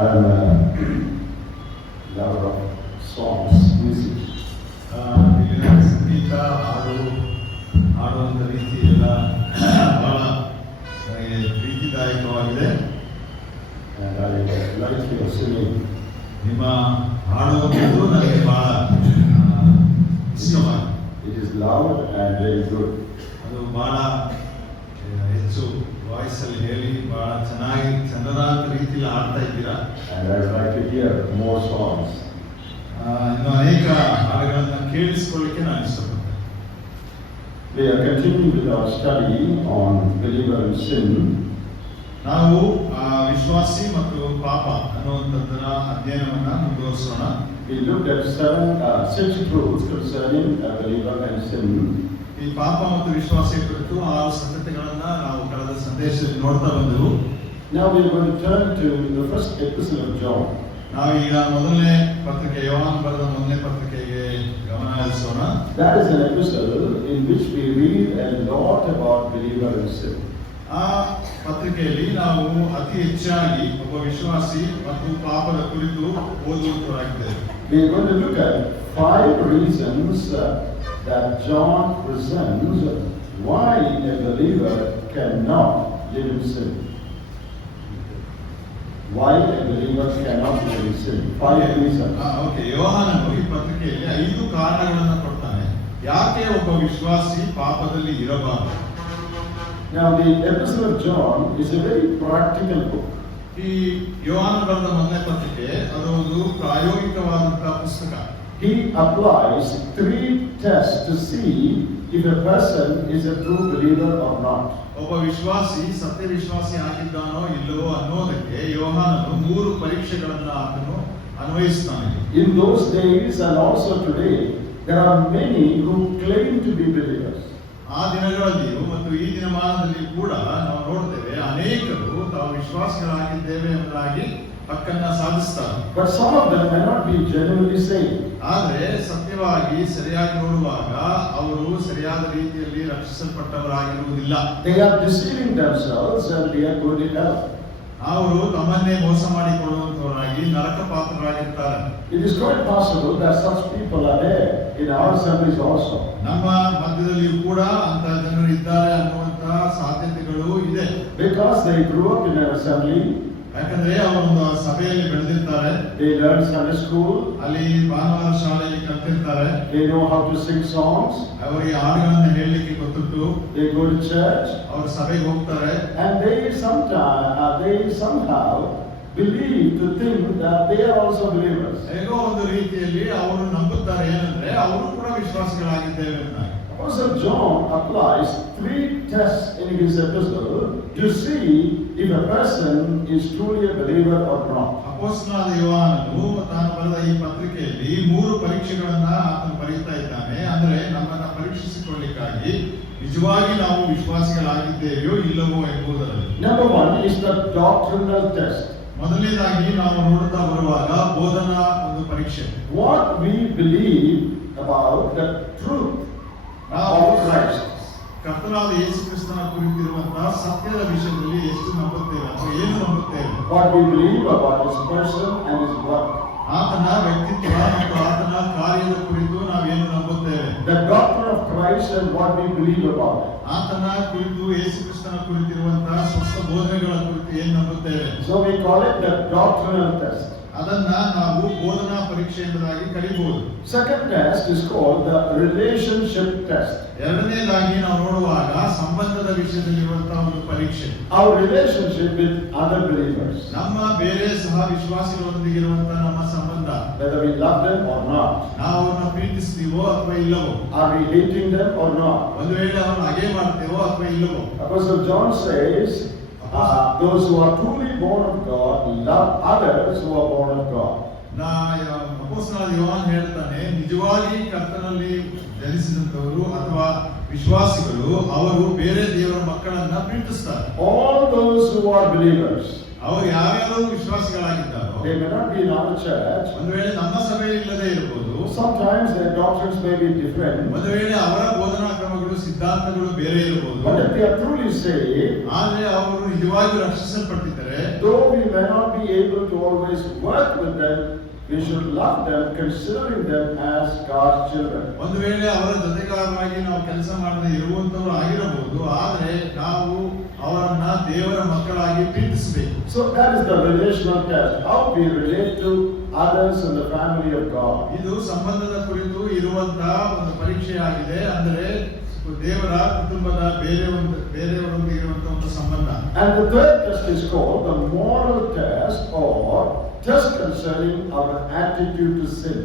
I'm a lover of songs, music. ಇಲ್ಲಿನ ಸಂಗೀತ ಹಾಡುವಂಥ ರೀತಿ ಎಲ್ಲ ಬಹಳ ನನಗೆ ಪ್ರೀತಿದಾಯಕವಾಗಿದೆ. And I like your singing. ನಿಮ್ಮ ಹಾಡುವಂಥದ್ದು ನನಗೆ ಬಹಳ ಇಷ್ಟವಾಗಿದೆ. It is loud and very good. ಅದು ಬಹಳ ಹೆಚ್ಚು ವಾಯ್ಸಲ್ಲಿ ಹೇಳಿ ಬಹಳ ಚೆನ್ನಾಗಿ ಚಂದದಾದ ರೀತಿಯಲ್ಲಿ ಹಾಡ್ತಾ ಇದ್ದೀರಾ. And I would like to hear more songs. ಇನ್ನು ಅನೇಕ ಹಾಡುಗಳನ್ನು ಕೇಳಿಸಿಕೊಳ್ಳಿಕ್ಕೆ ನಾನು ಇಷ್ಟಪಡ್ತೇನೆ. We are continuing with our study on believer and sin. ನಾವು ವಿಶ್ವಾಸಿ ಮತ್ತು ಪಾಪ ಅನ್ನುವಂಥದ್ದರ ಅಧ್ಯಯನವನ್ನು ಮುಂದುವರಿಸೋಣ. We looked at 6 truths concerning a believer and sin. ಈ ಪಾಪ ಮತ್ತು ವಿಶ್ವಾಸ ಕುರಿತು 6 ಸಂಗತಿಗಳನ್ನು ನಾವು ಕಳೆದ ಸಂದೇಶದಲ್ಲಿ ನೋಡ್ತಾ ಬಂದೆವು. Now we are going to turn to the first epistle of John. ನಾವು ಈಗ ಮೊದಲನೇ ಪತ್ರಿಕೆ ಯೋಹಾನ ಬರೆದ ಮೊದಲನೇ ಪತ್ರಿಕೆಗೆ ಗಮನ ಹರಿಸೋಣ. That is an epistle in which we read a lot about believer and sin. ಆ ಪತ್ರಿಕೆಯಲ್ಲಿ ನಾವು ಅತಿ ಹೆಚ್ಚಾಗಿ ಒಬ್ಬ ವಿಶ್ವಾಸಿ ಮತ್ತು ಪಾಪದ ಕುರಿತು ಓದುವಂತರಾಗಿದ್ದೇವೆ. We are going to look at 5 reasons that John presents why a believer cannot live in sin. Why a believer cannot live in sin. 5 reasons. Okay, ಯೋಹಾನನು ಈ ಪತ್ರಿಕೆಯಲ್ಲಿ 5 ಕಾರಣಗಳನ್ನು ಕೊಡ್ತಾನೆ ಯಾಕೆ ಒಬ್ಬ ವಿಶ್ವಾಸಿ ಪಾಪದಲ್ಲಿ ಇರಬಾರದು. Now the epistle of John is a very practical book. ಈ ಯೋಹಾನ ಬರೆದ ಮೊದಲನೇ ಪತ್ರಿಕೆ ಅದು ಒಂದು ಪ್ರಾಯೋಗಿಕವಾದಂತಹ ಪುಸ್ತಕ. He applies 3 tests to see if a person is a true believer or not. ಒಬ್ಬ ವಿಶ್ವಾಸಿ ಸತ್ಯ ವಿಶ್ವಾಸಿ ಆಗಿದ್ದಾನೋ ಇಲ್ಲವೋ ಅನ್ನೋದಕ್ಕೆ ಯೋಹಾನನು 3 ಪರೀಕ್ಷೆಗಳನ್ನು ಆತನು ಅನ್ವಯಿಸ್ತಾನೆ. In those days and also today, there are many who claim to be believers. ಆ ದಿನಗಳಲ್ಲಿಯೂ ಮತ್ತು ಈ ದಿನಮಾನದಲ್ಲಿ ಕೂಡ ನಾವು ನೋಡ್ತೇವೆ ಅನೇಕರು ತಾವು ವಿಶ್ವಾಸಿಗಳಾಗಿದ್ದೇವೆ ಎಂಬುದಾಗಿ ಹಕ್ಕನ್ನ ಸಾಧಿಸ್ತಾರೆ. But some of them may not be genuinely saved. ಆದರೆ ಸತ್ಯವಾಗಿ ಸರಿಯಾಗಿ ನೋಡುವಾಗ ಅವರು ಸರಿಯಾದ ರೀತಿಯಲ್ಲಿ ರಕ್ಷಿಸಲ್ಪಟ್ಟವರಾಗಿರುವುದಿಲ್ಲ. They are deceiving themselves and they are going to hell. ಅವರು ತಮ್ಮನ್ನೇ ಮೋಸ ಮಾಡಿಕೊಳ್ಳುವಂತವರಾಗಿ ನರಕ ಪಾತ್ರರಾಗಿರ್ತಾರೆ. It is quite possible that such people are there in our assemblies also. ನಮ್ಮ ಮಧ್ಯದಲ್ಲಿಯೂ ಕೂಡ ಅಂತ ಜನರು ಇದ್ದಾರೆ ಅನ್ನುವಂತ ಸಾಧ್ಯತೆಗಳು ಇದೆ. Because they grew up in an assembly. ಯಾಕಂದ್ರೆ ಅವರೊಂದು ಸಭೆಯಲ್ಲಿ ಬೆಳೆದಿರ್ತಾರೆ. They learn Sunday school. ಅಲ್ಲಿ ಭಾನುವಾರ ಶಾಲೆಯಲ್ಲಿ ಕಲ್ತಿರ್ತಾರೆ. They know how to sing songs. ಅವರಿಗೆ ಹಾಡುಗಳನ್ನು ಹೇಳಲಿಕ್ಕೆ ಗೊತ್ತುಂಟು. They go to church. ಅವರು ಸಭೆಗೆ ಹೋಗ್ತಾರೆ. And they somehow believe to think that they are also believers. ಹೇಗೋ ಒಂದು ರೀತಿಯಲ್ಲಿ ಅವರು ನಂಬುತ್ತಾರೆ ಏನಂದ್ರೆ ಅವರು ಕೂಡ ವಿಶ್ವಾಸಿಗಳಾಗಿದ್ದೇವೆ ಅಂತ. Apostle John applies 3 tests in his epistle to see if a person is truly a believer or not. ಅಪೊಸ್ತಲನಾದ ಯೋಹಾನನು ತಾನು ಬರೆದ ಈ ಪತ್ರಿಕೆಯಲ್ಲಿ 3 ಪರೀಕ್ಷೆಗಳನ್ನ ಆತನು ಬರೀತಾ ಇದ್ದಾನೆ. ಅಂದ್ರೆ ನಮ್ಮನ್ನ ಪರೀಕ್ಷಿಸಿಕೊಳ್ಳಿಕ್ಕಾಗಿ ನಿಜವಾಗಿ ನಾವು ವಿಶ್ವಾಸಿಗಳಾಗಿದ್ದೇವೆಯೋ ಇಲ್ಲವೋ ಎಂಬುದರಲ್ಲಿ. Number 1 is the doctrinal test. ಮೊದಲನೇದಾಗಿ ನಾವು ನೋಡುತ್ತಾ ಬರುವಾಗ ಬೋಧನಾ ಒಂದು ಪರೀಕ್ಷೆ. What we believe about the truth of Christ. ಕರ್ತನಾದ ಯೇಸು ಕ್ರಿಸ್ತನ ಕುರಿತಿರುವಂತಹ ಸತ್ಯದ ವಿಷಯದಲ್ಲಿ ಎಷ್ಟು ನಂಬುತ್ತೇವೆ ಅಥವಾ ಏನು ನಂಬುತ್ತೇವೆ. What we believe about his person and his work. ಆತನ ವ್ಯಕ್ತಿತ್ವ ಮತ್ತು ಆತನ ಕಾರ್ಯದ ಕುರಿತು ನಾವೇನು ನಂಬುತ್ತೇವೆ. The doctrine of Christ and what we believe about it. ಆತನ ಕುರಿತು ಯೇಸು ಕ್ರಿಸ್ತನ ಕುರಿತಿರುವಂತಹ ಸ್ವಸ್ಥ ಬೋಧನೆಗಳ ಕುರಿತು ಏನು ನಂಬುತ್ತೇವೆ. So we call it the doctrinal test. ಅದನ್ನ ನಾವು ಬೋಧನಾ ಪರೀಕ್ಷೆ ಎಂಬುದಾಗಿ ಕರೀಬಹುದು. Second test is called the relationship test. ಎರಡನೇದಾಗಿ ನಾವು ನೋಡುವಾಗ ಸಂಬಂಧದ ವಿಷಯದಲ್ಲಿರುವಂತಹ ಒಂದು ಪರೀಕ್ಷೆ. Our relationship with other believers. ನಮ್ಮ ಬೇರೆ ಸಹ ವಿಶ್ವಾಸಿಗಳೊಂದಿಗಿರುವಂತಹ ನಮ್ಮ ಸಂಬಂಧ. Whether we love them or not. ನಾವು ಅವರನ್ನ ಪ್ರೀತಿಸ್ತೀವೋ ಅಥವಾ ಇಲ್ಲವೋ. Are we hating them or not? ಒಂದು ವೇಳೆ ಅವರನ್ನು ಹಾಗೆ ಮಾಡ್ತೇವೋ ಅಥವಾ ಇಲ್ಲವೋ. Apostle John says, those who are truly born of God love others who are born of God. ಅಪೊಸ್ತಲನಾದ ಯೋಹಾನ ಹೇಳ್ತಾನೆ ನಿಜವಾಗಿ ಕರ್ತನಲ್ಲಿ ಜನಿಸಿದಂತವರು ಅಥವಾ ವಿಶ್ವಾಸಿಗಳು ಅವರು ಬೇರೆ ದೇವರ ಮಕ್ಕಳನ್ನ ಪ್ರೀತಿಸ್ತಾರೆ. All those who are believers. ಅವರು ಯಾರ್ಯಾರು ವಿಶ್ವಾಸಿಗಳಾಗಿದ್ದಾರೋ. They may not be in our church. ಒಂದು ವೇಳೆ ನಮ್ಮ ಸಭೆಯಲ್ಲಿ ಇಲ್ಲದೆ ಇರಬಹುದು. Sometimes their doctrines may be different. ಒಂದು ವೇಳೆ ಅವರ ಬೋಧನಾ ಕ್ರಮಗಳು ಸಿದ್ಧಾಂತಗಳು ಬೇರೆ ಇರಬಹುದು. But if they are truly saved, ಆದ್ರೆ ಅವರು ನಿಜವಾಗಿ ರಕ್ಷಿಸಲ್ಪಟ್ಟಿದ್ದಾರೆ, though we may not be able to always work with them, we should love them, considering them as God's children. ಒಂದು ವೇಳೆ ಅವರ ಜೊತೆಗಾರರಾಗಿ ನಾವು ಕೆಲಸ ಮಾಡದೆ ಇರುವಂತವರು ಆಗಿರಬಹುದು, ಆದ್ರೆ ನಾವು ಅವರನ್ನ ದೇವರ ಮಕ್ಕಳಾಗಿ ಪ್ರೀತಿಸಬೇಕು. So that is the relational test, how we relate to others in the family of God. ಇದು ಸಂಬಂಧದ ಕುರಿತು ಇರುವಂತಹ ಒಂದು ಪರೀಕ್ಷೆಯಾಗಿದೆ. ಅಂದರೆ ದೇವರ ಕುಟುಂಬದ ಬೇರೆಯವರೊಂದಿಗೆ ಇರುವಂತಹ ಒಂದು ಸಂಬಂಧ. And the third test is called the moral test or test concerning our attitude to sin.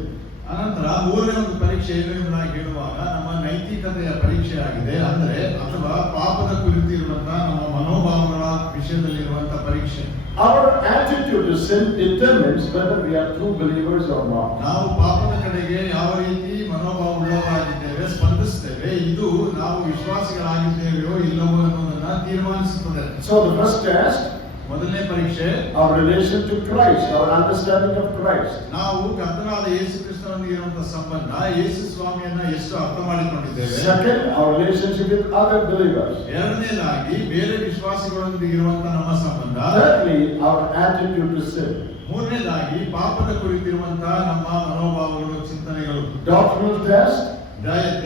ಅನಂತರ ಮೂರನೇ ಒಂದು ಪರೀಕ್ಷೆ ಏನು ಎಂಬುದಾಗಿ ಹೇಳುವಾಗ ನಮ್ಮ ನೈತಿಕತೆಯ ಪರೀಕ್ಷೆ ಆಗಿದೆ. ಅಂದ್ರೆ ಅಥವಾ ಪಾಪದ ಕುರಿತು ಇರುವಂತಹ ನಮ್ಮ ಮನೋಭಾವಗಳ ವಿಷಯದಲ್ಲಿರುವಂತಹ ಪರೀಕ್ಷೆ. Our attitude to sin determines whether we are true believers or not. ನಾವು ಪಾಪದ ಕಡೆಗೆ ಯಾವ ರೀತಿ ಮನೋಭಾವವುಳ್ಳವರಾಗಿದ್ದೇವೆ, ಸ್ಪಂದಿಸ್ತೇವೆ, ಇದು ನಾವು ವಿಶ್ವಾಸಿಗಳಾಗಿದ್ದೇವೆಯೋ ಇಲ್ಲವೋ ಅನ್ನೋದನ್ನ ತೀರ್ಮಾನಿಸುತ್ತದೆ. So the first test, ಮೊದಲನೇ ಪರೀಕ್ಷೆ, our relation to Christ, our understanding of Christ. ನಾವು ಕರ್ತನಾದ ಯೇಸು ಕ್ರಿಸ್ತನೊಂದಿಗೆ ಇರುವಂತಹ ಸಂಬಂಧ, ಯೇಸು ಸ್ವಾಮಿಯನ್ನ ಎಷ್ಟು ಅರ್ಥ ಮಾಡಿಕೊಂಡಿದ್ದೇವೆ. Second, our relationship with other believers. ಎರಡನೇದಾಗಿ ಬೇರೆ ವಿಶ್ವಾಸಿಗಳೊಂದಿಗೆ ಇರುವಂತಹ ನಮ್ಮ ಸಂಬಂಧ. Thirdly, our attitude to sin. ಮೂರನೇದಾಗಿ ಪಾಪದ ಕುರಿತಿರುವಂತಹ ನಮ್ಮ ಮನೋಭಾವಗಳು, ಚಿಂತನೆಗಳು. Doctrinal test,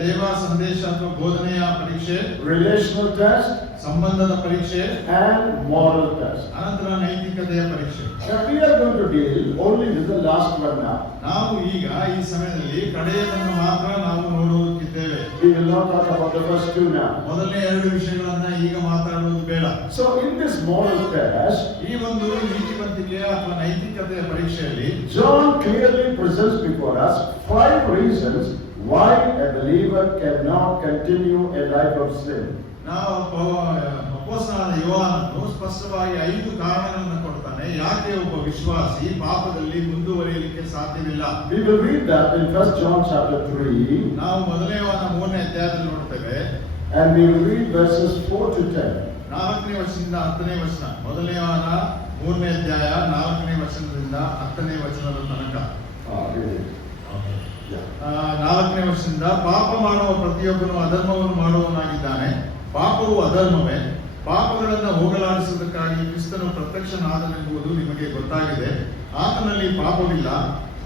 ದೇವ ಸಂದೇಶ ಅಥವಾ ಬೋಧನೆಯ ಪರೀಕ್ಷೆ, relational test, ಸಂಬಂಧದ ಪರೀಕ್ಷೆ, and moral test. ಅನಂತರ ನೈತಿಕತೆಯ ಪರೀಕ್ಷೆ. Now we are going to deal only with the last one now. ನಾವು ಈಗ ಈ ಸಮಯದಲ್ಲಿ ಕಡೆಯದನ್ನು ಮಾತ್ರ ನಾವು ನೋಡುತ್ತಿದ್ದೇವೆ. We will not talk about the first two now. ಮೊದಲನೇ ಎರಡು ವಿಷಯಗಳನ್ನ ಈಗ ಮಾತಾಡುವುದು ಬೇಡ. So in this moral test, ಈ ಒಂದು ನೀತಿವಂತಿಕೆಯ ಅಥವಾ ನೈತಿಕತೆಯ ಪರೀಕ್ಷೆಯಲ್ಲಿ John clearly presents before us 5 reasons why a believer cannot continue a life of sin. ನಾವು ಅಪೊಸ್ತಲನಾದ ಯೋಹಾನನು ಸ್ಪಷ್ಟವಾಗಿ 5 ಕಾರಣಗಳನ್ನು ಕೊಡ್ತಾನೆ ಯಾಕೆ ಒಬ್ಬ ವಿಶ್ವಾಸಿ ಪಾಪದಲ್ಲಿ ಮುಂದುವರಿಯಲಿಕ್ಕೆ ಸಾಧ್ಯವಿಲ್ಲ. We will read that in 1 John chapter 3. ನಾವು ಮೊದಲನೇ ಯೋಹಾನ 3ನೇ ಅಧ್ಯಾಯದಲ್ಲಿ ನೋಡ್ತೇವೆ. And we will read verses 4 to 10. 4ನೇ ವಚನದಿಂದ 10ನೇ ವಚನ. ಮೊದಲನೇ ಯೋಹಾನ 3ನೇ ಅಧ್ಯಾಯ 4ನೇ ವಚನದಿಂದ 10ನೇ ವಚನದ ತನಕ. ನಾಲ್ಕನೇ ವರ್ಷದಿಂದ ಪಾಪ ಮಾಡುವ ಪ್ರತಿಯೊಬ್ಬನು ಅಧರ್ಮವನ್ನು ಮಾಡುವವನಾಗಿದ್ದಾನೆ. ಪಾಪವು ಅಧರ್ಮವೇ. ಪಾಪಗಳನ್ನು ಹೋಗಲಾಡಿಸುವುದಕ್ಕಾಗಿ ಕ್ರಿಸ್ತನು ಪ್ರತ್ಯಕ್ಷನಾದನೆಂಬುದು ನಿಮಗೆ ಗೊತ್ತಾಗಿದೆ. ಆತನಲ್ಲಿ ಪಾಪವಿಲ್ಲ.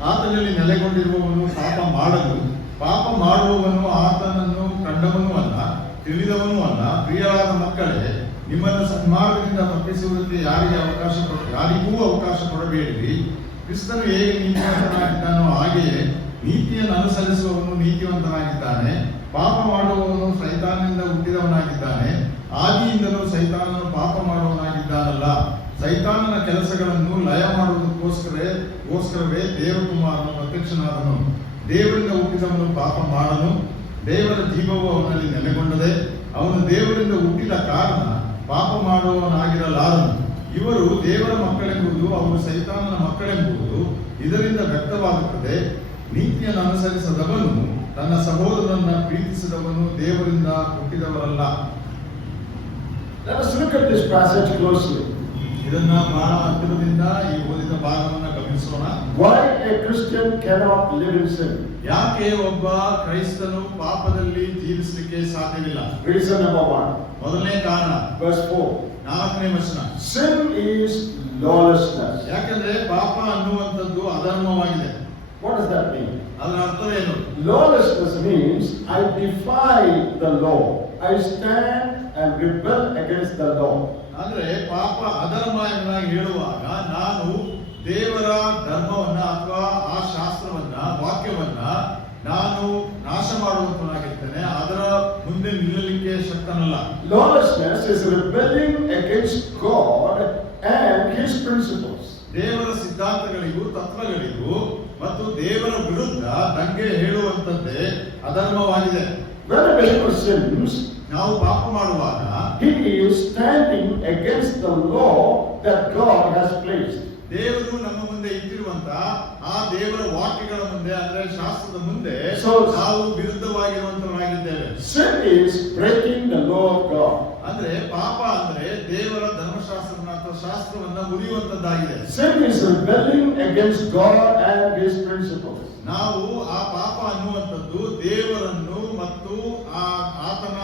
ಆತನಲ್ಲಿ ನೆಲೆಗೊಂಡಿರುವವನು ಪಾಪ ಮಾಡಲು, ಪಾಪ ಮಾಡುವವನು ಆತನನ್ನು ಕಂಡವನೂ ಅಲ್ಲ, ತಿಳಿದವನೂ ಅಲ್ಲ. ಪ್ರಿಯರಾದ ಮಕ್ಕಳೇ, ನಿಮ್ಮನ್ನು ಸನ್ಮಾರ್ಗದಿಂದ ತಪ್ಪಿಸುವುದಕ್ಕೆ ಯಾರಿಗೂ ಅವಕಾಶ ಕೊಡಬೇಡಿರಿ. ಕ್ರಿಸ್ತನು ಹೇಗೆ ನೀತಿವಂತನಾಗಿದ್ದಾನೋ ಹಾಗೆಯೇ ನೀತಿಯನ್ನು ಅನುಸರಿಸುವವನು ನೀತಿವಂತನಾಗಿದ್ದಾನೆ. ಪಾಪ ಮಾಡುವವನು ಸೈತಾನನಿಂದ ಹುಟ್ಟಿದವನಾಗಿದ್ದಾನೆ. ಆದಿಯಿಂದಲೂ ಸೈತಾನನು ಪಾಪ ಮಾಡುವವನಾಗಿದ್ದಾನಲ್ಲ. ಸೈತಾನನ ಕೆಲಸಗಳನ್ನು ಲಯ ಮಾಡುವುದಕ್ಕೋಸ್ಕರವೇ ದೇವಕುಮಾರನು ಪ್ರತ್ಯಕ್ಷನಾದನು. ದೇವರಿಂದ ಹುಟ್ಟಿದವನು ಪಾಪ ಮಾಡನು. ದೇವರ ಜೀವವು ಅವನಲ್ಲಿ ನೆಲೆಗೊಂಡದೆ. ಅವನು ದೇವರಿಂದ ಹುಟ್ಟಿದ ಕಾರಣ ಪಾಪ ಮಾಡುವವನಾಗಿರಲಾರನು. ಇವರು ದೇವರ ಮಕ್ಕಳೆಂಬುದು, ಅವರು ಸೈತಾನನ ಮಕ್ಕಳೆಂಬುದು ಇದರಿಂದ ವ್ಯಕ್ತವಾಗುತ್ತದೆ. ನೀತಿಯನ್ನು ಅನುಸರಿಸದವನು ತನ್ನ ಸಹೋದರನನ್ನ ಪ್ರೀತಿಸಿದವನು ದೇವರಿಂದ ಹುಟ್ಟಿದವರಲ್ಲ. Let us look at this passage closely. ಇದನ್ನ ಬಹಳ ಹತ್ತಿರದಿಂದ ಈ ಓದಿದ ಭಾಗವನ್ನು ಗಮನಿಸೋಣ. Why a Christian cannot live in sin? ಯಾಕೆ ಒಬ್ಬ ಕ್ರೈಸ್ತನು ಪಾಪದಲ್ಲಿ ಜೀವಿಸಲಿಕ್ಕೆ ಸಾಧ್ಯವಿಲ್ಲ? Reason number 1. ಮೊದಲನೇ ಕಾರಣ, verse 4. 4ನೇ ವಚನ. Sin is lawlessness. ಯಾಕಂದ್ರೆ ಪಾಪ ಅನ್ನುವಂಥದ್ದು ಅಧರ್ಮವಾಗಿದೆ. What does that mean? ಅದರ ಅರ್ಥವೇನು? Lawlessness means I defy the law. I stand and rebel against the law. ಅಂದ್ರೆ ಪಾಪ ಅಧರ್ಮ ಎಂಬುದಾಗಿ ಹೇಳುವಾಗ ನಾನು ದೇವರ ಧರ್ಮವನ್ನ ಅಥವಾ ಆ ಶಾಸ್ತ್ರವನ್ನ, ವಾಕ್ಯವನ್ನ ನಾನು ನಾಶ ಮಾಡುವಂತನಾಗಿರ್ತೇನೆ. ಅದರ ಮುಂದೆ ನಿಲ್ಲಲಿಕ್ಕೆ ಶಕ್ತನಲ್ಲ. Lawlessness is rebelling against God and His principles. ದೇವರ ಸಿದ್ಧಾಂತಗಳಿಗೂ ತತ್ವಗಳಿಗೂ ಮತ್ತು ದೇವರ ವಿರುದ್ಧ ದಂಗೆ ಹೇಳುವಂತದ್ದೇ ಅಧರ್ಮವಾಗಿದೆ. When a believer sins, ನಾವು ಪಾಪ ಮಾಡುವಾಗ he is standing against the law that God has placed. ದೇವರು ನಮ್ಮ ಮುಂದೆ ಇಟ್ಟಿರುವಂತ ಆ ದೇವರ ವಾಕ್ಯಗಳ ಮುಂದೆ, ಅಂದ್ರೆ ಶಾಸ್ತ್ರದ ಮುಂದೆ ನಾವು ವಿರುದ್ಧವಾಗಿರುವಂತವರಾಗಿದ್ದೇವೆ. Sin is breaking the law of God. ಅಂದ್ರೆ ಪಾಪ ಅಂದ್ರೆ ದೇವರ ಧರ್ಮಶಾಸ್ತ್ರವನ್ನ ಅಥವಾ ಶಾಸ್ತ್ರವನ್ನ ಮುರಿಯುವಂತದ್ದಾಗಿದೆ. Sin is rebelling against God and His principles. ನಾವು ಆ ಪಾಪ ಅನ್ನುವಂಥದ್ದು ದೇವರನ್ನು ಮತ್ತು ಆತನ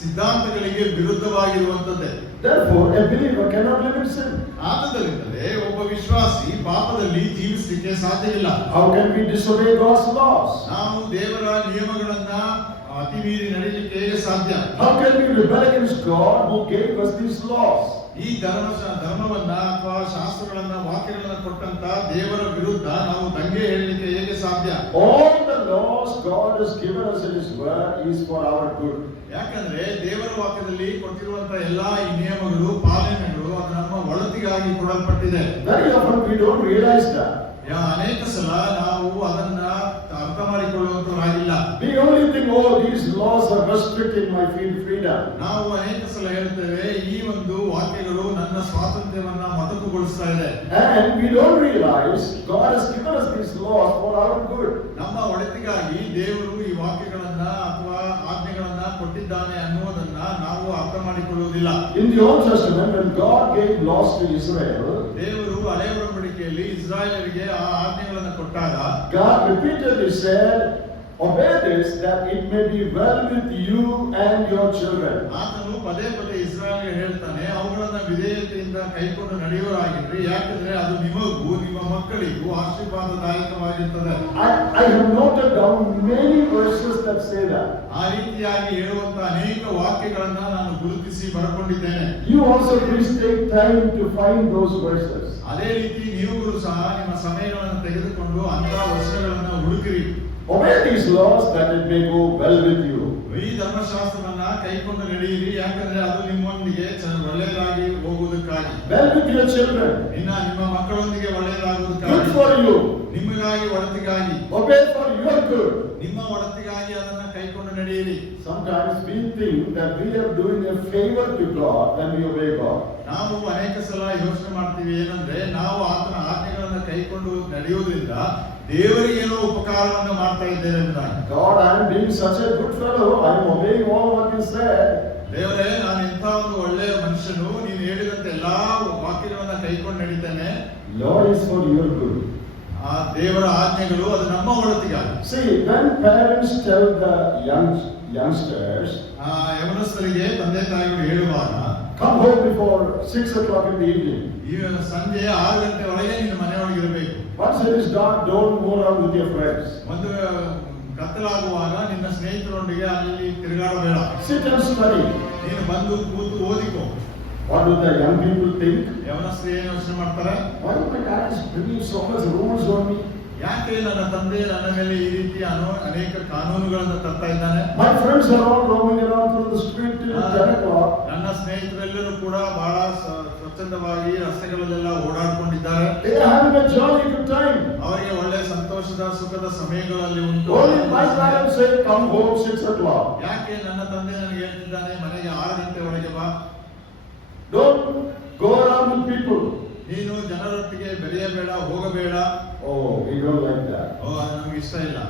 ಸಿದ್ಧಾಂತಗಳಿಗೆ ವಿರುದ್ಧವಾಗಿರುವಂತದ್ದೇ. Therefore, a believer cannot live in sin. ಆದ್ದರಿಂದಲೇ ಒಬ್ಬ ವಿಶ್ವಾಸಿ ಪಾಪದಲ್ಲಿ ಜೀವಿಸಲಿಕ್ಕೆ ಸಾಧ್ಯವಿಲ್ಲ. How can we disobey God's laws? ನಾವು ದೇವರ ನಿಯಮಗಳನ್ನ ಅತಿ ಮೀರಿ ನಡೆಯಲಿಕ್ಕೆ ಹೇಗೆ ಸಾಧ್ಯ? How can we rebel against God who gave us these laws? ಈ ಧರ್ಮವನ್ನ ಅಥವಾ ಶಾಸ್ತ್ರಗಳನ್ನ ವಾಕ್ಯಗಳನ್ನ ಕೊಟ್ಟಂತ ದೇವರ ವಿರುದ್ಧ ನಾವು ದಂಗೆ ಹೇಳಲಿಕ್ಕೆ ಹೇಗೆ ಸಾಧ್ಯ? All the laws God has given us in His Word is for our good. ಯಾಕಂದ್ರೆ ದೇವರ ವಾಕ್ಯದಲ್ಲಿ ಕೊಟ್ಟಿರುವಂತ ಎಲ್ಲಾ ಈ ನಿಯಮಗಳು ಪಾಲನೆಗಳು ಅದು ನಮ್ಮ ಒಳಿತಿಗಾಗಿ ಕೊಡಲ್ಪಟ್ಟಿದೆ. Very often we don't realize that. ಅನೇಕ ಸಲ ನಾವು ಅದನ್ನ ಅರ್ಥ ಮಾಡಿಕೊಳ್ಳುವಂತವರಾಗಿಲ್ಲ. We only think, oh, these laws are restricting my freedom. ನಾವು ಅನೇಕ ಸಲ ಹೇಳ್ತೇವೆ ಈ ಒಂದು ವಾಕ್ಯಗಳು ನನ್ನ ಸ್ವಾತಂತ್ರ್ಯವನ್ನ ಮೊಟಕುಗೊಳಿಸ್ತಾ ಇದೆ. And we don't realize God has given us these laws for our good. ನಮ್ಮ ಒಳಿತಿಗಾಗಿ ದೇವರು ಈ ವಾಕ್ಯಗಳನ್ನ ಅಥವಾ ಆಜ್ಞೆಗಳನ್ನ ಕೊಟ್ಟಿದ್ದಾನೆ ಅನ್ನುವುದನ್ನ ನಾವು ಅರ್ಥ ಮಾಡಿಕೊಳ್ಳುವುದಿಲ್ಲ. In the Old Testament, when God gave laws to Israel, ದೇವರು ಹಳೆಯ ಒಡಂಬಡಿಕೆಯಲ್ಲಿ ಇಸ್ರಾಯೇಲರಿಗೆ ಆ ಆಜ್ಞೆಗಳನ್ನು ಕೊಟ್ಟಾಗ God repeatedly said, obey this that it may be well with you and your children. ಆತನು ಪದೇ ಪದೇ ಇಸ್ರಾಯೇಲಿಗೆ ಹೇಳ್ತಾನೆ ಅವುಗಳನ್ನ ವಿಧೇಯತೆಯಿಂದ ಕೈಕೊಂಡು ನಡೆಯುವರಾಗಿರ್ರಿ, ಯಾಕಂದ್ರೆ ಅದು ನಿಮಗೂ ನಿಮ್ಮ ಮಕ್ಕಳಿಗೂ ಆಶೀರ್ವಾದದಾಯಕವಾಗಿರುತ್ತದೆ. I have noted down many verses that say that. ಆ ರೀತಿಯಾಗಿ ಹೇಳುವಂತ ಅನೇಕ ವಾಕ್ಯಗಳನ್ನ ನಾನು ಗುರುತಿಸಿ ಬರೆಕೊಂಡಿದ್ದೇನೆ. You also please take time to find those verses. ಅದೇ ರೀತಿ ನೀವುಗಳು ಸಹ ನಿಮ್ಮ ಸಮಯಗಳನ್ನು ತೆಗೆದುಕೊಂಡು ಅಂತಹ ವಚನಗಳನ್ನ ಹುಡುಕಿರಿ. Obey these laws that it may go well with you. ಈ ಧರ್ಮಶಾಸ್ತ್ರವನ್ನ ಕೈಕೊಂಡು ನಡೆಯಿರಿ, ಯಾಕಂದ್ರೆ ಅದು ನಿಮ್ಮೊಂದಿಗೆ ಒಳ್ಳೆಯದಾಗಿ ಹೋಗುವುದಕ್ಕಾಗಿ. Well with your children. ನಿಮ್ಮ ಮಕ್ಕಳೊಂದಿಗೆ ಒಳ್ಳೆಯದಾಗುವುದಕ್ಕಾಗಿ. Good for you. ನಿಮಗಾಗಿ ಒಳಿತಿಗಾಗಿ. Obey for your good. ನಿಮ್ಮ ಒಳಿತಿಗಾಗಿ ಅದನ್ನ ಕೈಕೊಂಡು ನಡೆಯಿರಿ. Sometimes we think that we are doing a favor to God when we obey God. ನಾವು ಅನೇಕ ಸಲ ಯೋಚನೆ ಮಾಡ್ತೀವಿ ಏನಂದ್ರೆ ನಾವು ಆತನ ಆಜ್ಞೆಗಳನ್ನ ಕೈಕೊಂಡು ನಡೆಯುವುದರಿಂದ ದೇವರಿಗೆ ಏನೋ ಉಪಕಾರವನ್ನು ಮಾಡ್ತಾ ಇದ್ದೇವೆ ಎಂಬುದಾಗಿ. God, I am being such a good fellow. I am obeying all what you said. ದೇವರೇ, ನಾನು ಇಂಥ ಒಂದು ಒಳ್ಳೆಯ ಮನುಷ್ಯನು, ನೀನು ಹೇಳಿದಂತೆ ಎಲ್ಲಾ ವಾಕ್ಯಗಳನ್ನ ಕೈಕೊಂಡು ನಡೀತೇನೆ. Law is for your good. ಆ ದೇವರ ಆಜ್ಞೆಗಳು ಅದು ನಮ್ಮ ಒಳಿತಿಗಾಗಿ. See, when parents tell the youngsters, ಯವನಸ್ಥರಿಗೆ ತಂದೆ ತಾಯಿಗಳು ಹೇಳುವಾಗ, come home before 6 o'clock in the evening. ಈಗ ಸಂಜೆ 6 ಗಂಟೆ ಒಳಗೆ ನಿನ್ನ ಮನೆಯೊಳಗೆ ಇರಬೇಕು. Once it is dark, don't move around with your friends. ಒಂದು ಕತ್ತಲಾಗುವಾಗ ನಿನ್ನ ಸ್ನೇಹಿತರೊಂದಿಗೆ ಅಲ್ಲಿ ತಿರುಗಾಡಬೇಡ. Sit and study. ನೀನು ಬಂದು ಕೂತು ಓದಿಕೋ. What do the young people think? ಯವನಸ್ಥರು ಏನು ಯೋಚನೆ ಮಾಡ್ತಾರೆ? Why do my parents bring so much rules on me? ಯಾಕೆ ನನ್ನ ತಂದೆ ನನ್ನ ಮೇಲೆ ಈ ರೀತಿ ಅನೇಕ ಕಾನೂನುಗಳನ್ನು ತರ್ತಾ ಇದ್ದಾನೆ? My friends are all roaming around through the street till 10 o'clock. ನನ್ನ ಸ್ನೇಹಿತರೆಲ್ಲರೂ ಕೂಡ ಬಹಳ ಸ್ವಚ್ಛಂದವಾಗಿ ರಸ್ತೆಗಳಲ್ಲೆಲ್ಲ ಓಡಾಡ್ಕೊಂಡಿದ್ದಾರೆ. They are having a jolly good time. ಅವರಿಗೆ ಒಳ್ಳೆ ಸಂತೋಷದ ಸುಖದ ಸಮಯಗಳಲ್ಲಿ ಉಂಟು. Only my parents say come home 6 o'clock. ಯಾಕೆ ನನ್ನ ತಂದೆ ನನಗೆ ಹೇಳ್ತಿದ್ದಾನೆ ಮನೆಗೆ 6 ಗಂಟೆ ಒಳಗೆ ಬಾ. Don't go around with people. ನೀನು ಜನರೊಟ್ಟಿಗೆ ಬೆರೆಯಬೇಡ, ಹೋಗಬೇಡ. Oh, we don't like that. ಅದು ನಮ್ಗೆ ಇಷ್ಟ ಇಲ್ಲ.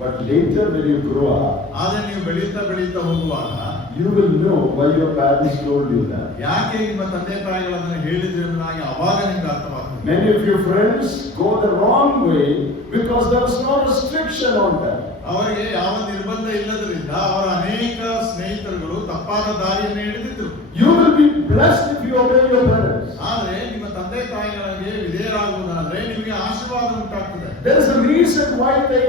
But later when you grow up, ಆದ್ರೆ ನೀವು ಬೆಳೀತಾ ಹೋಗುವಾಗ you will know why your parents told you that. ಯಾಕೆ ನಿಮ್ಮ ತಂದೆ ತಾಯಿಗಳನ್ನು ಹೇಳಿದ್ರು ಎಂಬುದಾಗಿ ಅವಾಗ ನಿಮ್ಗೆ ಅರ್ಥವಾಗ್ತದೆ. Many of your friends go the wrong way because there was no restriction on them. ಅವರಿಗೆ ಯಾವ ನಿರ್ಬಂಧ ಇಲ್ಲದ್ರಿಂದ ಅವರ ಅನೇಕ ಸ್ನೇಹಿತರುಗಳು ತಪ್ಪಾದ ದಾರಿಯನ್ನು ಹಿಡಿದಿದ್ರು. You will be blessed if you obey your parents. ಆದ್ರೆ ನಿಮ್ಮ ತಂದೆ ತಾಯಿಗಳಿಗೆ ವಿಧೇಯರಾಗುವುದಾದ್ರೆ ನಿಮಗೆ ಆಶೀರ್ವಾದ ಉಂಟಾಗ್ತದೆ. There is a reason why they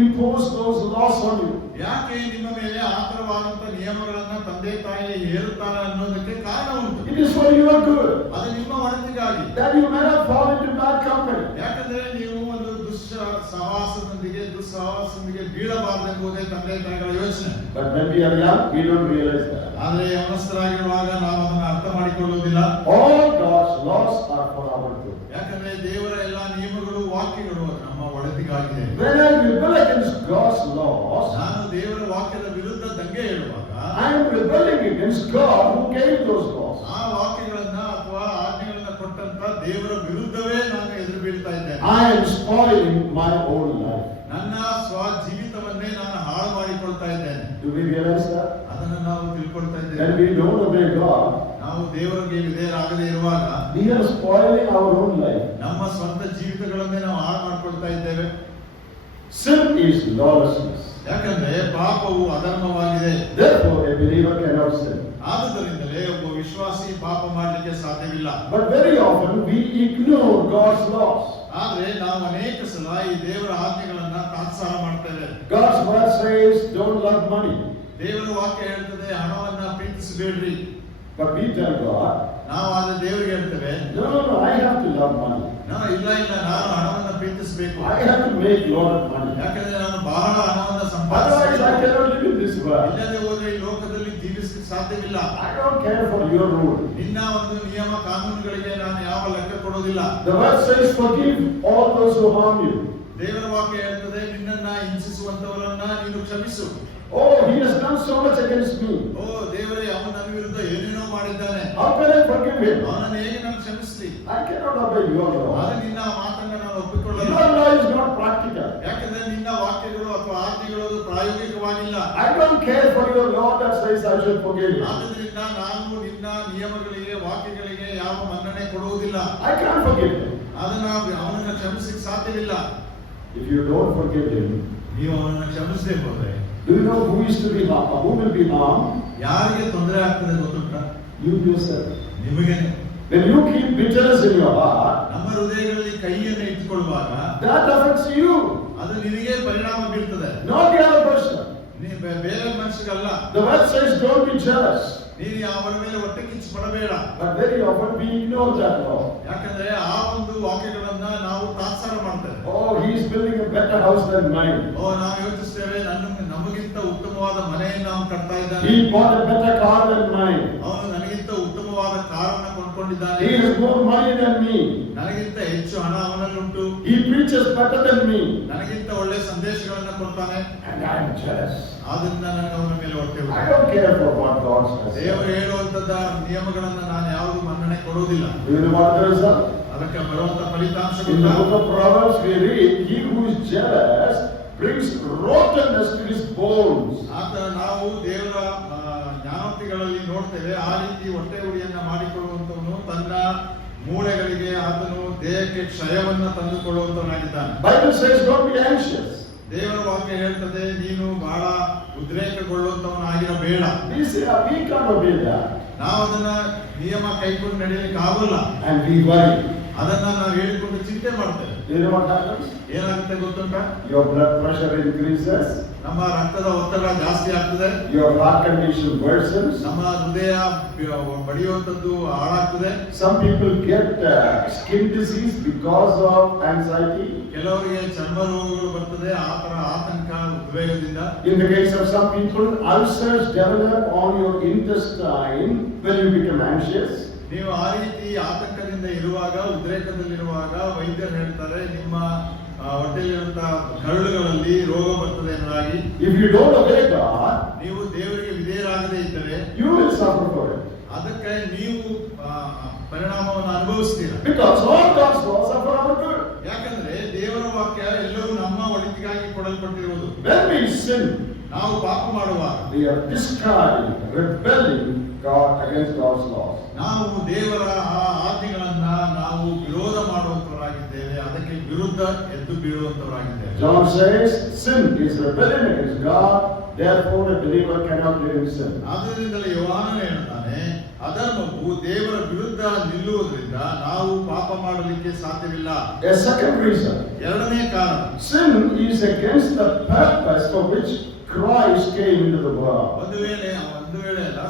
impose those laws on you. ಯಾಕೆ ನಿಮ್ಮ ಮೇಲೆ ಆತರವಾದಂತ ನಿಯಮಗಳನ್ನ ತಂದೆ ತಾಯಿ ಹೇರುತ್ತಾರೆ ಅನ್ನೋದಕ್ಕೆ ಕಾರಣ ಉಂಟು. It is for your good. ಅದು ನಿಮ್ಮ ಒಳಿತಿಗಾಗಿ. That you may not fall into bad company. ಯಾಕಂದ್ರೆ ನೀವು ಒಂದು ದುಸ್ಸಹವಾಸದೊಂದಿಗೆ ಬೀಳಬಾರದೆಂಬುದೇ ತಂದೆ ತಾಯಿಗಳ ಯೋಚನೆ. But when we are young, we don't realize that. ಆದ್ರೆ ಯವನಸ್ಥರಾಗಿರುವಾಗ ನಾವು ಅದನ್ನ ಅರ್ಥ ಮಾಡಿಕೊಳ್ಳುವುದಿಲ್ಲ. All God's laws are for our good. ಯಾಕಂದ್ರೆ ದೇವರ ಎಲ್ಲಾ ನಿಯಮಗಳು ವಾಕ್ಯಗಳು ನಮ್ಮ ಒಳಿತಿಗಾಗಿದೆ. When I rebel against God's laws, ನಾನು ದೇವರ ವಾಕ್ಯದ ವಿರುದ್ಧ ದಂಗೆ ಹೇಳುವಾಗ I am rebelling against God who gave those laws. ಆ ವಾಕ್ಯಗಳನ್ನ ಅಥವಾ ಆಜ್ಞೆಗಳನ್ನ ಕೊಟ್ಟಂತ ದೇವರ ವಿರುದ್ಧವೇ ನಾನು ಎದುರು ಬೀಳ್ತಾ ಇದ್ದೇನೆ. I am spoiling my own life. ನನ್ನ ಜೀವಿತವನ್ನೇ ನಾನು ಹಾಳು ಮಾಡಿಕೊಳ್ತಾ ಇದ್ದೇನೆ. Do we realize that? ಅದನ್ನು ನಾವು ತಿಳ್ಕೊಳ್ತಾ ಇದ್ದೇವೆ. When we don't obey God, ನಾವು ದೇವರಿಗೆ ವಿಧೇಯರಾಗದೇ ಇರುವಾಗ we are spoiling our own life. ನಮ್ಮ ಸ್ವಂತ ಜೀವಿತಗಳನ್ನೇ ನಾವು ಹಾಳು ಮಾಡಿಕೊಳ್ತಾ ಇದ್ದೇವೆ. Sin is lawlessness. ಯಾಕಂದ್ರೆ ಪಾಪವು ಅಧರ್ಮವಾಗಿದೆ. Therefore, a believer cannot sin. ಆದುದರಿಂದಲೇ ಒಬ್ಬ ವಿಶ್ವಾಸಿ ಪಾಪ ಮಾಡಲಿಕ್ಕೆ ಸಾಧ್ಯವಿಲ್ಲ. But very often we ignore God's laws. ಆದ್ರೆ ನಾವು ಅನೇಕ ಸಲ ಈ ದೇವರ ಆಜ್ಞೆಗಳನ್ನ ತಾತ್ಸಾರ ಮಾಡ್ತೇವೆ. God's word says, don't love money. ದೇವರ ವಾಕ್ಯ ಹೇಳ್ತದೆ ಹಣವನ್ನ ಪ್ರೀತಿಸಬೇಡ್ರಿ. But we tell God, ನಾವು ಆದ್ರೆ ದೇವರಿಗೆ ಹೇಳ್ತೇವೆ, no, I have to love money. ಇಲ್ಲ ನಾನು ಹಣವನ್ನ ಪ್ರೀತಿಸಬೇಕು. I have to make lot of money. ಯಾಕಂದ್ರೆ ನಾನು ಬಹಳ ಹಣವನ್ನ Otherwise, I ಸಂಪಾದಿಸಬೇಕು. cannot live in this world. ಇಲ್ಲದೆ ಹೋದ್ರೆ ಈ ಲೋಕದಲ್ಲಿ ಜೀವಿಸಲಿಕ್ಕೆ ಸಾಧ್ಯವಿಲ್ಲ. I don't care for your rule. ನಿನ್ನ ಒಂದು ನಿಯಮ ಕಾನೂನುಗಳಿಗೆ ನಾನು ಯಾವ ಲೆಕ್ಕ ಕೊಡೋದಿಲ್ಲ. The word says, forgive all those who harm you. ದೇವರ ವಾಕ್ಯ ಹೇಳ್ತದೆ, ನಿನ್ನನ್ನ ಹಿಂಸಿಸುವಂತವರನ್ನ ನೀನು ಕ್ಷಮಿಸು. Oh, he has done so much against me. ಓ ದೇವರೇ, ಅವನು ನನ್ನ ವಿರುದ್ಧ ಏನೇನೋ ಮಾಡಿದ್ದಾನೆ, How can I forgive him? ಅವನನ್ನು ಹೇಗೆ ನಾನು ಕ್ಷಮಿಸಲಿ? I cannot obey your law. ಆದ್ರೆ ನಿನ್ನ ಮಾತನ್ನ ನಾನು ಒಪ್ಪಿಕೊಳ್ಳಲ್ಲ. Your law is not practical. ಯಾಕಂದ್ರೆ ನಿನ್ನ ವಾಕ್ಯಗಳು ಅಥವಾ ಆಜ್ಞೆಗಳು ಅದು ಪ್ರಾಯೋಗಿಕವಾಗಿಲ್ಲ. I don't care for your law that says I should forgive you. ಆದ್ದರಿಂದ ನಾನು ನಿನ್ನ ನಿಯಮಗಳಿಗೆ ವಾಕ್ಯಗಳಿಗೆ ಯಾವ ಮನ್ನಣೆ ಕೊಡುವುದಿಲ್ಲ. I can't forgive him. ಅದನ್ನ ಅವನನ್ನ ಕ್ಷಮಿಸಲಿಕ್ಕೆ ಸಾಧ್ಯವಿಲ್ಲ. If you don't forgive him, ನೀವು ಅವನನ್ನ ಕ್ಷಮಿಸದೆ ಹೋದ್ರೆ do you know who is to be harmed? Who will be harmed? ಯಾರಿಗೆ ತೊಂದರೆ ಆಗ್ತದೆ ಗೊತ್ತುಂಟಾ? You yourself. ನಿಮಗೇನೆ. When you keep bitterness in your heart, ನಮ್ಮ ಹೃದಯಗಳಲ್ಲಿ ಕೈಯನ್ನು ಇಟ್ಟುಕೊಳ್ಳುವಾಗ that affects you, ಅದು ನಿನಗೆ ಪರಿಣಾಮ ಬೀರ್ತದೆ, not the other person. ಬೇರೆ ಮನುಷ್ಯಗಲ್ಲ. The word says don't be jealous. ನೀನು ಅವರ ಮೇಲೆ ಹೊಟ್ಟೆ ಕಿಚ್ಚು ಪಡಬೇಡ. But very often we ignore that law. ಯಾಕಂದ್ರೆ ಆ ಒಂದು ವಾಕ್ಯಗಳನ್ನ ನಾವು ತಾತ್ಸಾರ ಮಾಡ್ತೇವೆ. Oh, he is building a better house than mine. ನಾವು ಯೋಚಿಸ್ತೇವೆ, ನಮಗಿಂತ ಉತ್ತಮವಾದ ಮನೆಯನ್ನು ಅವನು ಕಟ್ತಾ ಇದ್ದಾನೆ. He bought a better car than mine. ಅವನು ನನಗಿಂತ ಉತ್ತಮವಾದ ಕಾರನ್ನ ಕೊಂಡ್ಕೊಂಡಿದ್ದಾನೆ. He has more money than me. ನನಗಿಂತ ಹೆಚ್ಚು ಹಣ ಅವನಲ್ಲುಂಟು. He preaches better than me. ನನಗಿಂತ ಒಳ್ಳೆ ಸಂದೇಶಗಳನ್ನ ಕೊಡ್ತಾನೆ. And I am jealous. ಆದ್ರಿಂದ ನನಗೆ ಅವನ ಮೇಲೆ ಹೊಟ್ಟೆ ಉಂಟು. I don't care for what God says. ದೇವರು ಹೇಳುವಂತದ ನಿಯಮಗಳನ್ನ ನಾನು ಯಾವುದು ಮನ್ನಣೆ ಕೊಡುವುದಿಲ್ಲ. Do you know what the result? ಅದಕ್ಕೆ ಬರುವಂತ ಫಲಿತಾಂಶ In the book of Proverbs we read, he who is jealous brings rottenness to his bones. ನಾವು ದೇವರ ಜ್ಞಾನೋಕ್ತಿಗಳಲ್ಲಿ ನೋಡ್ತೇವೆ, ಆ ರೀತಿ ಹೊಟ್ಟೆ ಉರಿಯನ್ನ ಮಾಡಿಕೊಳ್ಳುವಂತವನು ತನ್ನ ಮೂಳೆಗಳಿಗೆ ಆತನು ದೇಹಕ್ಕೆ ಕ್ಷಯವನ್ನ ತಂದುಕೊಳ್ಳುವಂತವನಾಗಿದ್ದಾನೆ. Bible says don't be anxious. ದೇವರ ವಾಕ್ಯ ಹೇಳ್ತದೆ, ನೀನು ಬಹಳ ಉದ್ರೇಕಗೊಳ್ಳುವಂತವನಾಗಿರಬೇಡ. We can't obey that. ನಾವು ಅದನ್ನ ನಿಯಮ ಕೈಕೊಂಡು ನಡೆಯಲಿಕ್ಕೆ ಆಗೋಲ್ಲ. And we worry. ಅದನ್ನ ನಾವು ಹೇಳಿಕೊಂಡು ಚಿಂತೆ ಮಾಡ್ತೇವೆ. You know what happens? ಏನಾಗುತ್ತೆ ಗೊತ್ತುಂಟಾ? Your blood pressure increases. ನಮ್ಮ ರಕ್ತದ ಒತ್ತಡ ಜಾಸ್ತಿ ಆಗ್ತದೆ. Your heart condition worsens. ನಮ್ಮ ಹೃದಯ ಬಡಿಯುವಂತದ್ದು ಹಾಳಾಗ್ತದೆ. Some people get skin disease because of anxiety. ಕೆಲವರಿಗೆ ಚರ್ಮ ರೋಗಗಳು ಬರ್ತದೆ ಆತಂಕ ಉದ್ವೇಗದಿಂದ. In the case of some people, ulcers develop on your intestine when you become anxious. ನೀವು ಆ ರೀತಿ ಆತಂಕದಿಂದ ಇರುವಾಗ, ಉದ್ರೇಕದಲ್ಲಿರುವಾಗ ವೈದ್ಯರು ಹೇಳ್ತಾರೆ, ನಿಮ್ಮ ಹೊಟ್ಟೆಯಲ್ಲಿರುವಂತಹ ಕರಳುಗಳಲ್ಲಿ ರೋಗ ಬರ್ತದೆ ಎಂಬುದಾಗಿ. If you don't obey God, ನೀವು ದೇವರಿಗೆ ವಿಧೇಯರಾಗದೇ ಇದ್ದರೆ you will suffer for it. ಅದಕ್ಕೆ ನೀವು ಪರಿಣಾಮವನ್ನು ಅನುಭವಿಸ್ತೀರಾ. Because all God's laws are for our good. ಯಾಕಂದ್ರೆ ದೇವರ ವಾಕ್ಯ ಎಲ್ಲರೂ ನಮ್ಮ ಒಳಿತಿಗಾಗಿ ಕೊಡಲ್ಪಟ್ಟಿರುವುದು. When we sin, ನಾವು ಪಾಪ ಮಾಡುವಾಗ we are discarding, rebelling God against God's laws. ನಾವು ದೇವರ ಆ ಆಜ್ಞೆಗಳನ್ನ ನಾವು ವಿರೋಧ ಮಾಡುವಂತವರಾಗಿದ್ದೇವೆ, ಅದಕ್ಕೆ ವಿರುದ್ಧ ಎದ್ದು ಬೀಳುವಂತವರಾಗಿದ್ದೇವೆ. John says sin is rebellion against God, therefore a believer cannot live in sin. ಆದ್ದರಿಂದಲೇ ಯೋಹಾನನು ಹೇಳ್ತಾನೆ, ಅಧರ್ಮವು ದೇವರ ವಿರುದ್ಧ ನಿಲ್ಲುವುದರಿಂದ ನಾವು ಪಾಪ ಮಾಡಲಿಕ್ಕೆ ಸಾಧ್ಯವಿಲ್ಲ. A second reason, ಎರಡನೇ ಕಾರಣ, sin is against the purpose for which Christ came into the world. ಒಂದು ವೇಳೆ ಅಲ್ಲ,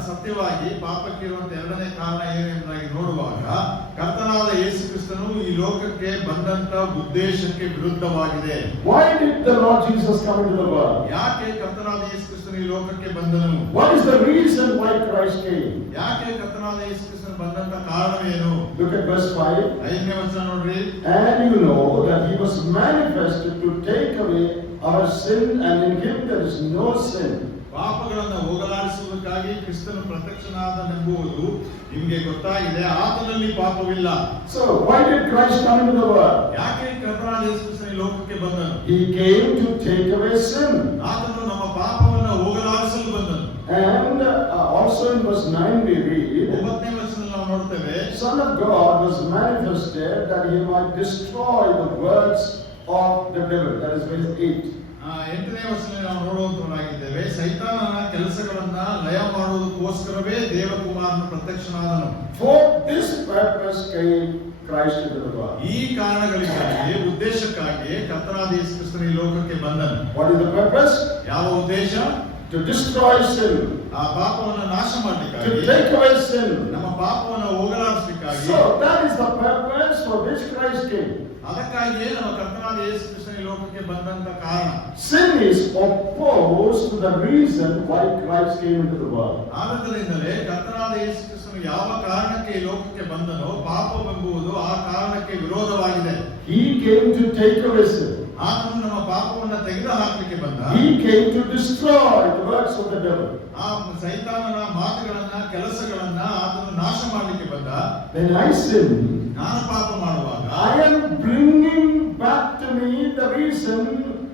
ಸತ್ಯವಾಗಿ ಪಾಪಕ್ಕಿರುವಂತ ಎರಡನೇ ಕಾರಣ ಏನೆಂಬುದಾಗಿ ನೋಡುವಾಗ, ಕರ್ತನಾದ ಯೇಸು ಕ್ರಿಸ್ತನು ಈ ಲೋಕಕ್ಕೆ ಬಂದಂತ ಉದ್ದೇಶಕ್ಕೆ ವಿರುದ್ಧವಾಗಿದೆ. Why did the Lord Jesus come into the world? ಯಾಕೆ ಕರ್ತನಾದ ಯೇಸು ಕ್ರಿಸ್ತನು ಈ ಲೋಕಕ್ಕೆ ಬಂದನು? What is the reason why Christ came? ಯಾಕೆ ಕರ್ತನಾದ ಯೇಸು ಕ್ರಿಸ್ತನು ಬಂದಂತ ಕಾರಣವೇನು? Look at verse 5. 5ನೇ ವಚನ ನೋಡ್ರಿ. And you know that he was manifested to take away our sin, and in him there is no sin. ಪಾಪಗಳನ್ನು ಹೋಗಲಾಡಿಸುವುದಕ್ಕಾಗಿ ಕ್ರಿಸ್ತನು ಪ್ರತ್ಯಕ್ಷನಾದನೆಂಬುದು ನಿಮಗೆ ಗೊತ್ತಾಗಿದೆ, ಆತನಲ್ಲಿ ಪಾಪವಿಲ್ಲ. So why did Christ come into the world? ಯಾಕೆ ಕರ್ತನಾದ ಯೇಸು ಕ್ರಿಸ್ತನು ಈ ಲೋಕಕ್ಕೆ ಬಂದನು? He came to take away sin. ಆತನು ನಮ್ಮ ಪಾಪವನ್ನು ಹೋಗಲಾಡಿಸಲು ಬಂದನು. And also in verse 9 we read, 9ನೇ ವಚನದಲ್ಲಿ ನಾವು ನೋಡ್ತೇವೆ, Son of God was manifested that he might destroy the works of the devil. That is verse 8. 8ನೇ ವರ್ಷದಲ್ಲಿ ನಾವು ನೋಡುವಂತವರಾಗಿದ್ದೇವೆ. ಸೈತಾನನ ಕೆಲಸಗಳನ್ನ ಲಯ ಮಾಡುವುದಕ್ಕೋಸ್ಕರವೇ ದೇವಕುಮಾರನು ಪ್ರತ್ಯಕ್ಷನಾದನು. For this purpose came Christ into the world. ಈ ಕಾರಣಗಳಿಗಾಗಿ ಉದ್ದೇಶಕ್ಕಾಗಿ ಕರ್ತನಾದ ಯೇಸು ಕ್ರಿಸ್ತನು ಈ ಲೋಕಕ್ಕೆ ಬಂದನು. What is the purpose? ಯಾವ ಉದ್ದೇಶ? To destroy sin. ಆ ಪಾಪವನ್ನು ನಾಶ ಮಾಡಲಿಕ್ಕಾಗಿ. To take away sin. ನಮ್ಮ ಪಾಪವನ್ನು ಹೋಗಲಾಡಿಸಲಿಕ್ಕಾಗಿ. So that is the purpose for which Christ came. ಅದಕ್ಕಾಗಿಯೇ ನಮ್ಮ ಕರ್ತನಾದ ಯೇಸು ಕ್ರಿಸ್ತನು ಈ ಲೋಕಕ್ಕೆ ಬಂದಂತ ಕಾರಣ. Sin is opposed to the reason why Christ came into the world. ಆದ್ದರಿಂದಲೇ ಕರ್ತನಾದ ಯೇಸು ಕ್ರಿಸ್ತನು ಯಾವ ಕಾರಣಕ್ಕೆ ಈ ಲೋಕಕ್ಕೆ ಬಂದನೋ ಪಾಪವೆಂಬುದು ಆ ಕಾರಣಕ್ಕೆ ವಿರೋಧವಾಗಿದೆ. He came to take away sin. ಆತನು ನಮ್ಮ ಪಾಪವನ್ನು ತೆಗೆದುಹಾಕಲಿಕ್ಕೆ ಬಂದ. He came to destroy the works of the devil. ಆ ಸೈತಾನನ ಮಾತುಗಳನ್ನ ಕೆಲಸಗಳನ್ನ ಆತನು ನಾಶ ಮಾಡಲಿಕ್ಕೆ ಬಂದ. When I sin, ನಾನು ಪಾಪ ಮಾಡುವಾಗ I am bringing back to me the reason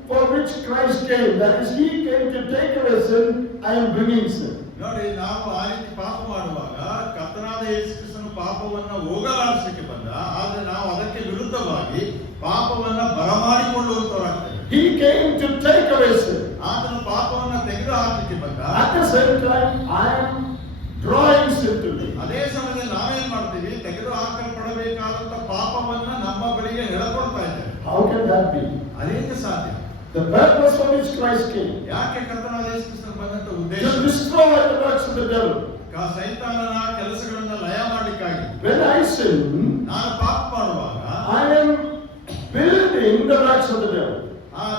for which Christ came. That is, He came to take away sin. I am bringing sin. ನೋಡಿ, ನಾವು ಆ ರೀತಿ ಪಾಪ ಮಾಡುವಾಗ ಕರ್ತನಾದ ಯೇಸು ಕ್ರಿಸ್ತನು ಪಾಪವನ್ನ ಹೋಗಲಾಡಿಸಲಿಕ್ಕೆ ಬಂದ. ಆದ್ರೆ ನಾವು ಅದಕ್ಕೆ ವಿರುದ್ಧವಾಗಿ ಪಾಪವನ್ನ ಬರಮಾಡಿಕೊಳ್ಳುವಂತವರಾಗ್ತೇವೆ. He came to take away sin. ಆತನು ಪಾಪವನ್ನ ತೆಗೆದು ಹಾಕಲಿಕ್ಕೆ ಬಂದ. At the same time, I am drawing sin to me. ಅದೇ ಸಮಯದಲ್ಲಿ ನಾವೇನ್ ಮಾಡ್ತೀವಿ? ತೆಗೆದು ಹಾಕಲ್ಪಡಬೇಕಾದಂತ ಪಾಪವನ್ನ ನಮ್ಮ ಬಳಿಗೆ ಎಳೆಕೊಡ್ತಾ ಇದ್ದೇವೆ. How can that be? ಅದೇಕೆ ಸಾಧ್ಯ? The purpose for which Christ came. ಯಾಕೆ ಕರ್ತನಾದ ಯೇಸು ಕ್ರಿಸ್ತನು ಬಂದಂತ ಉದ್ದೇಶ? To destroy the works of the devil. ಸೈತಾನನ ಕೆಲಸಗಳನ್ನ ಲಯ ಮಾಡಲಿಕ್ಕಾಗಿ. When I sin, ನಾನು ಪಾಪ ಮಾಡುವಾಗ I am building the works of the devil.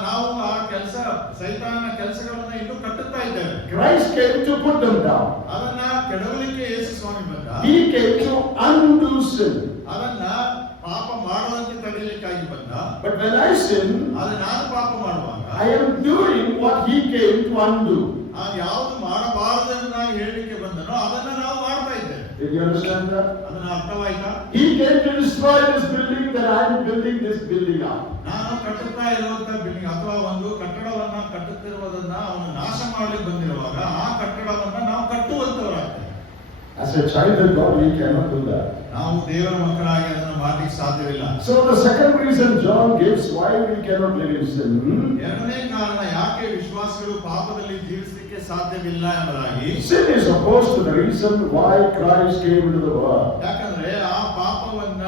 ನಾವು ಆ ಕೆಲಸ ಸೈತಾನನ ಕೆಲಸಗಳನ್ನ ಇನ್ನೂ ಕಟ್ಟುತ್ತಾ ಇದ್ದೇವೆ. Christ came to put them down. ಅದನ್ನ ಕೆಡವಲಿಕ್ಕೆ ಯೇಸು ಸ್ವಾಮಿ ಬಂದ. He came to undo sin. ಅದನ್ನ ಪಾಪ ಮಾಡದಂತೆ ತಡೆಯಲಿಕ್ಕಾಗಿ ಬಂದ. But when I sin, ಆದ್ರೆ ನಾನು ಪಾಪ ಮಾಡುವಾಗ I am doing what He came to undo. ಯಾವುದು ಮಾಡಬಾರದನ್ನ ಹೇಳಲಿಕ್ಕೆ ಬಂದನೋ ಅದನ್ನ ನಾವು ಮಾಡ್ತಾ ಇದ್ದೇವೆ. Did you understand that? ಅದನ್ನ ಅರ್ಥವಾಯ್ತಾ? He came to destroy this building, that I am building this building up. ನಾನು ಕಟ್ಟುತ್ತಾ ಇರುವಂತ ಬಿಲ್ಡಿಂಗ್ ಅಥವಾ ಒಂದು ಕಟ್ಟಡವನ್ನ ಕಟ್ಟುತ್ತಿರುವುದನ್ನ ಅವನು ನಾಶ ಮಾಡಲಿಕ್ಕೆ ಬಂದಿರುವಾಗ ಆ ಕಟ್ಟಡವನ್ನ ನಾವು ಕಟ್ಟುವಂತವರಾಗ್ತೇವೆ. As a child of God, we cannot do that. ನಾವು ದೇವರ ಮಕ್ಕಳಾಗಿ ಅದನ್ನು ಮಾಡಲಿಕ್ಕೆ ಸಾಧ್ಯವಿಲ್ಲ. So the second reason John gives why we cannot live in sin. ಎರಡನೇ ಕಾರಣ ಯಾಕೆ ವಿಶ್ವಾಸಿಗಳು ಪಾಪದಲ್ಲಿ ಜೀವಿಸಲಿಕ್ಕೆ ಸಾಧ್ಯವಿಲ್ಲ ಎಂಬುದಾಗಿ. Sin is opposed to the reason why Christ came into the world. ಯಾಕಂದ್ರೆ ಆ ಪಾಪವನ್ನ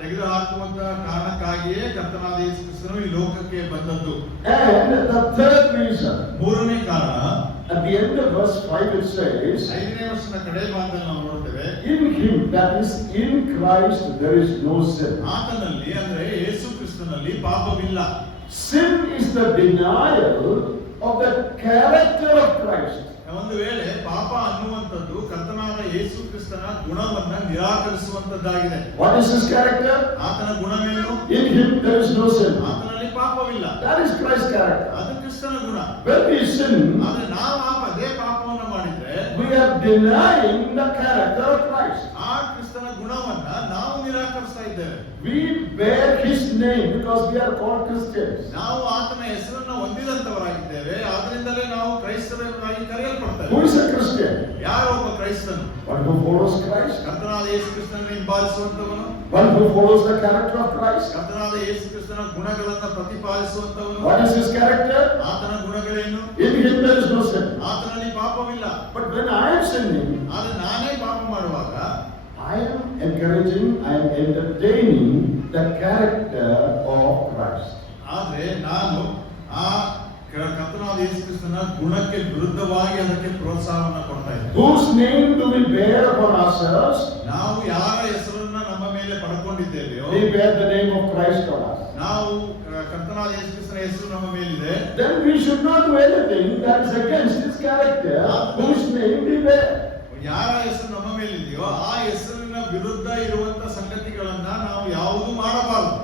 ತೆಗೆದುಹಾಕುವಂತ ಕಾರಣಕ್ಕಾಗಿಯೇ ಕರ್ತನಾದ ಯೇಸು ಕ್ರಿಸ್ತನು ಈ ಲೋಕಕ್ಕೆ ಬಂದದ್ದು. And the third reason. ಮೂರನೇ ಕಾರಣ, at the end of verse 5 it says, 5ನೇ ವರ್ಷದ ಕಡೆ ಭಾಗದಲ್ಲಿ ನಾವು ನೋಡ್ತೇವೆ, in Him, that is in Christ, there is no sin. ಆತನಲ್ಲಿ ಅಂದ್ರೆ ಯೇಸು ಕ್ರಿಸ್ತನಲ್ಲಿ ಪಾಪವಿಲ್ಲ. Sin is the denial of the character of Christ. ಒಂದು ವೇಳೆ ಪಾಪ ಅನ್ನುವಂಥದ್ದು ಕರ್ತನಾದ ಯೇಸು ಕ್ರಿಸ್ತನ ಗುಣವನ್ನ ನಿರಾಕರಿಸುವಂತದ್ದಾಗಿದೆ. What is His character? ಆತನ ಗುಣವೇನು? In Him there is no sin. ಆತನಲ್ಲಿ ಪಾಪವಿಲ್ಲ. That is Christ's character. ಅದು ಕ್ರಿಸ್ತನ ಗುಣ. When we sin, ಆದ್ರೆ ನಾವು ಅದೇ ಪಾಪವನ್ನು ಮಾಡಿದ್ರೆ we are denying the character of Christ. ಆ ಕ್ರಿಸ್ತನ ಗುಣವನ್ನ ನಾವು ನಿರಾಕರಿಸ್ತಾ ಇದ್ದೇವೆ. We bear His name because we are called Christians. ನಾವು ಆತನ ಹೆಸರನ್ನು ಹೊಂದಿದಂತವರಾಗಿದ್ದೇವೆ, ಆದ್ರಿಂದಲೇ ನಾವು ಕ್ರೈಸ್ತರಾಗಿ ಕರೆಯಲ್ಪಡ್ತೇವೆ. Who is a Christian? ಯಾರು ಒಬ್ಬ ಕ್ರೈಸ್ತನು? One who follows Christ. ಕರ್ತನಾದ ಯೇಸು ಕ್ರಿಸ್ತನನ್ನು ಹಿಂಬಾಲಿಸುವಂತವನು. One who follows the character of Christ. ಕರ್ತನಾದ ಯೇಸು ಕ್ರಿಸ್ತನ ಗುಣಗಳನ್ನು ಪ್ರತಿಪಾದಿಸುವಂತವನು. What is His character? ಆತನ ಗುಣಗಳೇನು? In Him there is no sin. ಆತನಲ್ಲಿ ಪಾಪವಿಲ್ಲ. But when I am sinning, ಆದ್ರೆ ನಾನೇ ಪಾಪ ಮಾಡುವಾಗ I am encouraging, I am entertaining the character of Christ. ಆದ್ರೆ ನಾನು ಆ ಕರ್ತನಾದ ಯೇಸು ಕ್ರಿಸ್ತನ ಗುಣಕ್ಕೆ ವಿರುದ್ಧವಾಗಿ ಅದಕ್ಕೆ ಪ್ರೋತ್ಸಾಹವನ್ನು ಕೊಡ್ತಾ ಇದ್ದೇನೆ. Whose name do we bear upon ourselves? ನಾವು ಯಾರ ಹೆಸರನ್ನ ನಮ್ಮ ಮೇಲೆ ಪಡ್ಕೊಂಡಿದ್ದೇವೆಯೋ, We bear the name of Christ on us. ನಾವು ಕರ್ತನಾದ ಯೇಸು ಕ್ರಿಸ್ತನ ಹೆಸರು ನಮ್ಮ ಮೇಲಿದೆ. Then we should not do anything that is against His character. Whose name we bear? ಯಾರ ಹೆಸರು ನಮ್ಮ ಮೇಲಿದೆಯೋ ಆ ಹೆಸರಿನ ವಿರುದ್ಧ ಇರುವಂತ ಸಂಗತಿಗಳನ್ನ ನಾವು ಯಾವುದು ಮಾಡಬಾರದು.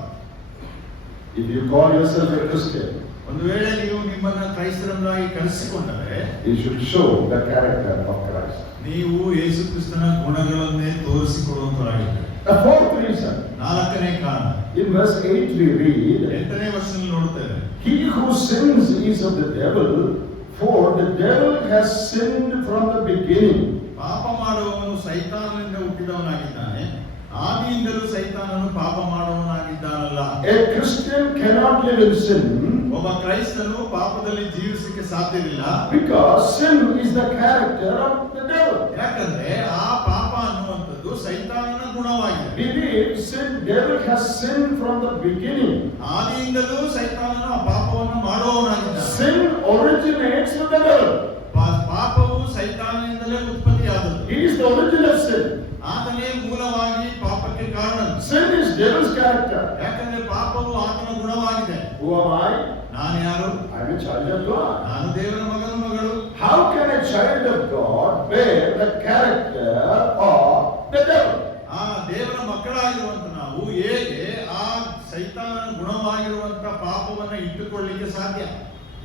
If you call yourself a Christian, ಒಂದು ವೇಳೆ ನೀವು ನಿಮ್ಮನ್ನ ಕ್ರೈಸ್ತರನ್ನಾಗಿ ಕರೆಸಿಕೊಂಡರೆ, you should show the character of Christ. ನೀವು ಯೇಸು ಕ್ರಿಸ್ತನ ಗುಣಗಳನ್ನೇ ತೋರಿಸಿಕೊಡುವಂತರಾಗಿದ್ದೀರಿ. The fourth reason. ನಾಲ್ಕನೇ ಕಾರಣ, In verse 8 we read, 8ನೇ ವರ್ಷದಲ್ಲಿ ನೋಡ್ತೇವೆ, He who sins is of the devil, for the devil has sinned from the beginning. ಪಾಪ ಮಾಡುವವನು ಸೈತಾನನಿಂದ ಹುಟ್ಟಿದವನಾಗಿದ್ದಾನೆ, ಆದಿಯಿಂದಲೂ ಸೈತಾನನು ಪಾಪ ಮಾಡುವವನಾಗಿದ್ದಾನಲ್ಲ. A Christian cannot live in sin. ಒಬ್ಬ ಕ್ರೈಸ್ತನು ಪಾಪದಲ್ಲಿ ಜೀವಿಸಲಿಕ್ಕೆ ಸಾಧ್ಯವಿಲ್ಲ. because sin is the character of the devil. ಯಾಕಂದ್ರೆ ಆ ಪಾಪ ಅನ್ನುವಂಥದ್ದು ಸೈತಾನನ ಗುಣವಾಗಿದೆ. We read sin, devil has sinned from the beginning. ಆದಿಯಿಂದಲೂ ಸೈತಾನನು ಆ ಪಾಪವನ್ನು ಮಾಡುವವನಾಗಿದ್ದಾನೆ. Sin originates with the devil. ಪಾಪವು ಸೈತಾನನಿಂದಲೇ ಉತ್ಪತ್ತಿಯಾದದ್ದು. He is the origin of sin. ಆತನೇ ಮೂಲವಾಗಿ ಪಾಪಕ್ಕೆ ಕಾರಣ. Sin is devil's character. ಯಾಕಂದ್ರೆ ಪಾಪವು ಆತನ ಗುಣವಾಗಿದೆ. Who am I? ನಾನು ಯಾರು? I am a child of God. ನಾನು ದೇವರ ಮಗಳು. How can a child of God bear the character of the devil? ಆ ದೇವರ ಮಕ್ಕಳಾಗಿರುವಂತ ನಾವು ಹೇಗೆ ಆ ಸೈತಾನನ ಗುಣವಾಗಿರುವಂತ ಪಾಪವನ್ನು ಇಟ್ಟುಕೊಳ್ಳಲಿಕ್ಕೆ ಸಾಧ್ಯ?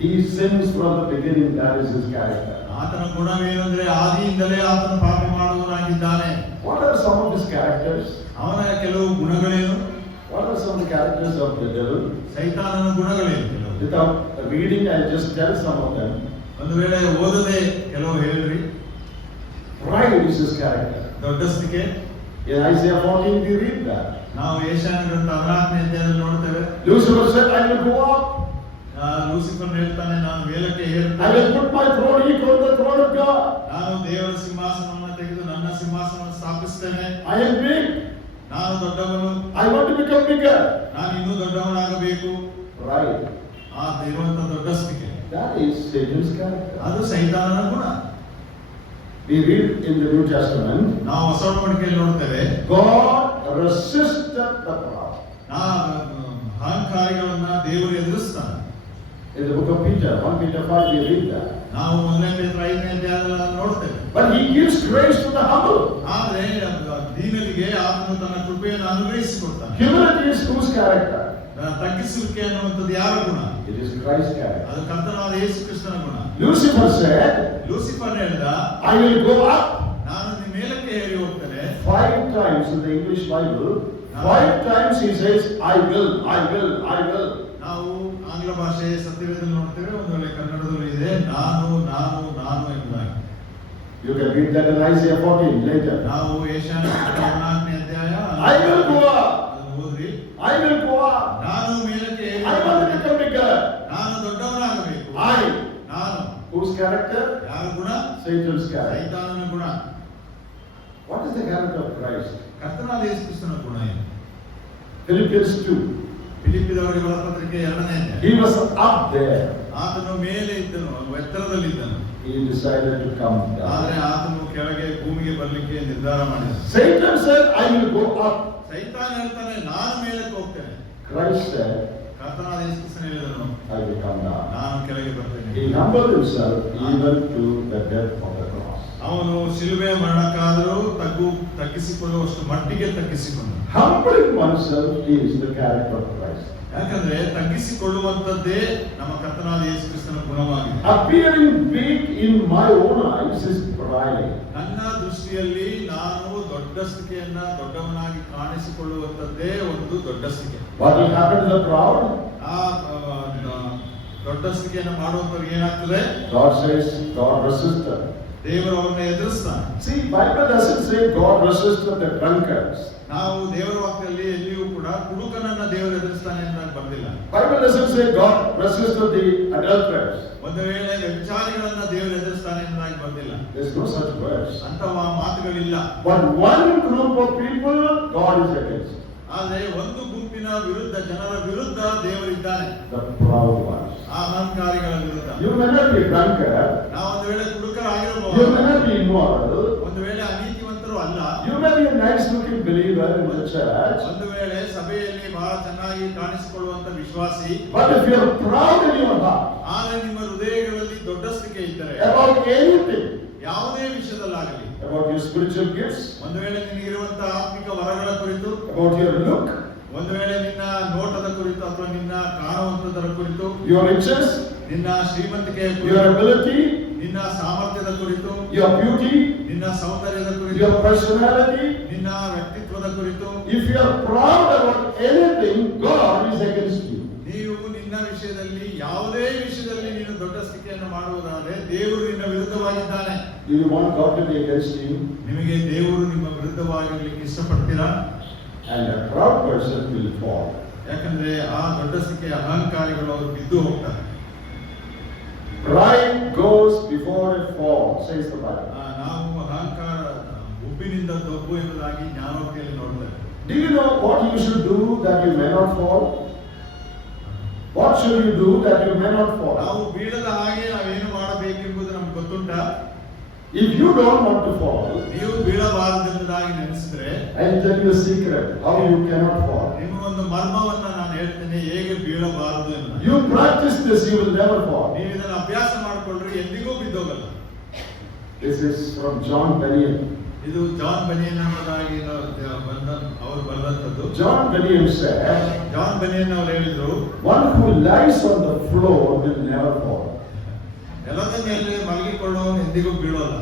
He sins from the beginning. That is his character. ಆತನ ಗುಣವೇನೆಂದರೆ ಆದಿಯಿಂದಲೇ ಆತನ ಪಾಪ ಮಾಡುವವನಾಗಿದ್ದಾನೆ. What are some of his characters? ಅವನ ಕೆಲವು ಗುಣಗಳೇನು? What are some of the characters of the devil? ಸೈತಾನನ ಗುಣಗಳೇನು? Without reading, I'll just tell some of them. ಒಂದು ವೇಳೆ ಓದದೆ ಕೆಲವು ಹೇಳ್ರಿ. Pride is his character. ದೊಡ್ಡಸ್ತಿಕೆ. In Isaiah 14 we read that. ನಾವು ಯೆಶಾಯನ ಗ್ರಂಥ 14ನೇ ಅಧ್ಯಾಯದಲ್ಲಿ ನೋಡ್ತೇವೆ. Lucifer said, I will go up. Lucifer ಹೇಳ್ತಾನೆ, ನಾನು ಮೇಲಕ್ಕೆ I ಏರುತ್ತೇನೆ. will put my throne equal to the throne of God. ನಾನು ದೇವರ ಸಿಂಹಾಸನವನ್ನು ತೆಗೆದು ನನ್ನ ಸಿಂಹಾಸನವನ್ನು ಸ್ಥಾಪಿಸ್ತೇನೆ. I am big. ನಾನು ದೊಡ್ಡವನು. I want to become bigger. ನಾನು ಇನ್ನೂ ದೊಡ್ಡವನಾಗಬೇಕು. Pride. ಇರುವಂತ ದೊಡ್ಡಸ್ತಿಕೆ. That is Satan's character. ಅದು ಸೈತಾನನ ಗುಣ. We read in the New Testament, ನಾವು ಹೊಸ ಒಡಂಬಡಿಕೆಯಲ್ಲಿ ನೋಡ್ತೇವೆ, God resisted the proud. ಅಹಂಕಾರಿಗಳನ್ನ ದೇವರು ಎದುರಿಸ್ತಾನೆ. In the book of Peter, 1 Peter 5, we read that. ನಾವು 1 ಪೇತ್ರ 5ನೇ ಅಧ್ಯಾಯದಲ್ಲಿ ನೋಡ್ತೇವೆ. But he gives grace to the humble. ಆದರೆ ದೀನರಿಗೆ ಆತನು ತನ್ನ ಕೃಪೆಯನ್ನು ಅನುಗ್ರಹಿಸಿಕೊಡ್ತಾನೆ. Humility is whose character? ತಗ್ಗಿಸುವಿಕೆ ಅನ್ನುವಂಥದ್ದು ಯಾರ ಗುಣ? It is Christ's character. ಅದು ಕರ್ತನಾದ ಯೇಸು ಕ್ರಿಸ್ತನ ಗುಣ. Lucifer said, ಲೂಸಿಫರ್ ಹೇಳ್ದ, I will go up. ನಾನು ಮೇಲಕ್ಕೆ ಏರಿ ಹೋಗ್ತೇನೆ. 5 times in the English Bible, 5 times he says, I will, I will, I will. ನಾವು ಆಂಗ್ಲ ಭಾಷೆ ಸತ್ಯವೇದದಲ್ಲಿ ನೋಡ್ತೇವೆ, ಒಂದು ವೇಳೆ ಕನ್ನಡದಲ್ಲೂ ಇದೆ, ನಾನು ನಾನು ನಾನು ಎಂಬುದಾಗಿ. You can read that in Isaiah 14 later. ನಾವು ಯೆಶಾಯ 14ನೇ ಅಧ್ಯಾಯ I will go up. ಅದನ್ನು ಓದ್ರಿ. I will go up. ನಾನು ಮೇಲಕ್ಕೆ ಏರಿ I want to become bigger. ನಾನು ದೊಡ್ಡವನಾಗಬೇಕು. ನಾನು. Whose character? ಯಾರ ಗುಣ? Satan's character. ಸೈತಾನನ ಗುಣ. What is the character of Christ? ಕರ್ತನಾದ ಯೇಸು ಕ್ರಿಸ್ತನ ಗುಣ ಏನು? Philippians 2. ಫಿಲಿಪ್ಪಿದವರಿಗೆ ಬರೆದ ಪತ್ರಿಕೆ 2ನೇ ಅಧ್ಯಾಯ. He was up there. ಆತನು ಮೇಲೆ ಇದ್ದನು, ಎತ್ತರದಲ್ಲಿದ್ದನು. He decided to come down. ಆದರೆ ಆತನು ಕೆಳಗೆ ಭೂಮಿಗೆ ಬರಲಿಕ್ಕೆ ನಿರ್ಧಾರ ಮಾಡಿದನು. Satan said, I will go up. ಸೈತಾನ ಹೇಳ್ತಾನೆ, ನಾನು ಮೇಲಕ್ಕೆ ಹೋಗ್ತೇನೆ. Christ said, ಕರ್ತನಾದ ಯೇಸು ಕ್ರಿಸ್ತನು ಹೇಳಿದನು, I will come down. ನಾನು ಕೆಳಗೆ ಬರ್ತೇನೆ. He humbled himself even to the death of the cross. ಅವನು ಶಿಲುಬೆಯ ಮರಣಕ್ಕಾದರೂ ತಗ್ಗಿಸಿಕೊಳ್ಳುವಷ್ಟು ಮಟ್ಟಿಗೆ ತಗ್ಗಿಸಿಕೊಂಡನು. Humbling oneself is the character of Christ. ಯಾಕಂದ್ರೆ ತಗ್ಗಿಸಿಕೊಳ್ಳುವಂತದ್ದೇ ನಮ್ಮ ಕರ್ತನಾದ ಯೇಸು ಕ್ರಿಸ್ತನ ಗುಣವಾಗಿದೆ. Appearing big in my own eyes is pride. ನನ್ನ ದೃಷ್ಟಿಯಲ್ಲಿ ನಾನು ದೊಡ್ಡಸ್ತಿಕೆಯನ್ನ ದೊಡ್ಡವನಾಗಿ ಕಾಣಿಸಿಕೊಳ್ಳುವಂತದ್ದೇ ಒಂದು ದೊಡ್ಡಸ್ತಿಕೆ. What will happen to the proud? ಆ ದೊಡ್ಡಸ್ತಿಕೆಯನ್ನು ಮಾಡುವಂತವ್ರಿಗೆ ಏನಾಗ್ತದೆ? God says, God resisted. ದೇವರು ಅವರನ್ನ ಎದುರಿಸ್ತಾನೆ. See, Bible doesn't say God resisted the drunkards. ನಾವು ದೇವರ ವಾಕ್ಯದಲ್ಲಿ ಎಲ್ಲಿಯೂ ಕೂಡ ಕುಡುಕನನ್ನ ದೇವರು ಎದುರಿಸ್ತಾನೆ ಅಂತ ಬಂದಿಲ್ಲ. Bible doesn't say God resisted the adulterers. ಒಂದು ವೇಳೆ ವ್ಯಭಿಚಾರಿಗಳನ್ನ ದೇವರು ಎದುರಿಸ್ತಾನೆ ಎಂಬುದಾಗಿ ಬಂದಿಲ್ಲ. There's no such words. ಅಂತಹ ಮಾತುಗಳಿಲ್ಲ. But one group of people God is against. ಆದರೆ ಒಂದು ಗುಂಪಿನ ವಿರುದ್ಧ, ಜನರ ವಿರುದ್ಧ ದೇವರಿದ್ದಾನೆ. The proud ones. ಆ ಅಹಂಕಾರಿಗಳ ವಿರುದ್ಧ. You may not be drunkard. ನಾವು ಒಂದು ವೇಳೆ ಕುಡುಕರಾಗಿರಬಹುದು. You may not be immoral. ಒಂದು ವೇಳೆ ಅನೀತಿವಂತರು ಅಲ್ಲ. You may be a nice looking believer in the church. ಒಂದು ವೇಳೆ ಸಭೆಯಲ್ಲಿ ಬಹಳ ಚೆನ್ನಾಗಿ ಕಾಣಿಸಿಕೊಳ್ಳುವಂತ ವಿಶ್ವಾಸಿ. But if you are proud in your heart. ಆದರೆ ನಿಮ್ಮ ಹೃದಯಗಳಲ್ಲಿ ದೊಡ್ಡಸ್ತಿಕೆ ಇದ್ದರೆ. About anything. ಯಾವುದೇ ವಿಷಯದಲ್ಲಾಗಲಿ. About your spiritual gifts. ಒಂದು ವೇಳೆ ನಿನಗಿರುವಂತಹ ಆತ್ಮಿಕ ವರಗಳ ಕುರಿತು. About your look. ಒಂದು ವೇಳೆ ನಿನ್ನ ನೋಟದ ಕುರಿತು ಅಥವಾ ನಿನ್ನ ಕಾಣುವಂತದರ ಕುರಿತು. Your riches. ನಿನ್ನ ಶ್ರೀಮಂತಿಕೆಯ Your ಕುರಿತು. ability. ನಿನ್ನ ಸಾಮರ್ಥ್ಯದ ಕುರಿತು. Your beauty. ನಿನ್ನ ಸೌಂದರ್ಯದ ಕುರಿತು. Your personality. ನಿನ್ನ ವ್ಯಕ್ತಿತ್ವದ ಕುರಿತು. If you are proud about anything, God is against you. ನೀವು ನಿನ್ನ ವಿಷಯದಲ್ಲಿ ಯಾವುದೇ ವಿಷಯದಲ್ಲಿ ನೀನು ದೊಡ್ಡ ಸ್ಥಿತಿಯನ್ನು ಮಾಡುವುದಾದರೆ ದೇವರು ನಿನ್ನ ವಿರುದ್ಧವಾಗಿದ್ದಾನೆ. Do you want God to be against you? ನಿಮಗೆ ದೇವರು ನಿಮ್ಮ ವಿರುದ್ಧವಾಗಿರಲಿಕ್ಕೆ ಇಷ್ಟಪಡ್ತೀರಾ? And a proud person will fall. ಯಾಕಂದ್ರೆ ಆ ದೊಡ್ಡಸ್ತಿಕೆ ಅಹಂಕಾರಿಗಳು ಅವರು ಬಿದ್ದು ಹೋಗ್ತಾರೆ. Pride goes before a fall, says the Bible. ನಾವು ಅಹಂಕಾರ ಉಬ್ಬಿನಿಂದ ದೊಬ್ಬು ಎಂಬುದಾಗಿ ಜ್ಞಾನೋಕ್ತಿಯಲ್ಲಿ ನೋಡ್ತೇವೆ. Do you know what you should do that you may not fall? What should you do that you may not fall? ನಾವು ಬೀಳದ ಹಾಗೆ ನಾವೇನು ಮಾಡಬೇಕೆಂಬುದು ನಮ್ಗೆ ಗೊತ್ತುಂಟಾ? If you don't want to fall, ನೀವು ಬೀಳಬಾರದೆಂಬುದಾಗಿ ನೆನೆಸಿದ್ರೆ, I'll tell you a secret how you cannot fall. ನಿಮಗೊಂದು ಮರ್ಮವನ್ನ ನಾನು ಹೇಳ್ತೇನೆ, ಹೇಗೆ ಬೀಳಬಾರದು ಎಂದು. You practice this, you will never fall. ನೀವು ಇದನ್ನು ಅಭ್ಯಾಸ ಮಾಡಿಕೊಳ್ಳ್ರಿ, ಎಂದಿಗೂ ಬಿದ್ದೋಗಲ್ಲ. This is from John Bunyan. ಇದು ಜಾನ್ ಬನಿಯನ್ ಎಂಬುದಾಗಿ ಅವರು ಬರೆದಂತದ್ದು. John Bunyan said, John Bunyan ಅವರು ಹೇಳಿದ್ರು, one who lies on the floor will never fall. ನೆಲದ ಮೇಲೆ ಮಲಗಿಕೊಳ್ಳುವವನು ಎಂದಿಗೂ ಬೀಳೋಲ್ಲ.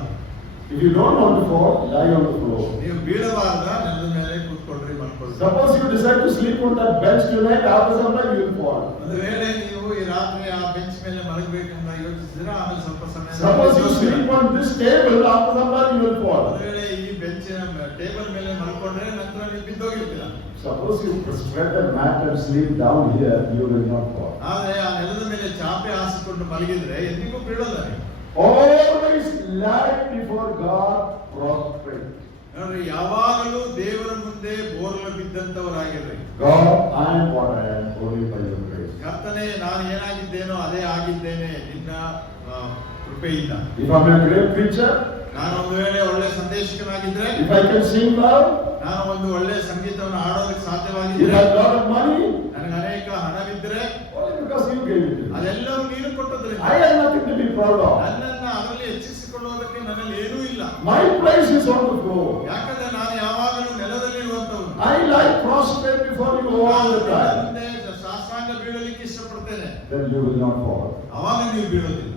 If you don't want to fall, lie on the floor. ನೀವು ಬೀಳಬಾರದ, ನೆಲದ ಮೇಲೆ ಕೂತ್ಕೊಳ್ರಿ, ಮಲ್ಕೊಳ್ಳಿ. Suppose you decide to sleep on that bench tonight, after some time you will fall. ಒಂದು ವೇಳೆ ನೀವು ಈ ರಾತ್ರಿ ಆ ಬೆಂಚ್ ಮೇಲೆ ಮಲಗಬೇಕಂತ ಯೋಚಿಸಿದ್ರೆ ಆಮೇಲೆ ಸ್ವಲ್ಪ ಸಮಯ. Suppose you sleep on this table, after some time you will fall. ಒಂದು ವೇಳೆ ಈ ಬೆಂಚಿನ ಟೇಬಲ್ ಮೇಲೆ ಮಲ್ಕೊಂಡ್ರೆ ನಂತರ ನೀವು ಬಿದ್ದೋಗಿರ್ತೀರ. Suppose you spread a mat and sleep down here, you will not fall. ಆದ್ರೆ ಆ ನೆಲದ ಮೇಲೆ ಚಾಪೆ ಹಾಸಿಕೊಂಡು ಮಲಗಿದ್ರೆ ಎಂದಿಗೂ ಬೀಳಲ್ಲ ನೀವು. Always lie before God prostrate. ನೋಡ್ರಿ, ಯಾವಾಗಲೂ ದೇವರ ಮುಂದೆ ಬೋರ್ಲ ಬಿದ್ದಂತವರಾಗಿರ್ರಿ. God, I am what I am only by your grace. ಕರ್ತನೇ, ನಾನು ಏನಾಗಿದ್ದೇನೋ ಅದೇ ಆಗಿದ್ದೇನೆ ನಿನ್ನ ಕೃಪೆಯಿಂದ. If I am a great preacher, ನಾನು ಒಂದು ವೇಳೆ ಒಳ್ಳೆ ಸಂದೇಶಕನಾಗಿದ್ರೆ, if I can sing well, ನಾನು ಒಂದು ಒಳ್ಳೆ ಸಂಗೀತವನ್ನು ಹಾಡೋದಕ್ಕೆ if ಸಾಧ್ಯವಾಗಿದ್ರೆ, I have a lot of money, ನನಗೆ ಅನೇಕ ಹಣವಿದ್ರೆ, only because you gave it to me. ಅದೆಲ್ಲವೂ ನೀನು ಕೊಟ್ಟದ್ರಿಂದ I have nothing to be proud of. ನನ್ನನ್ನ ಅದರಲ್ಲಿ ಹೆಚ್ಚಿಸಿಕೊಳ್ಳುವುದಕ್ಕೆ ನನ್ನಲ್ಲಿ ಏನೂ ಇಲ್ಲ. My place is on the floor. ಯಾಕಂದ್ರೆ ನಾನು ಯಾವಾಗಲೂ ನೆಲದಲ್ಲಿ ಇರುವಂತವನು. I lie prostrate before you all the time. ಮುಂದೆ ಸಾಷ್ಟಾಂಗ ಬೀಳಲಿಕ್ಕೆ ಇಷ್ಟಪಡ್ತೇನೆ. Then you will not fall. ಅವಾಗ ನೀವು ಬೀಳೋದಿಲ್ಲ.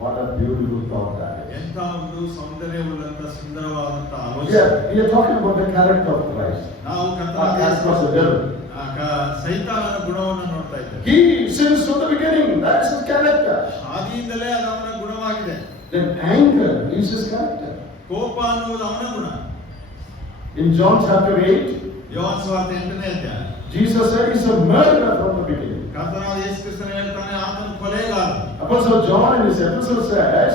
What a beautiful thought that is. ಎಂತ ಒಂದು ಸೌಂದರ್ಯವುಳ್ಳಂತ ಸುಂದರವಾದಂತ ಆಲೋಚನೆ. We are talking about the character of Christ. ನಾವು As was the devil. ಸೈತಾನನ ಗುಣವನ್ನು ನೋಡ್ತಾ ಇದ್ದೇವೆ. He sins from the beginning. That is his character. ಆದಿಯಿಂದಲೇ ಅದು ಅವನ ಗುಣವಾಗಿದೆ. Then anger is his character. ಕೋಪ ಅನ್ನುವುದು ಅವನ ಗುಣ. In John chapter 8, ಯೋಹಾನ ಸುವಾರ್ತೆ 8ನೇ ಅಧ್ಯಾಯ, Jesus said he's a murderer from the beginning. ಕರ್ತನಾದ ಯೇಸು ಕ್ರಿಸ್ತನು ಹೇಳ್ತಾನೆ, ಆತನು ಕೊಲೆಗಾರ. Apostle John in his epistle says,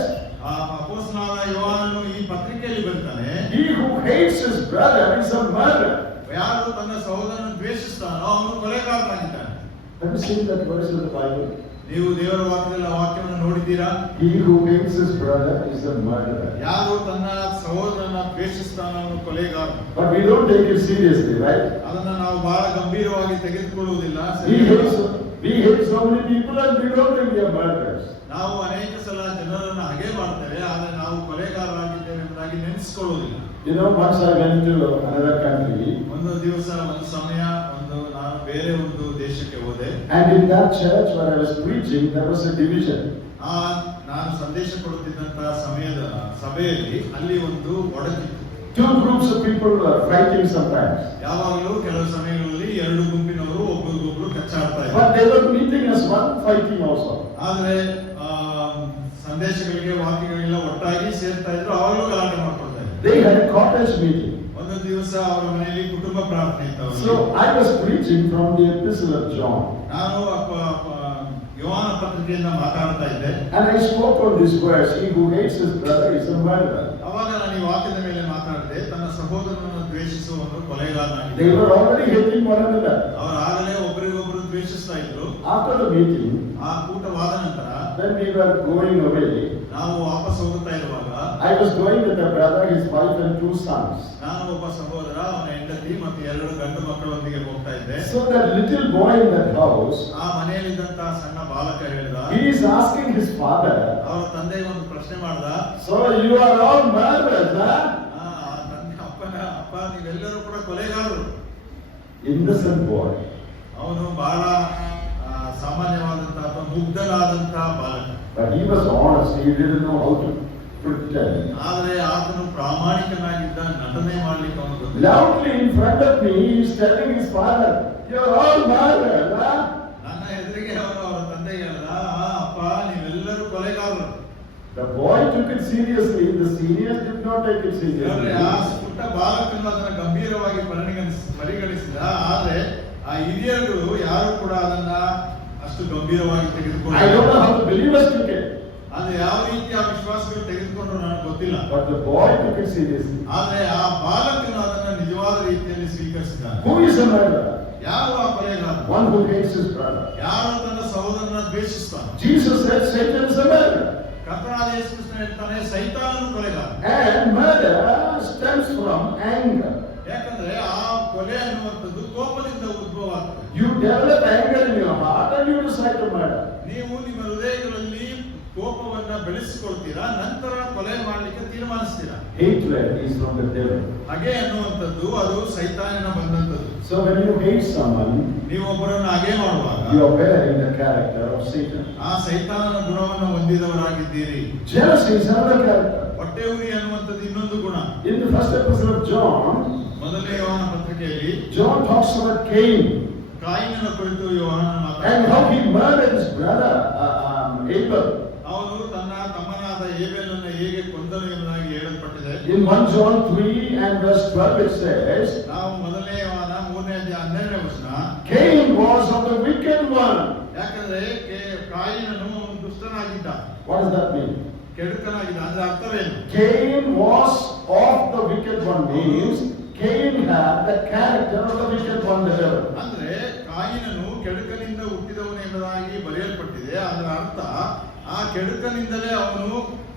ಅಪೊಸ್ತಲನಾದ ಯೋಹಾನನು ಈ ಪತ್ರಿಕೆಯಲ್ಲಿ ಬರ್ತಾನೆ, he who hates his brother is a murderer. ಯಾರು ತನ್ನ ಸಹೋದರನನ್ನು ದ್ವೇಷಿಸ್ತಾನೋ ಅವನು ಕೊಲೆಗಾರನಾಗಿದ್ದಾನೆ. Have you seen that verse in the Bible? ನೀವು ದೇವರ ವಾಕ್ಯದಲ್ಲಿ ಆ ವಾಕ್ಯವನ್ನು ನೋಡಿದ್ದೀರಾ? He who hates his brother is a murderer. ಯಾರು ತನ್ನ ಸಹೋದರನ ದ್ವೇಷಿಸ್ತಾನೋ ಅವನು ಕೊಲೆಗಾರ. But we don't take it seriously, right? ಅದನ್ನ ನಾವು ಬಹಳ ಗಂಭೀರವಾಗಿ ತೆಗೆದುಕೊಳ್ಳುವುದಿಲ್ಲ. We hate so many people and we don't think we are murderers. ನಾವು ಅನೇಕ ಸಲ ಜನರನ್ನು ಹಾಗೆ ಮಾಡ್ತೇವೆ, ಆದರೆ ನಾವು ಕೊಲೆಗಾರರಾಗಿದ್ದೇವೆ ಎಂಬುದಾಗಿ ನೆನೆಸಿಕೊಳ್ಳುವುದಿಲ್ಲ. You know, once I went to another country. ಒಂದು ದಿವಸ ಒಂದು ಸಮಯ ನಾನು ಬೇರೆ ಒಂದು ದೇಶಕ್ಕೆ ಹೋದೆ. And in that church where I was preaching, there was a division. ನಾನು ಸಂದೇಶ ಕೊಡುತ್ತಿದ್ದಂತಹ ಸಮಯದ ಸಭೆಯಲ್ಲಿ ಅಲ್ಲಿ ಒಂದು ಒಡಕಿತ್ತು. Two groups of people were fighting sometimes. ಯಾವಾಗಲೂ ಕೆಲವು ಸಮಯಗಳಲ್ಲಿ ಎರಡು ಗುಂಪಿನವರು ಒಬ್ಬರಿಗೊಬ್ಬರು ಕಚ್ಚಾಡ್ತಾ ಇದ್ದಾರೆ. But they were meeting as one, fighting also. ಆದ್ರೆ ಸಂದೇಶಗಳಿಗೆ ವಾಕ್ಯಗಳಿಗೆಲ್ಲ ಒಟ್ಟಾಗಿ ಸೇರ್ತಾ ಇದ್ರು, ಅವಾಗಲೂ ಗಲಾಟೆ ಮಾಡ್ಕೊಳ್ತಾ ಇದ್ರು. They had a cottage meeting. ಒಂದು ದಿವಸ ಅವರ ಮನೆಯಲ್ಲಿ ಕುಟುಂಬ ಪ್ರಾರ್ಥನೆ ಇತ್ತು. So I was preaching from the epistle of John. ನಾನು ಯೋಹಾನ ಪತ್ರಿಕೆಯಿಂದ ಮಾತಾಡ್ತಾ ಇದ್ದೆ. And I spoke on this verse, he who hates his brother is a murderer. ಅವಾಗ ನಾನು ಈ ವಾಕ್ಯದ ಮೇಲೆ ಮಾತಾಡಿದೆ, ತನ್ನ ಸಹೋದರನನ್ನು ದ್ವೇಷಿಸುವವನು ಕೊಲೆಗಾರನಾಗಿದ್ದಾನೆ. They were already hating one another. ಅವರು ಆಗಲೇ ಒಬ್ಬರಿಗೊಬ್ಬರು ದ್ವೇಷಿಸ್ತಾ ಇದ್ರು. After the meeting, ಆ ಕೂಟವಾದ ನಂತರ when we were going away, ನಾವು ವಾಪಸ್ ಹೋಗುತ್ತಾ ಇರುವಾಗ I was going with a brother, his wife and two sons. ನಾನು ಒಬ್ಬ ಸಹೋದರ, ಅವನ ಹೆಂಡತಿ ಮತ್ತು ಎರಡು ಗಂಡು ಮಕ್ಕಳೊಂದಿಗೆ ಹೋಗ್ತಾ ಇದ್ದೆ. So that little boy in that house, ಆ ಮನೆಯಲ್ಲಿದ್ದಂತಹ ಸಣ್ಣ ಬಾಲಕ ಹೇಳಿದ, he is asking his father, ಅವರ ತಂದೆಗೆ ಒಂದು ಪ್ರಶ್ನೆ ಮಾಡ್ದ, so you are all murderers, huh? ಅಪ್ಪ ನೀವೆಲ್ಲರೂ ಕೂಡ ಕೊಲೆಗಾರರು. Innocent boy. ಅವನು ಬಹಳ ಸಾಮಾನ್ಯವಾದಂತಹ ಅಥವಾ ಮುಗ್ಧನಾದಂತಹ ಬಾಲಕ. But he was honest, he didn't know how to pretend. ಆದರೆ ಆತನು ಪ್ರಾಮಾಣಿಕನಾಗಿದ್ದ, ನಟನೆ ಮಾಡ್ಲಿಕ್ಕೆ ಅವನು ಗೊತ್ತಿಲ್ಲ. Loudly in front of me, he is telling his father, you are all murderers, huh? ನನ್ನ ಎದುರಿಗೆ ಅವನು ಅವರ ತಂದೆಗೆ ಹೇಳ್ದ, ಅಪ್ಪ ನೀವೆಲ್ಲರೂ ಕೊಲೆಗಾರರು. The boy took it seriously, the seniors did not take it seriously. ಆ ಪುಟ್ಟ ಬಾಲಕನು ಅದನ್ನು ಗಂಭೀರವಾಗಿ ಪರಿಗಣಿಸಿದ, ಆದ್ರೆ ಆ ಆ ಹಿರಿಯರುಗಳು ಯಾರು ಕೂಡ ಅದನ್ನ ಅಷ್ಟು ಗಂಭೀರವಾಗಿ I don't ತೆಗೆದುಕೊಂಡು know how the believers took it, ಅದು ಯಾವ ರೀತಿ ಆ ವಿಶ್ವಾಸಗಳು ತೆಗೆದುಕೊಂಡ್ರು ನನಗೆ ಗೊತ್ತಿಲ್ಲ. but the boy took it seriously. ಆದ್ರೆ ಆ ಬಾಲಕನು ಅದನ್ನ ನಿಜವಾದ ರೀತಿಯಲ್ಲಿ ಸ್ವೀಕರಿಸಿದ್ದಾನೆ. Who is a murderer? ಯಾರು ಆ ಕೊಲೆಗಾರ? One who hates his brother. ಯಾರು ತನ್ನ ಸಹೋದರನ ದ್ವೇಷಿಸ್ತಾನೆ? Jesus said Satan is a murderer. ಕರ್ತನಾದ ಯೇಸು ಕ್ರಿಸ್ತನು ಹೇಳ್ತಾನೆ ಸೈತಾನನು ಕೊಲೆಗಾರ. And murder stems from anger. ಯಾಕಂದ್ರೆ ಆ ಕೊಲೆ ಅನ್ನುವಂಥದ್ದು ಕೋಪದಿಂದ ಉದ್ಭವ ಆಗ್ತದೆ. You develop anger in your heart and you decide to murder. ನೀವು ನಿಮ್ಮ ಹೃದಯಗಳಲ್ಲಿ ಕೋಪವನ್ನ ಬೆಳೆಸಿಕೊಳ್ತೀರಾ, ನಂತರ ಕೊಲೆ ಮಾಡಲಿಕ್ಕೆ ತೀರ್ಮಾನಿಸ್ತೀರಾ. Hatred is from the devil. ಹಾಗೆ ಅನ್ನುವಂಥದ್ದು ಅದು ಸೈತಾನನ ಬಂದಂಥದ್ದು. So when you hate someone, ನೀವು ಒಬ್ಬರನ್ನು ಹಾಗೆ ಮಾಡುವಾಗ you are bearing the character of Satan. ಆ ಸೈತಾನನ ಗುಣವನ್ನು ಹೊಂದಿದವರಾಗಿದ್ದೀರಿ. Jealousy is another character. ಹೊಟ್ಟೆ ಉರಿ ಅನ್ನುವಂಥದ್ದು ಇನ್ನೊಂದು ಗುಣ. In the first epistle of John, ಮೊದಲನೇ ಯೋಹಾನ ಪತ್ರಿಕೆಯಲ್ಲಿ John talks about Cain ಕಾಯಿನನ ಕುರಿತು ಯೋಹಾನ and ಮಾತಾಡ್ತಾನೆ. how he murdered his brother Abel. ಅವನು ತನ್ನ ತಮ್ಮನಾದ ಏಬೆಲನ್ನು ಹೇಗೆ ಕೊಂದನು ಎಂಬುದಾಗಿ ಹೇಳಲ್ಪಟ್ಟಿದೆ. In 1 John 3 and verse 12 it says, ನಾವು ಮೊದಲನೇ ಯೋಹಾನ 3ನೇ ಅಧ್ಯಾಯ 12ನೇ ವಚನ, Cain was of the wicked one. ಯಾಕಂದ್ರೆ ಕಾಯಿನನು ಅವನು ದುಷ್ಟನಾಗಿದ್ದ. What does that mean? ಕೆಡುಕನಾಗಿದ್ದ ಅಂದ್ರೆ ಅರ್ಥವೇನು? Cain was of the wicked one means Cain had the character of the wicked one, the devil. ಅಂದ್ರೆ ಕಾಯಿನನು ಕೆಡುಕನಿಂದ ಹುಟ್ಟಿದವನು ಎಂಬುದಾಗಿ ಬರೆಯಲ್ಪಟ್ಟಿದೆ. ಅದರ ಅರ್ಥ ಆ ಕೆಡುಕನಿಂದಲೇ ಅವನು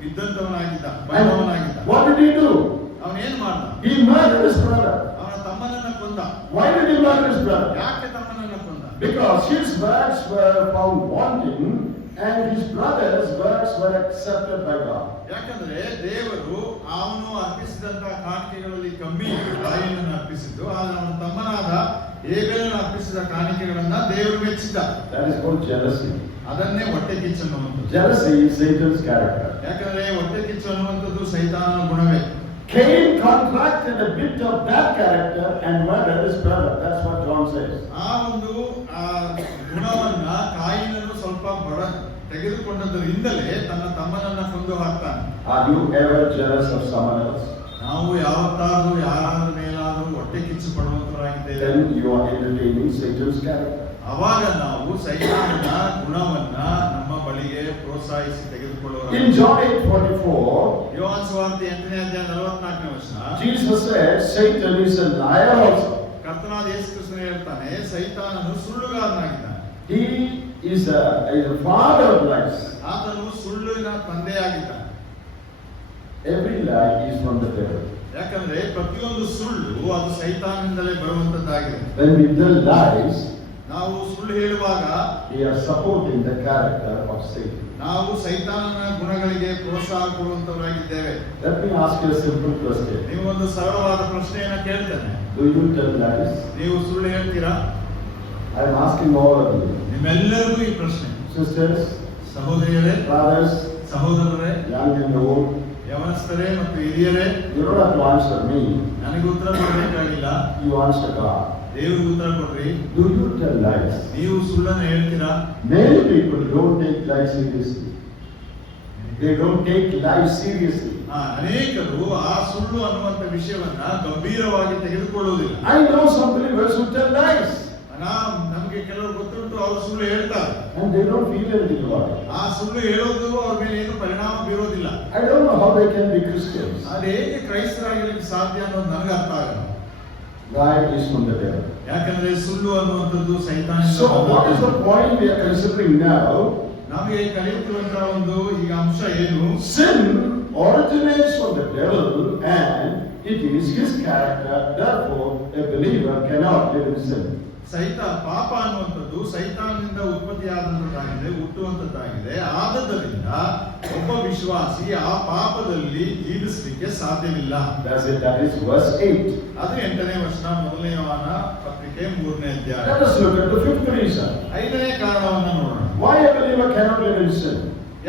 ಇದ್ದಂತವನಾಗಿದ್ದ, ಬಂದವನಾಗಿದ್ದ. What did he do? ಅವನೇನ್ ಮಾಡ್ದ? He murdered his brother. ಅವನ ತಮ್ಮನನ್ನ ಕೊಂದ. Why did he murder his brother? ಯಾಕೆ ತಮ್ಮನನ್ನ ಕೊಂದ? Because his works were found wanting and his brother's works were accepted by God. ಯಾಕಂದ್ರೆ ದೇವರು ಅವನು ಅರ್ಪಿಸಿದಂತ ಕಾಣಿಕೆಗಳಲ್ಲಿ ಕಮ್ಮಿ ಕಾಯಿನನ್ನು ಅರ್ಪಿಸಿದ್ದು, ಆದ್ರೆ ಅವನ ತಮ್ಮನಾದ ಏಬೇಲನ್ನು ಅರ್ಪಿಸಿದ ಕಾಣಿಕೆಗಳನ್ನ ದೇವರು ಮೆಚ್ಚಿದ್ದ. That is called jealousy. ಅದನ್ನೇ ಹೊಟ್ಟೆ ಕಿಚ್ಚು ಅನ್ನುವಂಥದ್ದು. Jealousy is Satan's character. ಯಾಕಂದ್ರೆ ಹೊಟ್ಟೆ ಕಿಚ್ಚು ಅನ್ನುವಂಥದ್ದು ಸೈತಾನನ ಗುಣವೇ. Cain contracted a bit of that character and murdered his brother. That's what John says. ಆ ಒಂದು ಗುಣವನ್ನ ಕಾಯಿನನ್ನು ಸ್ವಲ್ಪ ತೆಗೆದುಕೊಂಡದರಿಂದಲೇ ತನ್ನ ತಮ್ಮನನ್ನ ಕೊಂದು ಹಾಕ್ತಾನೆ. Are you ever jealous of someone else? ನಾವು ಯಾವತ್ತಾದ್ರೂ ಯಾರಾದ್ರೂ ಮೇಲಾದ್ರೂ ಹೊಟ್ಟೆ ಕಿಚ್ಚು ಪಡುವಂತರಾಗಿದ್ದೇವೆ. Then you are entertaining Satan's character. ಅವಾಗ ನಾವು ಸೈತಾನನ ಗುಣವನ್ನ ನಮ್ಮ ಬಳಿಗೆ ಪ್ರೋತ್ಸಾಹಿಸಿ ತೆಗೆದುಕೊಳ್ಳುವ. In John 8:44, ಯೋಹಾನ ಸುವಾರ್ತೆ 8ನೇ ಅಧ್ಯಾಯ 44ನೇ ವಚನ, Jesus said, Satan is a liar also. ಕರ್ತನಾದ ಯೇಸು ಕ್ರಿಸ್ತನು ಹೇಳ್ತಾನೆ ಸೈತಾನನು ಸುಳ್ಳುಗಾರನಾಗಿದ್ದಾನೆ. He is a father of lies. ಆತನು ಸುಳ್ಳಿನ ತಂದೆಯಾಗಿದ್ದಾನೆ. Every lie is from the devil. ಯಾಕಂದ್ರೆ ಪ್ರತಿಯೊಂದು ಸುಳ್ಳು ಅದು ಸೈತಾನನಿಂದಲೇ ಬರುವಂತದ್ದಾಗಿದೆ. When we tell lies, ನಾವು ಸುಳ್ಳು ಹೇಳುವಾಗ we are supporting the character of Satan. ನಾವು ಸೈತಾನನ ಗುಣಗಳಿಗೆ ಪ್ರೋತ್ಸಾಹ ಕೊಡುವಂತವರಾಗಿದ್ದೇವೆ. Let me ask you a simple question. ನೀವು ಒಂದು ಸರಳವಾದ ಪ್ರಶ್ನೆಯನ್ನ ಕೇಳ್ತೇನೆ. Do you tell lies? ನೀವು ಸುಳ್ಳು ಹೇಳ್ತೀರಾ? I am asking all of you. ನಿಮ್ಮೆಲ್ಲರಿಗೂ ಈ ಪ್ರಶ್ನೆ. Sisters, ಸಹೋದರಿಯರೇ, brothers, ಸಹೋದರರೇ, young and old, ಯವನಸ್ಥರೇ ಮತ್ತು ಹಿರಿಯರೇ, you don't have to answer me. ನನಗೆ ಉತ್ತರ ಕೊಡಬೇಕಾಗಿಲ್ಲ, You answer God. ದೇವರಿಗೆ ಉತ್ತರ ಕೊಡ್ರಿ. Do you tell lies? ನೀವು ಸುಳ್ಳನ್ನು ಹೇಳ್ತೀರಾ? Many people don't take lies seriously. They don't take lies seriously. ಅನೇಕರು ಆ ಸುಳ್ಳು ಅನ್ನುವಂತ ವಿಷಯವನ್ನ ಗಂಭೀರವಾಗಿ ತೆಗೆದುಕೊಳ್ಳುವುದಿಲ್ಲ. I know some believers who tell lies. ನಮ್ಗೆ ಕೆಲವರು ಗೊತ್ತುಂಟು, ಅವರು ಸುಳ್ಳು ಹೇಳ್ತಾರೆ and they don't feel anything about it. ಆ ಸುಳ್ಳು ಹೇಳೋದು ಅವ್ರ ಮೇಲೆ ಏನು ಪರಿಣಾಮ ಬೀರೋದಿಲ್ಲ. I don't know how they can be Christians. ಅದು ಹೇಗೆ ಕ್ರೈಸ್ತರಾಗಿರಲಿಕ್ಕೆ ಸಾಧ್ಯ ಅನ್ನೋದು ನನಗೆ ಅರ್ಥ ಆಗಲ್ಲ. Lie is from the devil. ಯಾಕಂದ್ರೆ ಸುಳ್ಳು ಅನ್ನುವಂಥದ್ದು ಸೈತಾನನಿಂದ. So what is the point we are considering now? ನಮಗೆ ಕಲಿಯುತ್ತಿರುವಂತಹ ಒಂದು ಈಗ ಅಂಶ ಏನು? Sin originates from the devil and it is his character. Therefore, a believer cannot live in sin. ಪಾಪ ಅನ್ನುವಂಥದ್ದು ಸೈತಾನನಿಂದ ಉತ್ಪತ್ತಿಯಾದಂತದ್ದಾಗಿದೆ, ಹುಟ್ಟುವಂತದ್ದಾಗಿದೆ. ಆದದ್ದರಿಂದ ಒಬ್ಬ ವಿಶ್ವಾಸಿ ಆ ಪಾಪದಲ್ಲಿ ಜೀವಿಸಲಿಕ್ಕೆ ಸಾಧ್ಯವಿಲ್ಲ. That's it. That is verse 8. ಅದು 8ನೇ ವಚನ, ಮೊದಲನೇ ಯೋಹಾನ ಪತ್ರಿಕೆ 3ನೇ ಅಧ್ಯಾಯ. Let us look at the fifth reason. 5ನೇ ಕಾರಣವನ್ನ ನೋಡೋಣ. Why a believer cannot live in sin?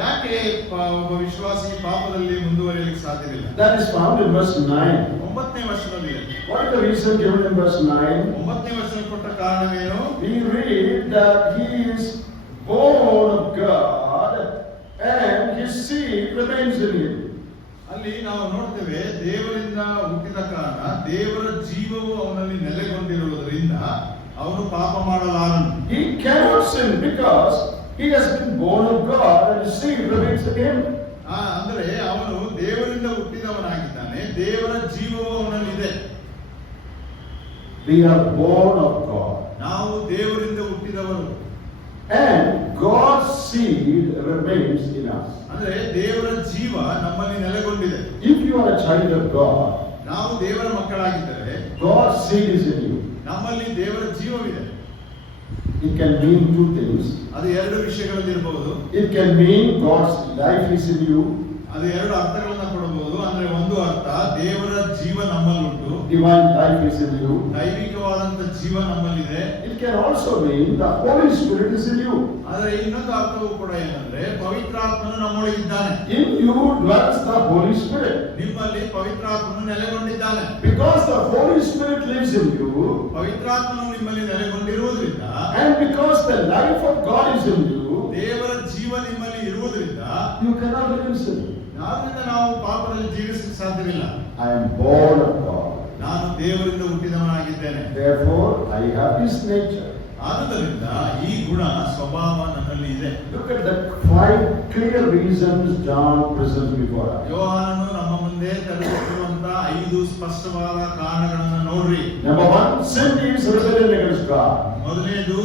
ಯಾಕೆ ಒಬ್ಬ ವಿಶ್ವಾಸಿ ಪಾಪದಲ್ಲಿ ಮುಂದುವರಿಯಲಿಕ್ಕೆ ಸಾಧ್ಯವಿಲ್ಲ? That is found in verse 9. 9ನೇ ವಚನದಲ್ಲಿ. What is the reason given in verse 9? 9ನೇ ವಚನ ಕೊಟ್ಟ ಕಾರಣವೇನು? We read that he is born of God and his seed remains in him. ಅಲ್ಲಿ ನಾವು ನೋಡ್ತೇವೆ, ದೇವರಿಂದ ಹುಟ್ಟಿದ ಕಾರಣ ದೇವರ ಜೀವವು ಅವನಲ್ಲಿ ನೆಲೆಗೊಂಡಿರುವುದರಿಂದ ಅವನು ಪಾಪ ಮಾಡಲಾರನು. He cannot sin because he has been born of God and his seed remains in him. ಅಂದರೆ ಅವನು ದೇವರಿಂದ ಹುಟ್ಟಿದವನಾಗಿದ್ದಾನೆ, ದೇವರ ಜೀವವು ಅವನಲ್ಲಿದೆ. We are born of God. ನಾವು ದೇವರಿಂದ ಹುಟ್ಟಿದವರು. And God's seed remains in us. ಅಂದ್ರೆ ದೇವರ ಜೀವ ನಮ್ಮಲ್ಲಿ ನೆಲೆಗೊಂಡಿದೆ. If you are a child of God, ನಾವು ದೇವರ ಮಕ್ಕಳಾಗಿದ್ದರೆ God's seed is in you. ನಮ್ಮಲ್ಲಿ ದೇವರ ಜೀವವಿದೆ. It can mean two things. ಅದು ಎರಡು ವಿಷಯಗಳಲ್ಲಿರಬಹುದು. It can mean God's life is in you. ಅದು ಎರಡು ಅರ್ಥಗಳನ್ನ ಕೊಡಬಹುದು. ಅಂದ್ರೆ ಒಂದು ಅರ್ಥ ದೇವರ ಜೀವ ನಮ್ಮಲ್ಲುಂಟು, Divine life is in you. ದೈವಿಕವಾದಂತ ಜೀವ ನಮ್ಮಲ್ಲಿದೆ. It can also mean the Holy Spirit is in you. ಆದರೆ ಇನ್ನೊಂದು ಅರ್ಥವೂ ಕೂಡ ಏನಂದ್ರೆ ಪವಿತ್ರಾತ್ಮನು ನಮ್ಮೊಳಗಿದ್ದಾನೆ. In you dwells the Holy Spirit. ನಿಮ್ಮಲ್ಲಿ ಪವಿತ್ರಾತ್ಮನು ನೆಲೆಗೊಂಡಿದ್ದಾನೆ. Because the Holy Spirit lives in you, ಪವಿತ್ರಾತ್ಮನು ನಿಮ್ಮಲ್ಲಿ ನೆಲೆಗೊಂಡಿರುವುದರಿಂದ, and because the life of God is in you, ದೇವರ ಜೀವ ನಿಮ್ಮಲ್ಲಿ ಇರುವುದರಿಂದ you cannot live in sin. ಆದ್ದರಿಂದ ನಾವು ಪಾಪದಲ್ಲಿ ಜೀವಿಸಲು ಸಾಧ್ಯವಿಲ್ಲ. I am born of God. ನಾನು ದೇವರಿಂದ ಹುಟ್ಟಿದವನಾಗಿದ್ದೇನೆ. Therefore, I have His nature. ಆದುದರಿಂದ ಈ ಗುಣ ಸ್ವಭಾವ ನನ್ನಲ್ಲಿ ಇದೆ. Look at the 5 clear reasons John presents before us. ಯೋಹಾನನು ನಮ್ಮ ಮುಂದೆ ತರುತ್ತಿರುವಂತ 5 ಸ್ಪಷ್ಟವಾದ ಕಾರಣಗಳನ್ನು ನೋಡ್ರಿ. Number 1, sin is rebellion against God. ಮೊದಲನೇದು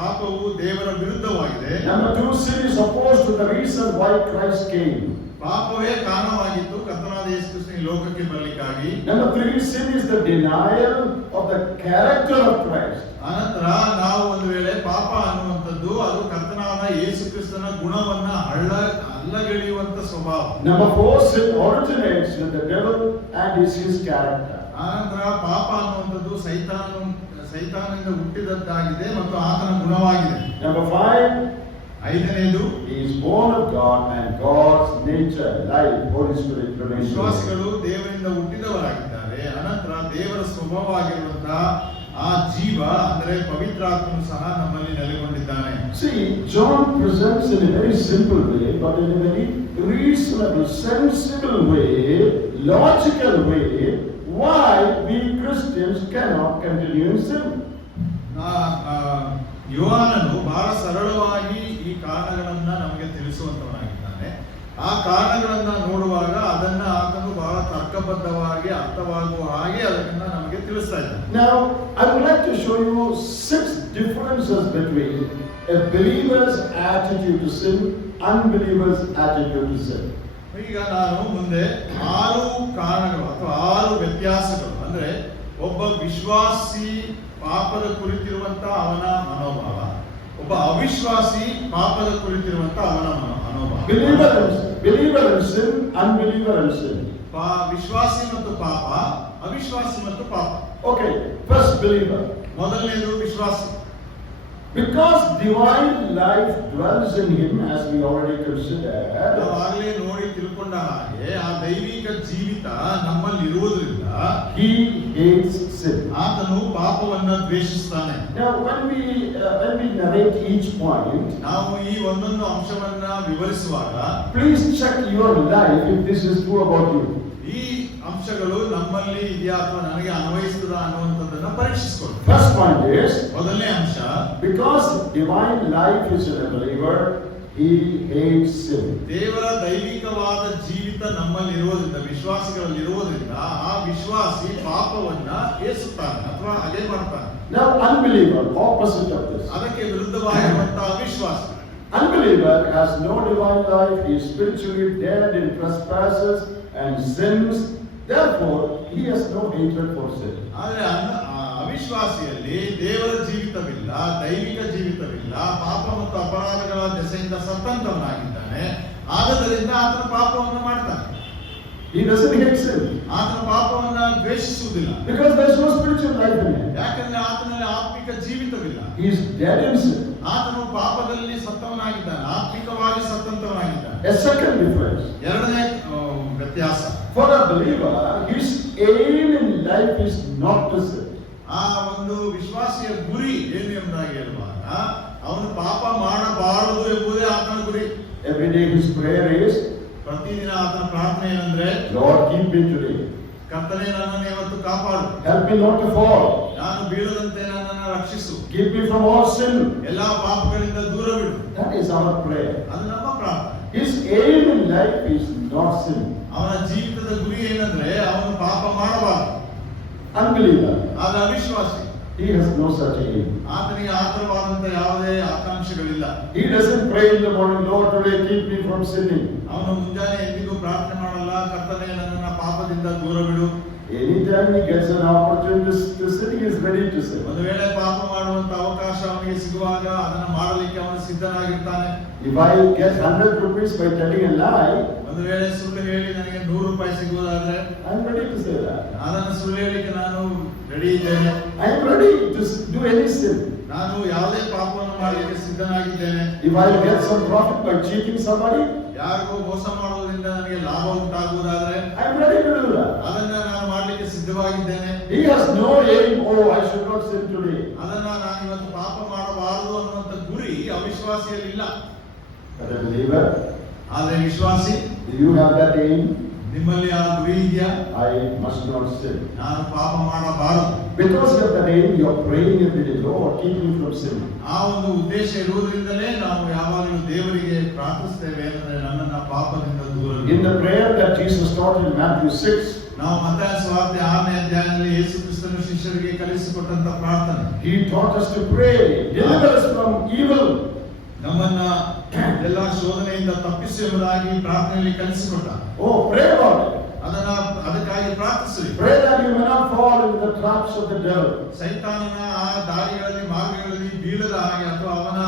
ಪಾಪವು ದೇವರ ವಿರುದ್ಧವಾಗಿದೆ. Number 2, sin is opposed to the reason why Christ came. ಪಾಪವೇ ಕಾರಣವಾಗಿತ್ತು ಕರ್ತನಾದ ಯೇಸು ಕ್ರಿಸ್ತನು ಈ ಲೋಕಕ್ಕೆ ಬರಲಿಕ್ಕಾಗಿ. Number 3, sin is the denial of the character of Christ. ಅನಂತರ ನಾವು ಒಂದು ವೇಳೆ ಪಾಪ ಅನ್ನುವಂಥದ್ದು ಅದು ಕರ್ತನಾದ ಯೇಸು ಕ್ರಿಸ್ತನ ಗುಣವನ್ನ ಅಲ್ಲಗಳೆಯುವಂತ ಸ್ವಭಾವ. Number 4, sin originates with the devil and is his character. ಅನಂತರ ಪಾಪ ಅನ್ನುವಂಥದ್ದು ಸೈತಾನನಿಂದ ಹುಟ್ಟಿದದ್ದಾಗಿದೆ ಮತ್ತು ಆತನ ಗುಣವಾಗಿದೆ. Number 5, ಐದನೇದು, he is born of God and God's nature, life, Holy Spirit remains. ವಿಶ್ವಾಸಿಗಳು ದೇವರಿಂದ ಹುಟ್ಟಿದವರಾಗಿದ್ದಾರೆ. ಅನಂತರ ದೇವರ ಸ್ವಭಾವವಾಗಿರುವಂತಹ ಆ ಜೀವ ಅಂದರೆ ಪವಿತ್ರಾತ್ಮನು ಸಹ ನಮ್ಮಲ್ಲಿ ನೆಲೆಗೊಂಡಿದ್ದಾನೆ. See, John presents in a very simple way, but in a very reasonable, sensible way, logical way, why we Christians cannot continue in sin. ಯೋಹಾನನು ಬಹಳ ಸರಳವಾಗಿ ಈ ಕಾರಣಗಳನ್ನ ನಮಗೆ ತಿಳಿಸುವಂತವನಾಗಿದ್ದಾನೆ. ಆ ಕಾರಣಗಳನ್ನ ನೋಡುವಾಗ ಅದನ್ನ ಆತನು ಬಹಳ ತರ್ಕಬದ್ಧವಾಗಿ ಅರ್ಥವಾಗುವ ಹಾಗೆ ಅದನ್ನ ನಮಗೆ ತಿಳಿಸ್ತಾ ಇದ್ದಾನೆ. Now, I would like to show you 6 differences between a believer's attitude to sin, unbeliever's attitude to sin. ಈಗ ನಾನು ಮುಂದೆ 6 ಕಾರಣಗಳು ಅಥವಾ 6 ವ್ಯತ್ಯಾಸಗಳು, ಅಂದ್ರೆ ಒಬ್ಬ ವಿಶ್ವಾಸಿ ಪಾಪದ ಕುರಿತಿರುವಂತ ಅವನ ಮನೋಭಾವ, ಒಬ್ಬ ಅವಿಶ್ವಾಸಿ ಪಾಪದ ಕುರಿತಿರುವಂತ ಅವನ ಮನೋಭಾವ. Believer in sin, unbeliever in sin. ವಿಶ್ವಾಸಿ ಮತ್ತು ಪಾಪ, ಅವಿಶ್ವಾಸಿ ಮತ್ತು ಪಾಪ. Okay, first believer. ಮೊದಲನೇದು ವಿಶ್ವಾಸಿ. Because divine life dwells in him, as we already considered. ನಾವು ಆಗಲೇ ನೋಡಿ ತಿಳ್ಕೊಂಡ ಹಾಗೆ ಆ ದೈವಿಕ ಜೀವಿತ ನಮ್ಮಲ್ಲಿ ಇರುವುದರಿಂದ he hates sin. ಆತನು ಪಾಪವನ್ನು ದ್ವೇಷಿಸುತ್ತಾನೆ. Now, when we narrate each point, ನಾವು ಈ ಒಂದೊಂದು ಅಂಶವನ್ನ ವಿವರಿಸುವಾಗ please check your life if this is true about you. ಈ ಅಂಶಗಳು ನಮ್ಮಲ್ಲಿ ಇದೆಯಾ ಅಥವಾ ನನಗೆ ಅನ್ವಯಿಸುತ್ತಾ ಅನ್ನುವಂಥದ್ದನ್ನ ಪರೀಕ್ಷಿಸಿಕೊಳ್ಳಿ. First point is, ಮೊದಲನೇ ಅಂಶ, because divine life is in a believer, he hates sin. ದೇವರ ದೈವಿಕವಾದ ಜೀವಿತ ನಮ್ಮಲ್ಲಿ ಇರುವುದರಿಂದ, ವಿಶ್ವಾಸಿಗಳಲ್ಲಿ ಇರುವುದರಿಂದ ಆ ವಿಶ್ವಾಸಿ ಪಾಪವನ್ನ ಏಸುತ್ತಾನೆ ಅಥವಾ ಅದೇ ಮಾಡ್ತಾನೆ. Now, unbeliever, opposite of this. ಅದಕ್ಕೆ ವಿರುದ್ಧವಾಗಿರುವಂತಹ ಅವಿಶ್ವಾಸಿ. Unbeliever has no divine life. He is spiritually dead in trespasses and sins. Therefore, he has no hatred for sin. ಆದರೆ ಅವಿಶ್ವಾಸಿಯಲ್ಲಿ ದೇವರ ಜೀವಿತವಿಲ್ಲ, ದೈವಿಕ ಜೀವಿತವಿಲ್ಲ, ಪಾಪ ಮತ್ತು ಅಪರಾಧಗಳ ದೆಸೆಯಿಂದ ಸತ್ತಂತವನಾಗಿದ್ದಾನೆ. ಆದ್ದರಿಂದ ಆತನ ಪಾಪವನ್ನು ಮಾಡ್ತಾನೆ. He doesn't hate sin. ಆತನ ಪಾಪವನ್ನ ದ್ವೇಷಿಸುವುದಿಲ್ಲ. Because there is no spiritual life in him. ಯಾಕಂದ್ರೆ ಆತನಲ್ಲಿ ಆತ್ಮಿಕ ಜೀವಿತವಿಲ್ಲ. He is dead in sin. ಆತನು ಪಾಪದಲ್ಲಿ ಸತ್ತವನಾಗಿದ್ದಾನೆ, ಆತ್ಮಿಕವಾಗಿ ಸತ್ತಂತವನಾಗಿದ್ದಾನೆ. A second difference. ಎರಡನೇ ವ್ಯತ್ಯಾಸ, for a believer, his aim in life is not to sin. ಆ ಒಂದು ವಿಶ್ವಾಸಿಯ ಗುರಿ ಏನು ಎಂಬುದಾಗಿ ಹೇಳುವಾಗ ಅವನು ಪಾಪ ಮಾಡಬಾರದು ಎಂಬುದೇ ಆತನ ಗುರಿ. Every day his prayer is, ಪ್ರತಿದಿನ ಆತನ ಪ್ರಾರ್ಥನೆ ಏನಂದ್ರೆ, Lord, keep me today. ಕರ್ತನೇ ನನ್ನನ್ನು ಇವತ್ತು ಕಾಪಾಡು, Help me not to fall. ನಾನು ಬೀಳದಂತೆ ನನ್ನನ್ನು ರಕ್ಷಿಸು, Keep me from all sin. ಎಲ್ಲಾ ಪಾಪಗಳಿಂದ ದೂರ ಬಿಡು. That is our prayer. ಅದು ನಮ್ಮ ಪ್ರಾರ್ಥನೆ. His aim in life is not sin. ಅವನ ಜೀವಿತದ ಗುರಿ ಏನಂದ್ರೆ ಅವನು ಪಾಪ ಮಾಡಬಾರದು. Unbeliever, ಆದ ಅವಿಶ್ವಾಸಿ, he has no such aim. ಆತನಿಗೆ ಆತರವಾದಂತ ಯಾವುದೇ ಆಕಾಂಕ್ಷೆಗಳಿಲ್ಲ. He doesn't pray in the morning, Lord, today keep me from sinning. ಅವನು ಮುಂಜಾನೆ ಎಂದಿಗೂ ಪ್ರಾರ್ಥನೆ ಮಾಡಲ್ಲ, ಕರ್ತನೇ ನನ್ನನ್ನು ಪಾಪದಿಂದ ದೂರ ಬಿಡು. Anytime he gets an opportunity to sin, he is ready to sin. ಒಂದು ವೇಳೆ ಪಾಪ ಮಾಡುವಂತ ಅವಕಾಶ ಅವನಿಗೆ ಸಿಗುವಾಗ ಅದನ್ನ ಮಾಡಲಿಕ್ಕೆ ಅವನು ಸಿದ್ಧನಾಗಿರ್ತಾನೆ. If I get 100 rupees by telling a lie, ಒಂದು ವೇಳೆ ಸುಳ್ಳು ಹೇಳಿ ನನಗೆ 100 ರೂಪಾಯಿ ಸಿಗುವುದಾದ್ರೆ I am ready to say that. ಅದನ್ನು ಸುಳ್ಳು ಹೇಳಿಕ್ಕೆ ನಾನು ರೆಡಿ ಇದ್ದೇನೆ. I am ready to do any sin. ನಾನು ಯಾವುದೇ ಪಾಪವನ್ನು ಮಾಡಲಿಕ್ಕೆ ಸಿದ್ಧನಾಗಿದ್ದೇನೆ. If I will get some profit by cheating somebody, ಯಾರಿಗೂ ಮೋಸ ಮಾಡುವುದರಿಂದ ನನಗೆ ಲಾಭ ಉಂಟಾಗುವುದಾದ್ರೆ I am ready to do that. ಅದನ್ನ ನಾನು ಮಾಡಲಿಕ್ಕೆ ಸಿದ್ಧವಾಗಿದ್ದೇನೆ. He has no aim, oh, I should not sin today. ಅದನ್ನ ನಾನು ಇವತ್ತು ಪಾಪ ಮಾಡಬಾರದು ಅನ್ನುವಂತ ಗುರಿ ಅವಿಶ್ವಾಸಿಯಲ್ಲಿಲ್ಲ. But a believer, ಆದ್ರೆ ವಿಶ್ವಾಸಿ, do you have that aim? ನಿಮ್ಮಲ್ಲಿ ಆ ಗುರಿ ಇದೆಯಾ? I must not sin. ನಾನು ಪಾಪ ಮಾಡಬಾರದು. Because of that aim, you are praying every day, Lord, keep me from sin. ಆ ಒಂದು ಉದ್ದೇಶ ಇರುವುದರಿಂದಲೇ ನಾವು ಯಾವಾಗಲೂ ದೇವರಿಗೆ ಪ್ರಾರ್ಥಿಸ್ತೇವೆ ಅಂದ್ರೆ ನನ್ನನ್ನ ಪಾಪದಿಂದ ದೂರ ಇಡು. In the prayer that Jesus taught in Matthew 6, ನಾವು ಮತ್ತಾಯ ಸುವಾರ್ತೆ 6ನೇ ಅಧ್ಯಾಯದಲ್ಲಿ ಯೇಸು ಕ್ರಿಸ್ತನು ಶಿಷ್ಯರಿಗೆ ಕಲಿಸಿಕೊಟ್ಟಂತ ಪ್ರಾರ್ಥನೆ. he taught us to pray, deliver us from evil. ನಮ್ಮನ್ನ ಎಲ್ಲಾ ಶೋಧನೆಯಿಂದ ತಪ್ಪಿಸು ಎಂಬುದಾಗಿ ಪ್ರಾರ್ಥನೆಯಲ್ಲಿ ಕಲಿಸಿಕೊಟ್ಟ. Oh, pray about it. ಅದಕ್ಕಾಗಿ ಪ್ರಾರ್ಥಿಸಿರಿ. Pray that you may not fall into the traps of the devil. ಸೈತಾನನ ಆ ದಾರಿಗಳಲ್ಲಿ ಮಾರ್ಗಗಳಲ್ಲಿ ಬೀಳದ ಹಾಗೆ ಅಥವಾ ಅವನ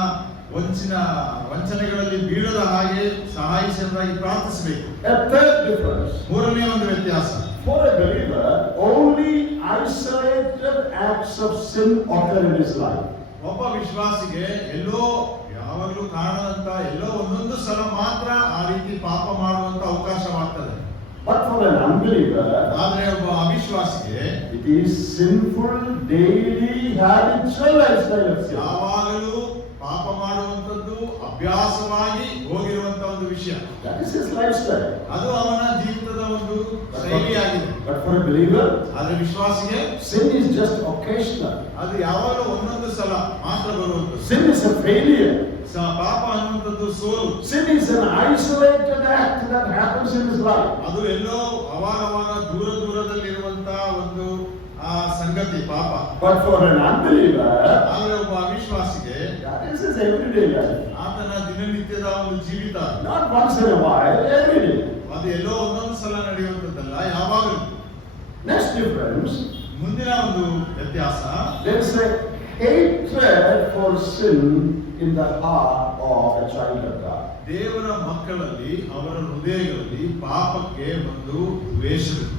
ವಂಚನೆಗಳಲ್ಲಿ ಬೀಳದ ಹಾಗೆ ಸಹಾಯಿಸುವುದಾಗಿ ಪ್ರಾರ್ಥಿಸಬೇಕು. A third difference. ಮೂರನೇ ಒಂದು ವ್ಯತ್ಯಾಸ. For a believer, only isolated acts of sin occur in his life. ಒಬ್ಬ ವಿಶ್ವಾಸಿಗೆ ಎಲ್ಲೋ ಯಾವಾಗಲೂ ಕಾಣದಂತ ಎಲ್ಲೋ ಒಂದೊಂದು ಸಲ ಮಾತ್ರ ಆ ರೀತಿ ಪಾಪ ಮಾಡುವಂತ ಅವಕಾಶವಾಗ್ತದೆ. But for an unbeliever, ಆದ್ರೆ ಒಬ್ಬ ಅವಿಶ್ವಾಸಿಗೆ it is sinful, daily, habitual lifestyle of sin. ಯಾವಾಗಲೂ ಪಾಪ ಮಾಡುವಂತದ್ದು ಅಭ್ಯಾಸವಾಗಿ ಹೋಗಿರುವಂತ ಒಂದು ವಿಷಯ. That is his lifestyle. ಅದು ಅವನ ಜೀವಿತದ ಒಂದು ಶೈಲಿಯಾಗಿದೆ. But for a believer, ಆದ್ರೆ ವಿಶ್ವಾಸಿಗೆ sin is just occasional. ಅದು ಯಾವಾಗಲೂ ಒಂದೊಂದು ಸಲ ಮಾತ್ರ ಬರುವಂತದ್ದು. Sin is a failure. ಪಾಪ ಅನ್ನುವಂಥದ್ದು ಸೋಲು. Sin is an isolated act that happens in his life. ಅದು ಎಲ್ಲೋ ಅವಾಗ ದೂರದಲ್ಲಿರುವಂತ ಒಂದು ಆ ಸಂಗತಿ ಪಾಪ. But for an unbeliever, ಆದ್ರೆ ಒಬ್ಬ ಅವಿಶ್ವಾಸಿಗೆ that is his everyday life. ಆತನ ದಿನನಿತ್ಯದ ಒಂದು ಜೀವಿತ. Not once in a while, every day. ಅದು ಎಲ್ಲೋ ಒಂದೊಂದು ಸಲ ನಡೆಯುವಂತದ್ದಲ್ಲ, ಯಾವಾಗಲೂ. Next difference, ಮುಂದಿನ ಒಂದು ವ್ಯತ್ಯಾಸ, there is a hatred for sin in the heart of a child of God. ದೇವರ ಮಕ್ಕಳಲ್ಲಿ ಅವರ ಹೃದಯಗಳಲ್ಲಿ ಪಾಪಕ್ಕೆ ಒಂದು ದ್ವೇಷವಿದೆ.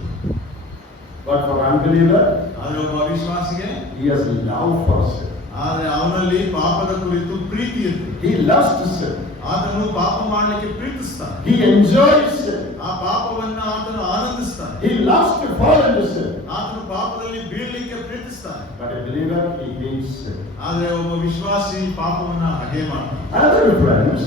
But for unbeliever, ಆದ್ರೆ ಒಬ್ಬ ಅವಿಶ್ವಾಸಿಗೆ he has love for sin. ಆದ್ರೆ ಅವನಲ್ಲಿ ಪಾಪದ ಕುರಿತು ಪ್ರೀತಿ ಇತ್ತು. He loves to sin. ಆತನು ಪಾಪ ಮಾಡಲಿಕ್ಕೆ ಪ್ರೀತಿಸ್ತಾನೆ. He enjoys sin. ಆ ಪಾಪವನ್ನ ಆತನು ಆನಂದಿಸ್ತಾನೆ. He loves to fall into sin. ಆತನು ಪಾಪದಲ್ಲಿ ಬೀಳಲಿಕ್ಕೆ ಪ್ರೀತಿಸ್ತಾನೆ. But a believer, he hates sin. ಆದ್ರೆ ಒಬ್ಬ ವಿಶ್ವಾಸಿ ಪಾಪವನ್ನ ಹಾಗೆ ಮಾಡ್ತಾನೆ. Other friends,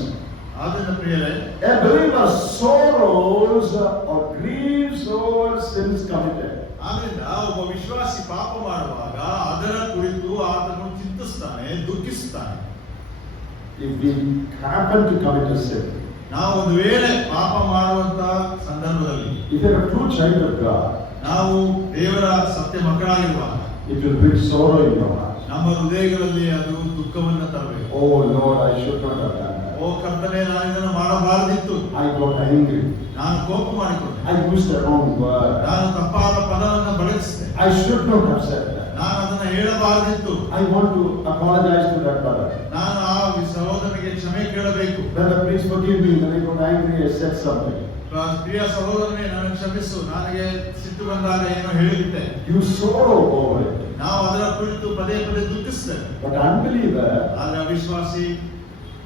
ಆದ್ರಿಂದ ಪ್ರಿಯರೇ, a believer sorrows or grieves over sins committed. ಆದ್ರಿಂದ ಒಬ್ಬ ವಿಶ್ವಾಸಿ ಪಾಪ ಮಾಡುವಾಗ ಅದರ ಕುರಿತು ಆತನು ಚಿಂತಿಸ್ತಾನೆ, ದುಃಖಿಸ್ತಾನೆ. If we happen to commit a sin, ನಾವು ಒಂದು ವೇಳೆ ಪಾಪ ಮಾಡುವಂತ ಸಂದರ್ಭದಲ್ಲಿ, if you are a true child of God, ನಾವು ದೇವರ ಸತ್ಯ ಮಕ್ಕಳಾಗಿರುವಾಗ it will bring sorrow in your heart. ನಮ್ಮ ಹೃದಯಗಳಲ್ಲಿ ಅದು ದುಃಖವನ್ನ ತರಬೇಕು. Oh Lord, I should not have done that. ಓ ಕರ್ತನೇ, ನಾನು ಇದನ್ನು ಮಾಡಬಾರದಿತ್ತು. I got angry. ನಾನು ಕೋಪ ಮಾಡಿಕೊಂಡೆ. I used the wrong word. ನಾನು ತಪ್ಪಾದ ಪದವನ್ನು ಬಳಸಿದೆ. I should not have said that. ನಾನು ಅದನ್ನ ಹೇಳಬಾರದಿತ್ತು. I want to apologize to that brother. ನಾನು ಆ ಸಹೋದರನಿಗೆ ಕ್ಷಮೆ ಕೇಳಬೇಕು. Brother, please forgive me when I got angry, I said something. ಪ್ರಿಯ ಸಹೋದರನೇ, ನಾನು ಕ್ಷಮಿಸು, ನನಗೆ ಸಿಟ್ಟು ಬಂದಾಗ ಏನೋ ಹೇಳಿಬಿಟ್ಟೆ. You sorrow over it. ನಾವು ಅದರ ಕುರಿತು ಪದೇ ದುಃಖಿಸ್ತೇವೆ. But unbeliever, ಆದ್ರೆ ಅವಿಶ್ವಾಸಿ,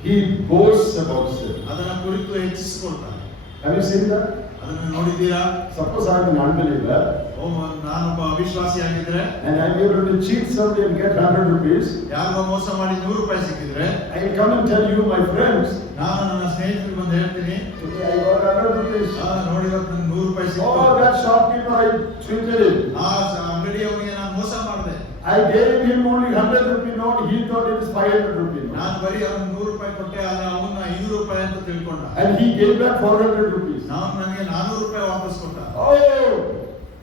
he boasts about sin. ಅದರ ಕುರಿತು ಹೆಚ್ಚಿಸಿಕೊಳ್ತಾನೆ. Have you seen that? ಅದನ್ನು ನೋಡಿದ್ದೀರಾ? Suppose I am an unbeliever ನಾನೊಬ್ಬ ಅವಿಶ್ವಾಸಿಯಾಗಿದ್ರೆ and I am able to cheat somebody and get 100 rupees. ಯಾರಿಗೋ ಮೋಸ ಮಾಡಿ 100 ರೂಪಾಯಿ ಸಿಕ್ಕಿದ್ರೆ I come and tell you, my friends, ನಾನು ನನ್ನ ಸ್ನೇಹಿತರಿಗೆ ಬಂದು ಹೇಳ್ತೀನಿ, today I got 100 rupees. ನೋಡಿ ಇವತ್ತು ನನಗೆ 100 ರೂಪಾಯಿ ಸಿಕ್ತು. Oh, that shopkeeper, I cheated him. ಆ ಅಂಗಡಿಯವನಿಗೆ ನಾನು ಮೋಸ ಮಾಡಿದೆ. I gave him only 100 rupee note. He thought it is 500 rupee note. ನಾನು ಬರೀ ಅವನಿಗೆ 100 ರೂಪಾಯಿ ಕೊಟ್ಟೆ, ಆದ್ರೆ ಅವನು 500 ರೂಪಾಯಿ ಅಂತ ತಿಳ್ಕೊಂಡ. And he gave back 400 rupees. ನಾನು ನನಗೆ 400 ರೂಪಾಯಿ ವಾಪಸ್ ಕೊಟ್ಟ. Oh,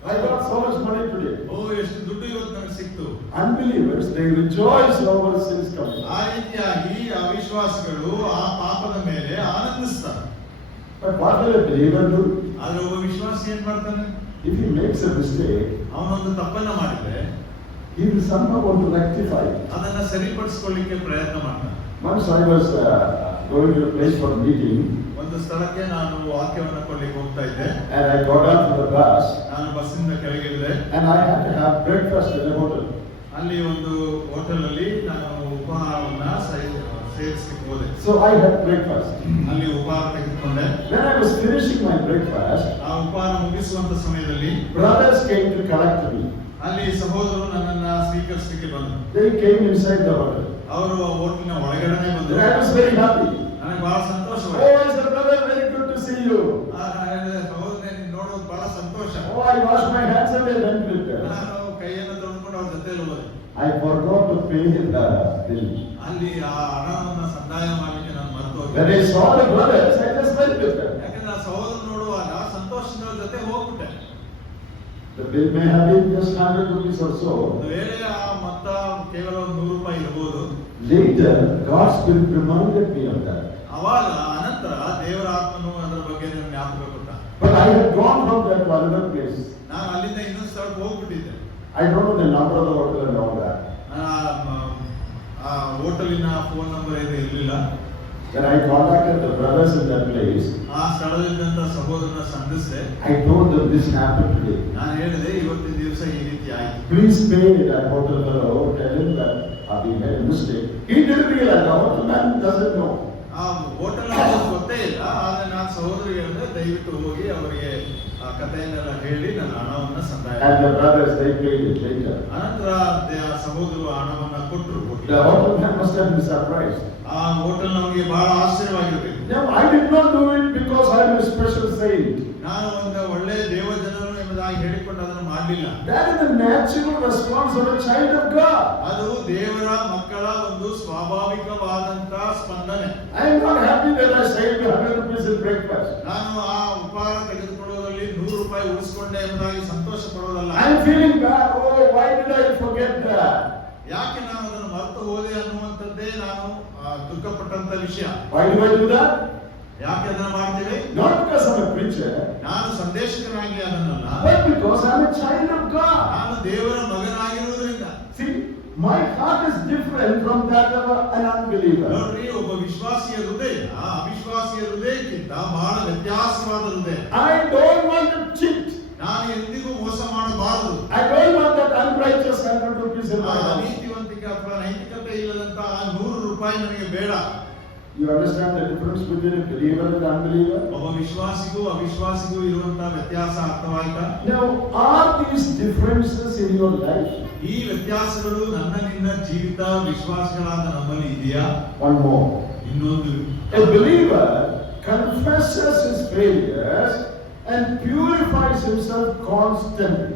I got so much money today. ಎಷ್ಟು ದುಡ್ಡು ಇವತ್ತು ನನಗೆ ಸಿಕ್ತು. Unbelievers, they rejoice over sins coming. ಆ ರೀತಿಯಾಗಿ ಅವಿಶ್ವಾಸಿಗಳು ಆ ಪಾಪದ ಮೇಲೆ ಆನಂದಿಸ್ತಾರೆ. But what will a believer do? ಆದ್ರೆ ಒಬ್ಬ ವಿಶ್ವಾಸಿ ಏನ್ ಮಾಡ್ತಾನೆ? If he makes a mistake, ಅವನೊಂದು ತಪ್ಪನ್ನ ಮಾಡಿದ್ರೆ he will somehow want to rectify it. ಅದನ್ನ ಸರಿಪಡಿಸಿಕೊಳ್ಳಿಕ್ಕೆ ಪ್ರಯತ್ನ ಮಾಡ್ತಾನೆ. Once I was going to a place for a meeting, ಒಂದು ಸ್ಥಳಕ್ಕೆ ನಾನು ವಾಕ್ಯವನ್ನು ಕೊಡ್ಲಿಕ್ಕೆ ಹೋಗ್ತಾ ಇದ್ದೆ. and I got out from the bus, ನಾನು ಬಸ್ಸಿಂದ ಕೆಳಗೆ ಇಳಿದೆ. and I had to have breakfast in a hotel. ಅಲ್ಲಿ ಒಂದು ಹೋಟೆಲ್ ಅಲ್ಲಿ ನಾನು ಉಪಹಾರವನ್ನ ಸೇವಿಸಲಿಕ್ಕೆ ಹೋದೆ. So I had breakfast. ಅಲ್ಲಿ ಉಪಹಾರ ತೆಗೆದುಕೊಂಡೆ. When I was finishing my breakfast, ಆ ಉಪಹಾರ ಮುಗಿಸುವಂತ ಸಮಯದಲ್ಲಿ brothers came to collect me. ಅಲ್ಲಿ ಸಹೋದರರು ನನ್ನನ್ನ ಸ್ವೀಕರಿಸಲಿಕ್ಕೆ ಬಂದರು. They came inside the hotel. ಅವರು ಹೋಟೆಲ್ನ ಒಳಗಡೆನೆ ಬಂದರು. And I was very happy. ನನಗೆ ಬಹಳ ಸಂತೋಷವಾಯಿತು. Oh, I said, brother, very good to see you. ನಾನು ಹೇಳಿದೆ, ಸಹೋದರನೇ ನೀನು ನೋಡೋದು ಬಹಳ ಸಂತೋಷ. Oh, I washed my hands and I went with them. ನಾನು ಕೈಯನ್ನು ತೊಳ್ಕೊಂಡು ಅವ್ರ ಜೊತೆಯಲ್ಲಿ ಹೋದೆ. I forgot to pay the bill. ಅಲ್ಲಿ ಆ ಹಣವನ್ನು ಸಂದಾಯ ಮಾಡಲಿಕ್ಕೆ ನಾನು ಮರೆತು ಹೋದೆ. When I saw the brothers, I just went with them. ಯಾಕಂದ್ರೆ ಆ ಸಹೋದರ ನೋಡುವಾಗ ಸಂತೋಷದ ಜೊತೆ ಹೋಗ್ಬಿಟ್ಟೆ. The bill may have been just 100 rupees or so. ಒಂದು ವೇಳೆ ಆ ಮೊತ್ತ ಕೇವಲ 100 ರೂಪಾಯಿ ಇರಬಹುದು. Later, God's Spirit reminded me of that. ಅವಾಗ ಅನಂತರ ದೇವರ ಆತ್ಮನು ಅದರ ಬಗ್ಗೆ ನನಗೆ ಜ್ಞಾಪಕ ಕೊಟ್ಟ. But I had gone from that to another place. ನಾನು ಅಲ್ಲಿಂದ ಇನ್ನೊಂದು ಸ್ಥಳಕ್ಕೆ ಹೋಗ್ಬಿಟ್ಟಿದ್ದೆ. I don't know the number of the hotel and all that. ಆ ಹೋಟೆಲಿನ ಫೋನ್ ನಂಬರ್ ಏನು ಇರಲಿಲ್ಲ. When I contacted the brothers in that place, ಆ ಸ್ಥಳದಲ್ಲಿದ್ದಂತ ಸಹೋದರನ ಸಂಧಿಸಿದೆ. I told them this happened today. ನಾನು ಹೇಳಿದೆ, ಇವತ್ತಿನ ದಿವಸ ಈ ರೀತಿ ಆಯ್ತು. Please pay that hotel fellow, tell him that we made a mistake. He didn't realize, the hotel man doesn't know. ಆ ಹೋಟೆಲ್ ಗೊತ್ತೇ ಇಲ್ಲ. ಆದ್ರೆ ನಾನು ಸಹೋದರಿಗೆ ಹೇಳಿದ್ರೆ, ದಯವಿಟ್ಟು ಹೋಗಿ ಅವರಿಗೆ ಆ ಕಥೆಯನ್ನೆಲ್ಲ ಹೇಳಿ ನನ್ನ ಹಣವನ್ನ ಸಂದಾಯ. And the brothers, they paid it later. ಅನಂತರ ಸಹೋದರರು ಹಣವನ್ನ ಕೊಟ್ಟರು. The hotel man must have been surprised. ಆ ಹೋಟೆಲ್ ನಮಗೆ ಬಹಳ ಆಶ್ಚರ್ಯವಾಗಿರ್ಬೇಕು. No, I did not do it because I am a special saint. ನಾನು ಒಂದು ಒಳ್ಳೆ ದೇವಜನರು ಎಂಬುದಾಗಿ ಹೇಳಿಕೊಂಡು ಅದನ್ನು ಮಾಡಲಿಲ್ಲ. That is the natural response of a child of God. ಅದು ದೇವರ ಮಕ್ಕಳ ಒಂದು ಸ್ವಾಭಾವಿಕವಾದಂತ ಸ್ಪಂದನೆ. I am not happy that I saved 100 rupees in breakfast. ನಾನು ಆ ಉಪಹಾರ ತೆಗೆದುಕೊಳ್ಳುವುದರಲ್ಲಿ 100 ರೂಪಾಯಿ ಉಳಿಸಿಕೊಂಡೆ ಎಂಬುದಾಗಿ ಸಂತೋಷ ಪಡುವುದಲ್ಲ. I am feeling bad. Oh, why did I forget that? ಯಾಕೆ ನಾನು ಅದನ್ನು ಮರೆತು ಹೋದೆ ಅನ್ನುವಂಥದ್ದೇ ನಾನು ದುಃಖಪಟ್ಟಂತ ವಿಷಯ. Why do I do that? ಯಾಕೆ ಅದನ್ನ ಮಾಡ್ತೀವಿ? Not because I am a preacher, ನಾನು ಸಂದೇಶಕನಾಗಿ ಅದನ್ನಲ್ಲ, but because I am a child of God. ನಾನು ದೇವರ ಮಗನಾಗಿರುವುದರಿಂದ. See, my heart is different from that of an unbeliever. ನೋಡ್ರಿ, ಒಬ್ಬ ವಿಶ್ವಾಸಿಯ ಹೃದಯ ಅವಿಶ್ವಾಸಿಯ ಹೃದಯಕ್ಕಿಂತ ಬಹಳ ವ್ಯತ್ಯಾಸವಾದ ಹೃದಯ. I don't want to cheat. ನಾನು ಎಂದಿಗೂ ಮೋಸ ಮಾಡಬಾರದು. I don't want that unrighteous 100 rupees in my life. ನೀತಿವಂತಿಕೆ ಅಥವಾ ನೈತಿಕತೆ ಇಲ್ಲದಂತ 100 ರೂಪಾಯಿ ನನಗೆ ಬೇಡ. You understand the difference between a believer and unbeliever? ಒಬ್ಬ ವಿಶ್ವಾಸಿಗೂ ಅವಿಶ್ವಾಸಿಗೂ ಇರುವಂತಹ ವ್ಯತ್ಯಾಸ ಅರ್ಥವಾಯ್ತಾ? Now, are these differences in your life? ಈ ವ್ಯತ್ಯಾಸಗಳು ನನ್ನ ನಿನ್ನ ಜೀವಿತ ವಿಶ್ವಾಸಗಳಾದ ನಮ್ಮಲ್ಲಿ ಇದೆಯಾ? One more. ಇನ್ನೊಂದು, A believer confesses his failures and purifies himself constantly.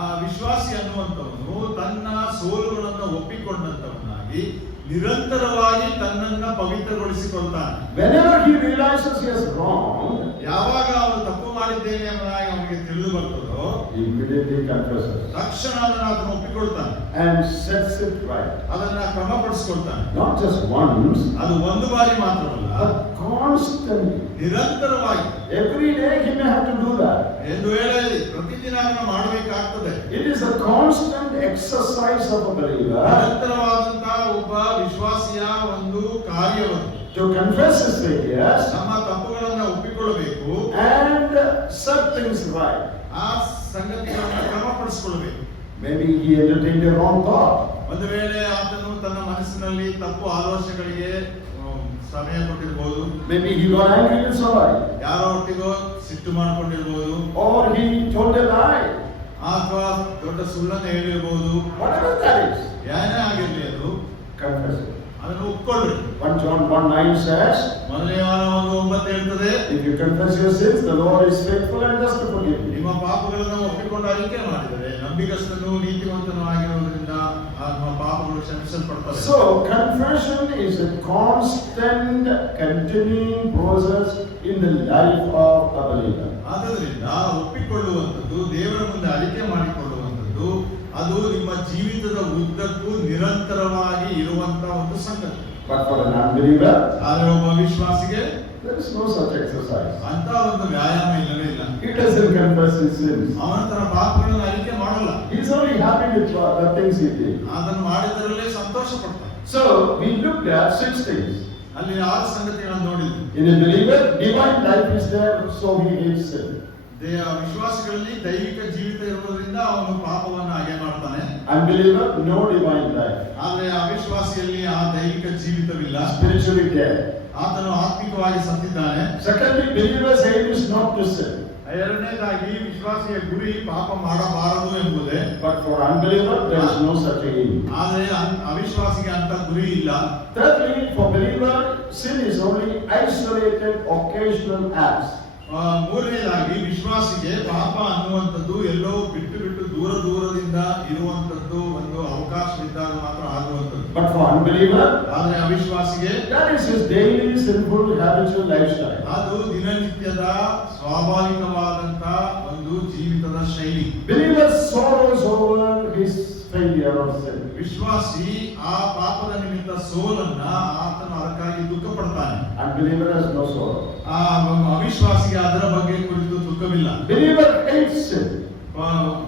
ಆ ವಿಶ್ವಾಸಿ ಅನ್ನುವಂಥವನು ತನ್ನ ಸೋಲುಗಳನ್ನು ಒಪ್ಪಿಕೊಂಡಂತವನಾಗಿ ನಿರಂತರವಾಗಿ ತನ್ನನ್ನ ಪವಿತ್ರಗೊಳಿಸಿಕೊಳ್ತಾನೆ. Whenever he realizes he has wrong, ಯಾವಾಗ ಅವನು ತಪ್ಪು ಮಾಡಿದ್ದೇನೆ ಎಂಬುದಾಗಿ ಅವನಿಗೆ ತಿಳಿದು ಬರ್ತದೋ, he immediately confesses ತಕ್ಷಣ ಅದನ್ನು ಒಪ್ಪಿಕೊಳ್ತಾನೆ and sets it right. ಅದನ್ನ ಕ್ರಮಪಡಿಸಿಕೊಳ್ತಾನೆ. Not just once, ಅದು ಒಂದು ಬಾರಿ ಮಾತ್ರವಲ್ಲ, but constantly. ನಿರಂತರವಾಗಿ. Every day he may have to do that. ಎಂದು ಹೇಳಿ ಪ್ರತಿದಿನ ಅದನ್ನು ಮಾಡಬೇಕಾಗ್ತದೆ. It is a constant exercise of a believer ನಿರಂತರವಾದಂತಹ ಒಬ್ಬ ವಿಶ್ವಾಸಿಯ ಒಂದು ಕಾರ್ಯವನ್ನು to confess his failures ನಮ್ಮ ತಪ್ಪುಗಳನ್ನು ಒಪ್ಪಿಕೊಳ್ಳಬೇಕು and set things right. ಆ ಸಂಗತಿಗಳನ್ನು ಕ್ರಮಪಡಿಸಿಕೊಳ್ಳಬೇಕು. Maybe he entertained a wrong thought. ಒಂದು ವೇಳೆ ಆತನು ತನ್ನ ಮನಸ್ಸಿನಲ್ಲಿ ತಪ್ಪು ಆಲೋಚನೆಗಳಿಗೆ ಸಮಯ ಕೊಟ್ಟಿರ್ಬೋದು, Maybe he got angry with somebody, ಯಾರೋ ಒಟ್ಟಿಗೋ ಸಿಟ್ಟು ಮಾಡ್ಕೊಂಡಿರ್ಬೋದು, or he told a lie. ಅಥವಾ ದೊಡ್ಡ ಸುಳ್ಳನ್ನು ಹೇಳಿರ್ಬೋದು. Whatever that is, ಏನೇ ಆಗಿರ್ಲಿ ಅದು confess it. ಅದನ್ನು ಒಪ್ಕೊಳ್ಳಿ. 1 John 1:9 says, ಮೊದಲನೇ ವಾರ 1:9 ಹೇಳ್ತದೆ, if you confess your sins, the Lord is faithful and just to forgive you. ನಿಮ್ಮ ಪಾಪಗಳನ್ನು ಒಪ್ಪಿಕೊಂಡು ಅರಿಕೆ ಮಾಡಿದರೆ ನಂಬಿಗಸ್ತನು ನೀತಿವಂತನು ಆಗಿರುವುದರಿಂದ ನಿಮ್ಮ ಪಾಪಗಳು ಕ್ಷಮಿಸಲ್ಪಡ್ತವೆ. So confession is a constant, continuing process in the life of a believer. ಆದ್ದರಿಂದ ಒಪ್ಪಿಕೊಳ್ಳುವಂಥದ್ದು, ದೇವರ ಮುಂದೆ ಅರಿಕೆ ಮಾಡಿಕೊಳ್ಳುವಂಥದ್ದು, ಅದು ನಿಮ್ಮ ಜೀವಿತದ ಉದ್ದಕ್ಕೂ ನಿರಂತರವಾಗಿ ಇರುವಂತಹ ಒಂದು ಸಂಗತಿ. But for an unbeliever, ಆದರೆ ಒಬ್ಬ ವಿಶ್ವಾಸಿಗೆ there is no such exercise. ಅಂತ ಒಂದು ವ್ಯಾಯಾಮ ಇಲ್ಲವೇ ಇಲ್ಲ. He doesn't confess his sins. ಅವನ ತನ್ನ ಪಾಪಗಳನ್ನು ಅರಿಕೆ ಮಾಡಲ್ಲ. He is only happy with the things he did. ಅದನ್ನು ಮಾಡಿದರಲ್ಲೇ ಸಂತೋಷ ಪಡ್ತಾನೆ. So we looked at 6 things. ಅಲ್ಲಿ 6 ಸಂಗತಿಗಳನ್ನು ನೋಡಿದ್ವಿ. In a believer, divine life is there, so he hates sin. ವಿಶ್ವಾಸಿಗಳಲ್ಲಿ ದೈವಿಕ ಜೀವಿತ ಇರುವುದರಿಂದ ಅವನು ಪಾಪವನ್ನು ಹಾಗೆ ಮಾಡ್ತಾನೆ. Unbeliever, no divine life. ಆದರೆ ಅವಿಶ್ವಾಸಿಯಲ್ಲಿ ಆ ದೈವಿಕ ಜೀವಿತವಿಲ್ಲ, Spiritually dead. ಆತನು ಆತ್ಮಿಕವಾಗಿ ಸತ್ತಿದ್ದಾನೆ. Secondly, believer's aim is not to sin. ಎರಡನೇದಾಗಿ ವಿಶ್ವಾಸಿಯ ಗುರಿ ಪಾಪ ಮಾಡಬಾರದು ಎಂಬುದೇ. But for unbeliever, there is no such aim. ಆದರೆ ಅವಿಶ್ವಾಸಿಗೆ ಅಂತ ಗುರಿ ಇಲ್ಲ. Thirdly, for believer, sin is only isolated, occasional acts. ಮೂರನೇದಾಗಿ ವಿಶ್ವಾಸಿಗೆ ಪಾಪ ಅನ್ನುವಂಥದ್ದು ಎಲ್ಲೋ ಬಿಟ್ಟು ಬಿಟ್ಟು ದೂರದಿಂದ ಇರುವಂತದ್ದು, ಒಂದು ಅವಕಾಶವಿದ್ದಾಗ ಮಾತ್ರ ಆಗುವಂಥದ್ದು. But for unbeliever, ಆದರೆ ಅವಿಶ್ವಾಸಿಗೆ that is his daily sinful habitual lifestyle. ಅದು ದಿನನಿತ್ಯದ ಸ್ವಾಭಾವಿಕವಾದಂತ ಒಂದು ಜೀವಿತದ ಶೈಲಿ. Believer sorrows over his failure or sin. ವಿಶ್ವಾಸಿ ಆ ಪಾಪದ ನಿಮಿತ್ತ ಸೋಲನ್ನ ಆತನು ಅದಕ್ಕಾಗಿ ದುಃಖ ಪಡ್ತಾನೆ. Unbeliever has no sorrow. ಆ ಅವಿಶ್ವಾಸಿಗೆ ಅದರ ಬಗ್ಗೆ ಕುರಿತು ದುಃಖವಿಲ್ಲ. Believer hates sin.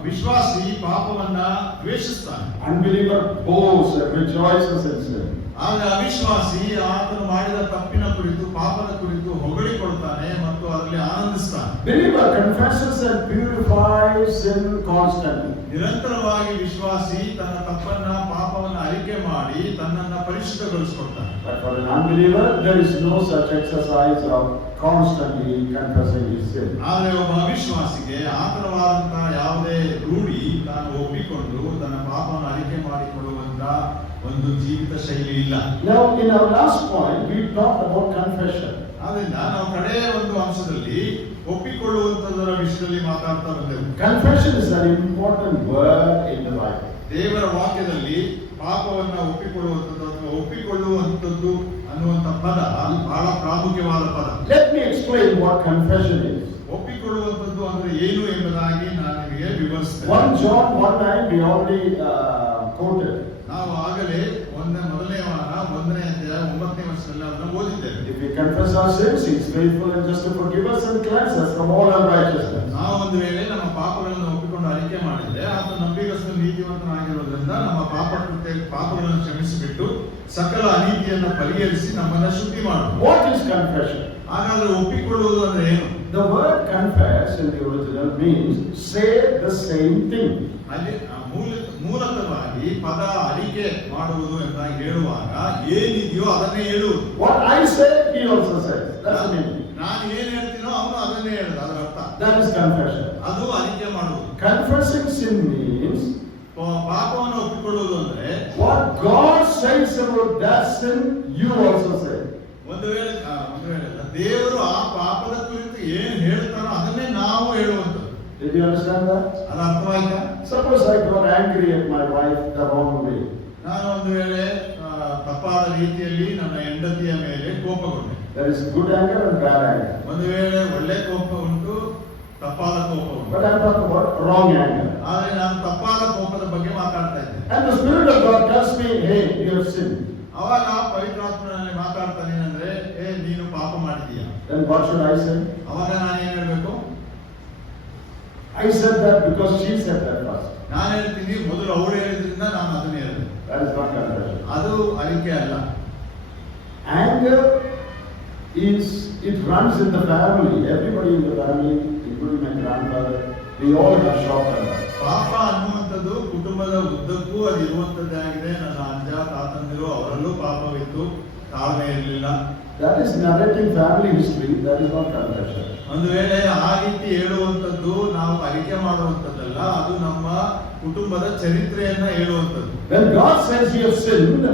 ವಿಶ್ವಾಸಿ ಪಾಪವನ್ನ ದ್ವೇಷಿಸ್ತಾನೆ. Unbeliever boasts and rejoices in sin. ಆದರೆ ಅವಿಶ್ವಾಸಿ ಆತನು ಮಾಡಿದ ತಪ್ಪಿನ ಕುರಿತು, ಪಾಪದ ಕುರಿತು ಹೊಗಳಿಕೊಳ್ತಾನೆ ಮತ್ತು ಅದರಲ್ಲಿ ಆನಂದಿಸ್ತಾನೆ. Believer confesses and purifies sin constantly. ನಿರಂತರವಾಗಿ ವಿಶ್ವಾಸಿ ತನ್ನ ತಪ್ಪನ್ನ, ಪಾಪವನ್ನ ಅರಿಕೆ ಮಾಡಿ ತನ್ನನ್ನ ಪರಿಶುದ್ಧಗೊಳಿಸಿಕೊಳ್ತಾನೆ. But for an unbeliever, there is no such exercise of constantly confessing his sin. ಆದರೆ ಒಬ್ಬ ಅವಿಶ್ವಾಸಿಗೆ ಆತರವಾದಂತಹ ಯಾವುದೇ ರೂಢಿ, ತಾನು ಒಪ್ಪಿಕೊಂಡು ತನ್ನ ಪಾಪವನ್ನು ಅರಿಕೆ ಮಾಡಿಕೊಳ್ಳುವಂತ ಒಂದು ಜೀವಿತ ಶೈಲಿ ಇಲ್ಲ. Now, in our last point, we talked about confession. ಆದ್ದರಿಂದ ನಾವು ಕಡೆಯ ಒಂದು ಅಂಶದಲ್ಲಿ ಒಪ್ಪಿಕೊಳ್ಳುವಂತದರ ವಿಷಯದಲ್ಲಿ ಮಾತಾಡ್ತಾ ಬಂದೆವು. Confession is an important word in the Bible. ದೇವರ ವಾಕ್ಯದಲ್ಲಿ ಪಾಪವನ್ನ ಒಪ್ಪಿಕೊಳ್ಳುವಂಥದ್ದು ಅಥವಾ ಒಪ್ಪಿಕೊಳ್ಳುವಂಥದ್ದು ಅನ್ನುವಂಥ ಪದ ಬಹಳ ಪ್ರಾಮುಖ್ಯವಾದ ಪದ. Let me explain what confession is. ಒಪ್ಪಿಕೊಳ್ಳುವಂಥದ್ದು ಅಂದ್ರೆ ಏನು ಎಂಬುದಾಗಿ ನಾನು ನಿಮಗೆ ವಿವರಿಸ್ತೇನೆ. 1 John 1:9 we already quoted. ನಾವು ಆಗಲೇ ಮೊದಲನೇ ವಾರ 1ನೇ ಅಧ್ಯಾಯ 9ನೇ ವರ್ಷದಲ್ಲಿ ಅದನ್ನು ಓದಿದ್ದೇವೆ. If we confess our sins, he is faithful and just to forgive us and cleanse us from all unrighteousness. ನಾವು ಒಂದು ವೇಳೆ ನಮ್ಮ ಪಾಪಗಳನ್ನು ಒಪ್ಪಿಕೊಂಡು ಅರಿಕೆ ಮಾಡಿದ್ರೆ ಆತ ನಂಬಿಗಸ್ತ ನೀತಿವಂತನಾಗಿರೋದ್ರಿಂದ ನಮ್ಮ ಪಾಪಗಳನ್ನು ಕ್ಷಮಿಸಿಬಿಟ್ಟು ಸಕಲ ಅನೀತಿಯನ್ನು ಪರಿಹರಿಸಿ ನಮ್ಮನ್ನು ಶುದ್ಧಿ ಮಾಡುವುದು. What is confession? ಹಾಗಾದ್ರೆ ಒಪ್ಪಿಕೊಳ್ಳುವುದು ಅಂದ್ರೆ ಏನು? The word confess in the original means say the same thing. ಅಲ್ಲಿ ಮೂಲತಃವಾಗಿ ಪದ ಅರಿಕೆ ಮಾಡುವುದು ಅಂತ ಹೇಳುವಾಗ ಏನಿದೆಯೋ ಅದನ್ನೇ ಹೇಳುವುದು. What I say, he also says. That's the meaning. ನಾನು ಏನ್ ಹೇಳ್ತೀನೋ ಅವನು ಅದನ್ನೇ ಹೇಳುದು, ಅದರ ಅರ್ಥ. That is confession. ಅದು ಅರಿಕೆ ಮಾಡುವುದು. Confessing sin means ಪಾಪವನ್ನು ಒಪ್ಪಿಕೊಳ್ಳುವುದು ಅಂದ್ರೆ what God says about that sin, you also say. ಒಂದು ವೇಳೆ ದೇವರು ಆ ಪಾಪದ ಕುರಿತು ಏನ್ ಹೇಳ್ತಾನೋ ಅದನ್ನೇ ನಾವು ಹೇಳುವಂಥದ್ದು. Did you understand that? ಅದು ಅರ್ಥವಾಯ್ತಾ? Suppose I got angry at my wife the wrong way. ನಾನು ಒಂದು ವೇಳೆ ತಪ್ಪಾದ ರೀತಿಯಲ್ಲಿ ನನ್ನ ಹೆಂಡತಿಯ ಮೇಲೆ ಕೋಪಗೊಂಡೆ. There is good anger and bad anger. ಒಂದು ವೇಳೆ ಒಳ್ಳೆ ಕೋಪ ಉಂಟು, ತಪ್ಪಾದ ಕೋಪ ಉಂಟು. But I'm talking about wrong anger. ಆದರೆ ನಾನು ತಪ್ಪಾದ ಕೋಪದ ಬಗ್ಗೆ ಮಾತಾಡ್ತಾ ಇದ್ದೇನೆ. And the Spirit of God tells me, hey, you have sinned. ಅವಾಗ ಪವಿತ್ರಾತ್ಮನಲ್ಲಿ ಮಾತಾಡ್ತಾನೆ ಅಂದ್ರೆ, ನೀನು ಪಾಪ ಮಾಡಿದೀಯ. Then what should I say? ಅವಾಗ ನಾನು ಏನ್ ಹೇಳ್ಬೇಕು? I said that because she said that first. ನಾನು ಹೇಳ್ತೀನಿ, ಮೊದಲು ಅವಳು ಹೇಳಿದ್ರಿಂದ ನಾನು ಅದನ್ನ ಹೇಳಿದೆ. That is not confession. ಅದು ಅರಿಕೆ ಅಲ್ಲ. Anger it runs in the family. Everybody in the family, including my grandfather, we all have short tempers. ಪಾಪ ಅನ್ನುವಂಥದ್ದು ಕುಟುಂಬದ ಉದ್ದಕ್ಕೂ ಅದು ಇರುವಂತದ್ದೇ ಆಗಿದೆ. ನನ್ನ ಅಜ್ಜ ತಾತಂದಿರು ಅವರಲ್ಲೂ ಪಾಪವಿತ್ತು. ತಾಳ್ಮೆ ಇರಲಿಲ್ಲ. That is narrating family history, that is not confession. ಒಂದು ವೇಳೆ ಆ ರೀತಿ ಹೇಳುವಂತದ್ದು ನಾವು ಅರಿಕೆ ಮಾಡುವಂತದ್ದಲ್ಲ, ಅದು ನಮ್ಮ ಕುಟುಂಬದ ಚರಿತ್ರೆಯನ್ನ ಹೇಳುವಂತದ್ದು. When God says you have sinned,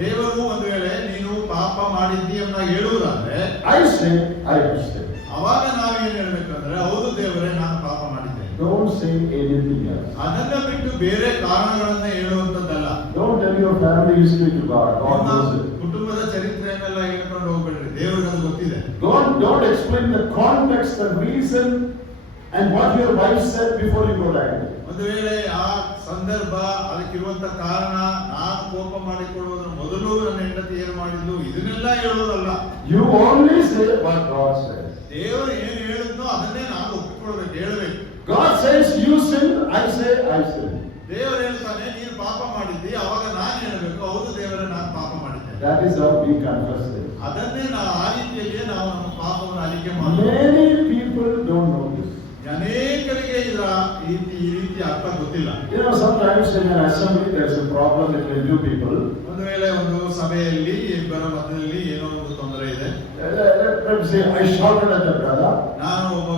ದೇವರು ಒಂದು ವೇಳೆ ನೀನು ಪಾಪ ಮಾಡಿದ್ದೀಯನ್ನ ಹೇಳುವುದಾದ್ರೆ I say I have sinned. ಅವಾಗ ನಾವೇನ್ ಹೇಳ್ಬೇಕಂದ್ರೆ, ಹೌದು ದೇವರೇ ನಾನು ಪಾಪ ಮಾಡಿದ್ದೇನೆ. Don't say anything else. ಅದನ್ನ ಬಿಟ್ಟು ಬೇರೆ ಕಾರಣಗಳನ್ನ ಹೇಳುವಂತದ್ದಲ್ಲ. Don't tell your family history to God. God knows it. ಕುಟುಂಬದ ಚರಿತ್ರೆಯನ್ನೆಲ್ಲ ಹೇಳ್ಕೊಂಡು ಹೋಗ್ಬೇಡ್ರಿ, ದೇವರಿಗೆ ಅದು ಗೊತ್ತಿದೆ. Don't explain the context and reason and what your wife said before you got angry. ಒಂದು ವೇಳೆ ಆ ಸಂದರ್ಭ, ಅದಕ್ಕಿರುವಂತ ಕಾರಣ, ನಾನು ಕೋಪ ಮಾಡಿಕೊಳ್ಳುವುದರ ಮೊದಲು ನನ್ನ ಹೆಂಡತಿ ಏನು ಮಾಡಿದ್ಲು, ಇದನ್ನೆಲ್ಲ ಹೇಳುವುದಲ್ಲ. You only say what God says. ದೇವರು ಏನು ಹೇಳಿದ್ನೋ ಅದನ್ನೇ ನಾವು ಒಪ್ಪಿಕೊಳ್ಳಬೇಕು, ಹೇಳಬೇಕು. God says you sin, I say I sin. ದೇವರು ಹೇಳ್ತಾನೆ ನೀನು ಪಾಪ ಮಾಡಿದ್ದಿ, ಅವಾಗ ನಾನು ಹೇಳಬೇಕು, ಹೌದು ದೇವರೇ ನಾನು ಪಾಪ ಮಾಡಿದ್ದೇನೆ. That is how we confess it. ಅದನ್ನೇ ನಾವು ಆ ರೀತಿಯಲ್ಲಿ ನಾವು ನಮ್ಮ ಪಾಪವನ್ನು ಅರಿಕೆ ಮಾಡ್ತೇವೆ. Many people don't know this. ಅನೇಕರಿಗೆ ಈ ರೀತಿ ಅರ್ಥ ಗೊತ್ತಿಲ್ಲ. You know, sometimes in an assembly there is a problem between two people. ಒಂದು ವೇಳೆ ಒಂದು ಸಭೆಯಲ್ಲಿ ಇಬ್ಬರ ಮಧ್ಯದಲ್ಲಿ ಏನೋ ಒಂದು ತೊಂದರೆ ಇದೆ. Let's say I shouted at the brother. ನಾನು ಒಬ್ಬ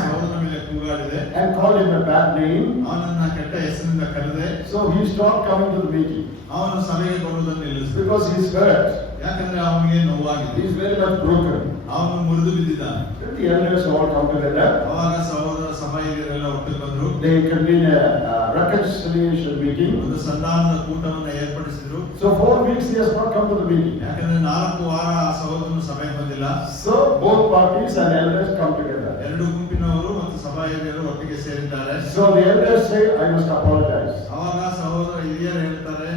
ಸಹೋದರನ ಮೇಲೆ ಕೂಗಾಡಿದೆ And called him a bad name. ಅವನನ್ನ ಕೆಟ್ಟ ಹೆಸರಿನಿಂದ ಕರೆದೆ. So he stopped coming to the meeting. ಅವನು ಸಭೆಗೆ ಬರುವುದನ್ನು ನಿಲ್ಲಿಸಿದ. Because he is hurt. ಯಾಕಂದ್ರೆ ಅವನಿಗೆ ನೋವಾಗಿದೆ. He is very much broken. ಅವನು ಮುರಿದು ಬಿದ್ದಿದ್ದಾನೆ. The elders all come together. ಅವಾಗ ಸಹೋದರ ಸಭಾಯಿಗರೆಲ್ಲ ಒಟ್ಟಿಗೆ ಬಂದರು. They convened a reconciliation meeting. ಒಂದು ಸಂಧಾನದ ಕೂಟವನ್ನು ಏರ್ಪಡಿಸಿದ್ರು. So 4 weeks he has not come to the meeting. ಯಾಕಂದ್ರೆ 4 ವಾರ ಆ ಸಹೋದರನು ಸಭೆಗೆ ಬಂದಿಲ್ಲ. So both parties and elders come together. ಎರಡು ಗುಂಪಿನವರು ಮತ್ತು ಸಭಾಯಿಗರು ಒಟ್ಟಿಗೆ ಸೇರಿದ್ದಾರೆ. So the elders say, I must apologize. ಅವಾಗ ಸಹೋದರ ಹಿರಿಯರು ಹೇಳ್ತಾರೆ,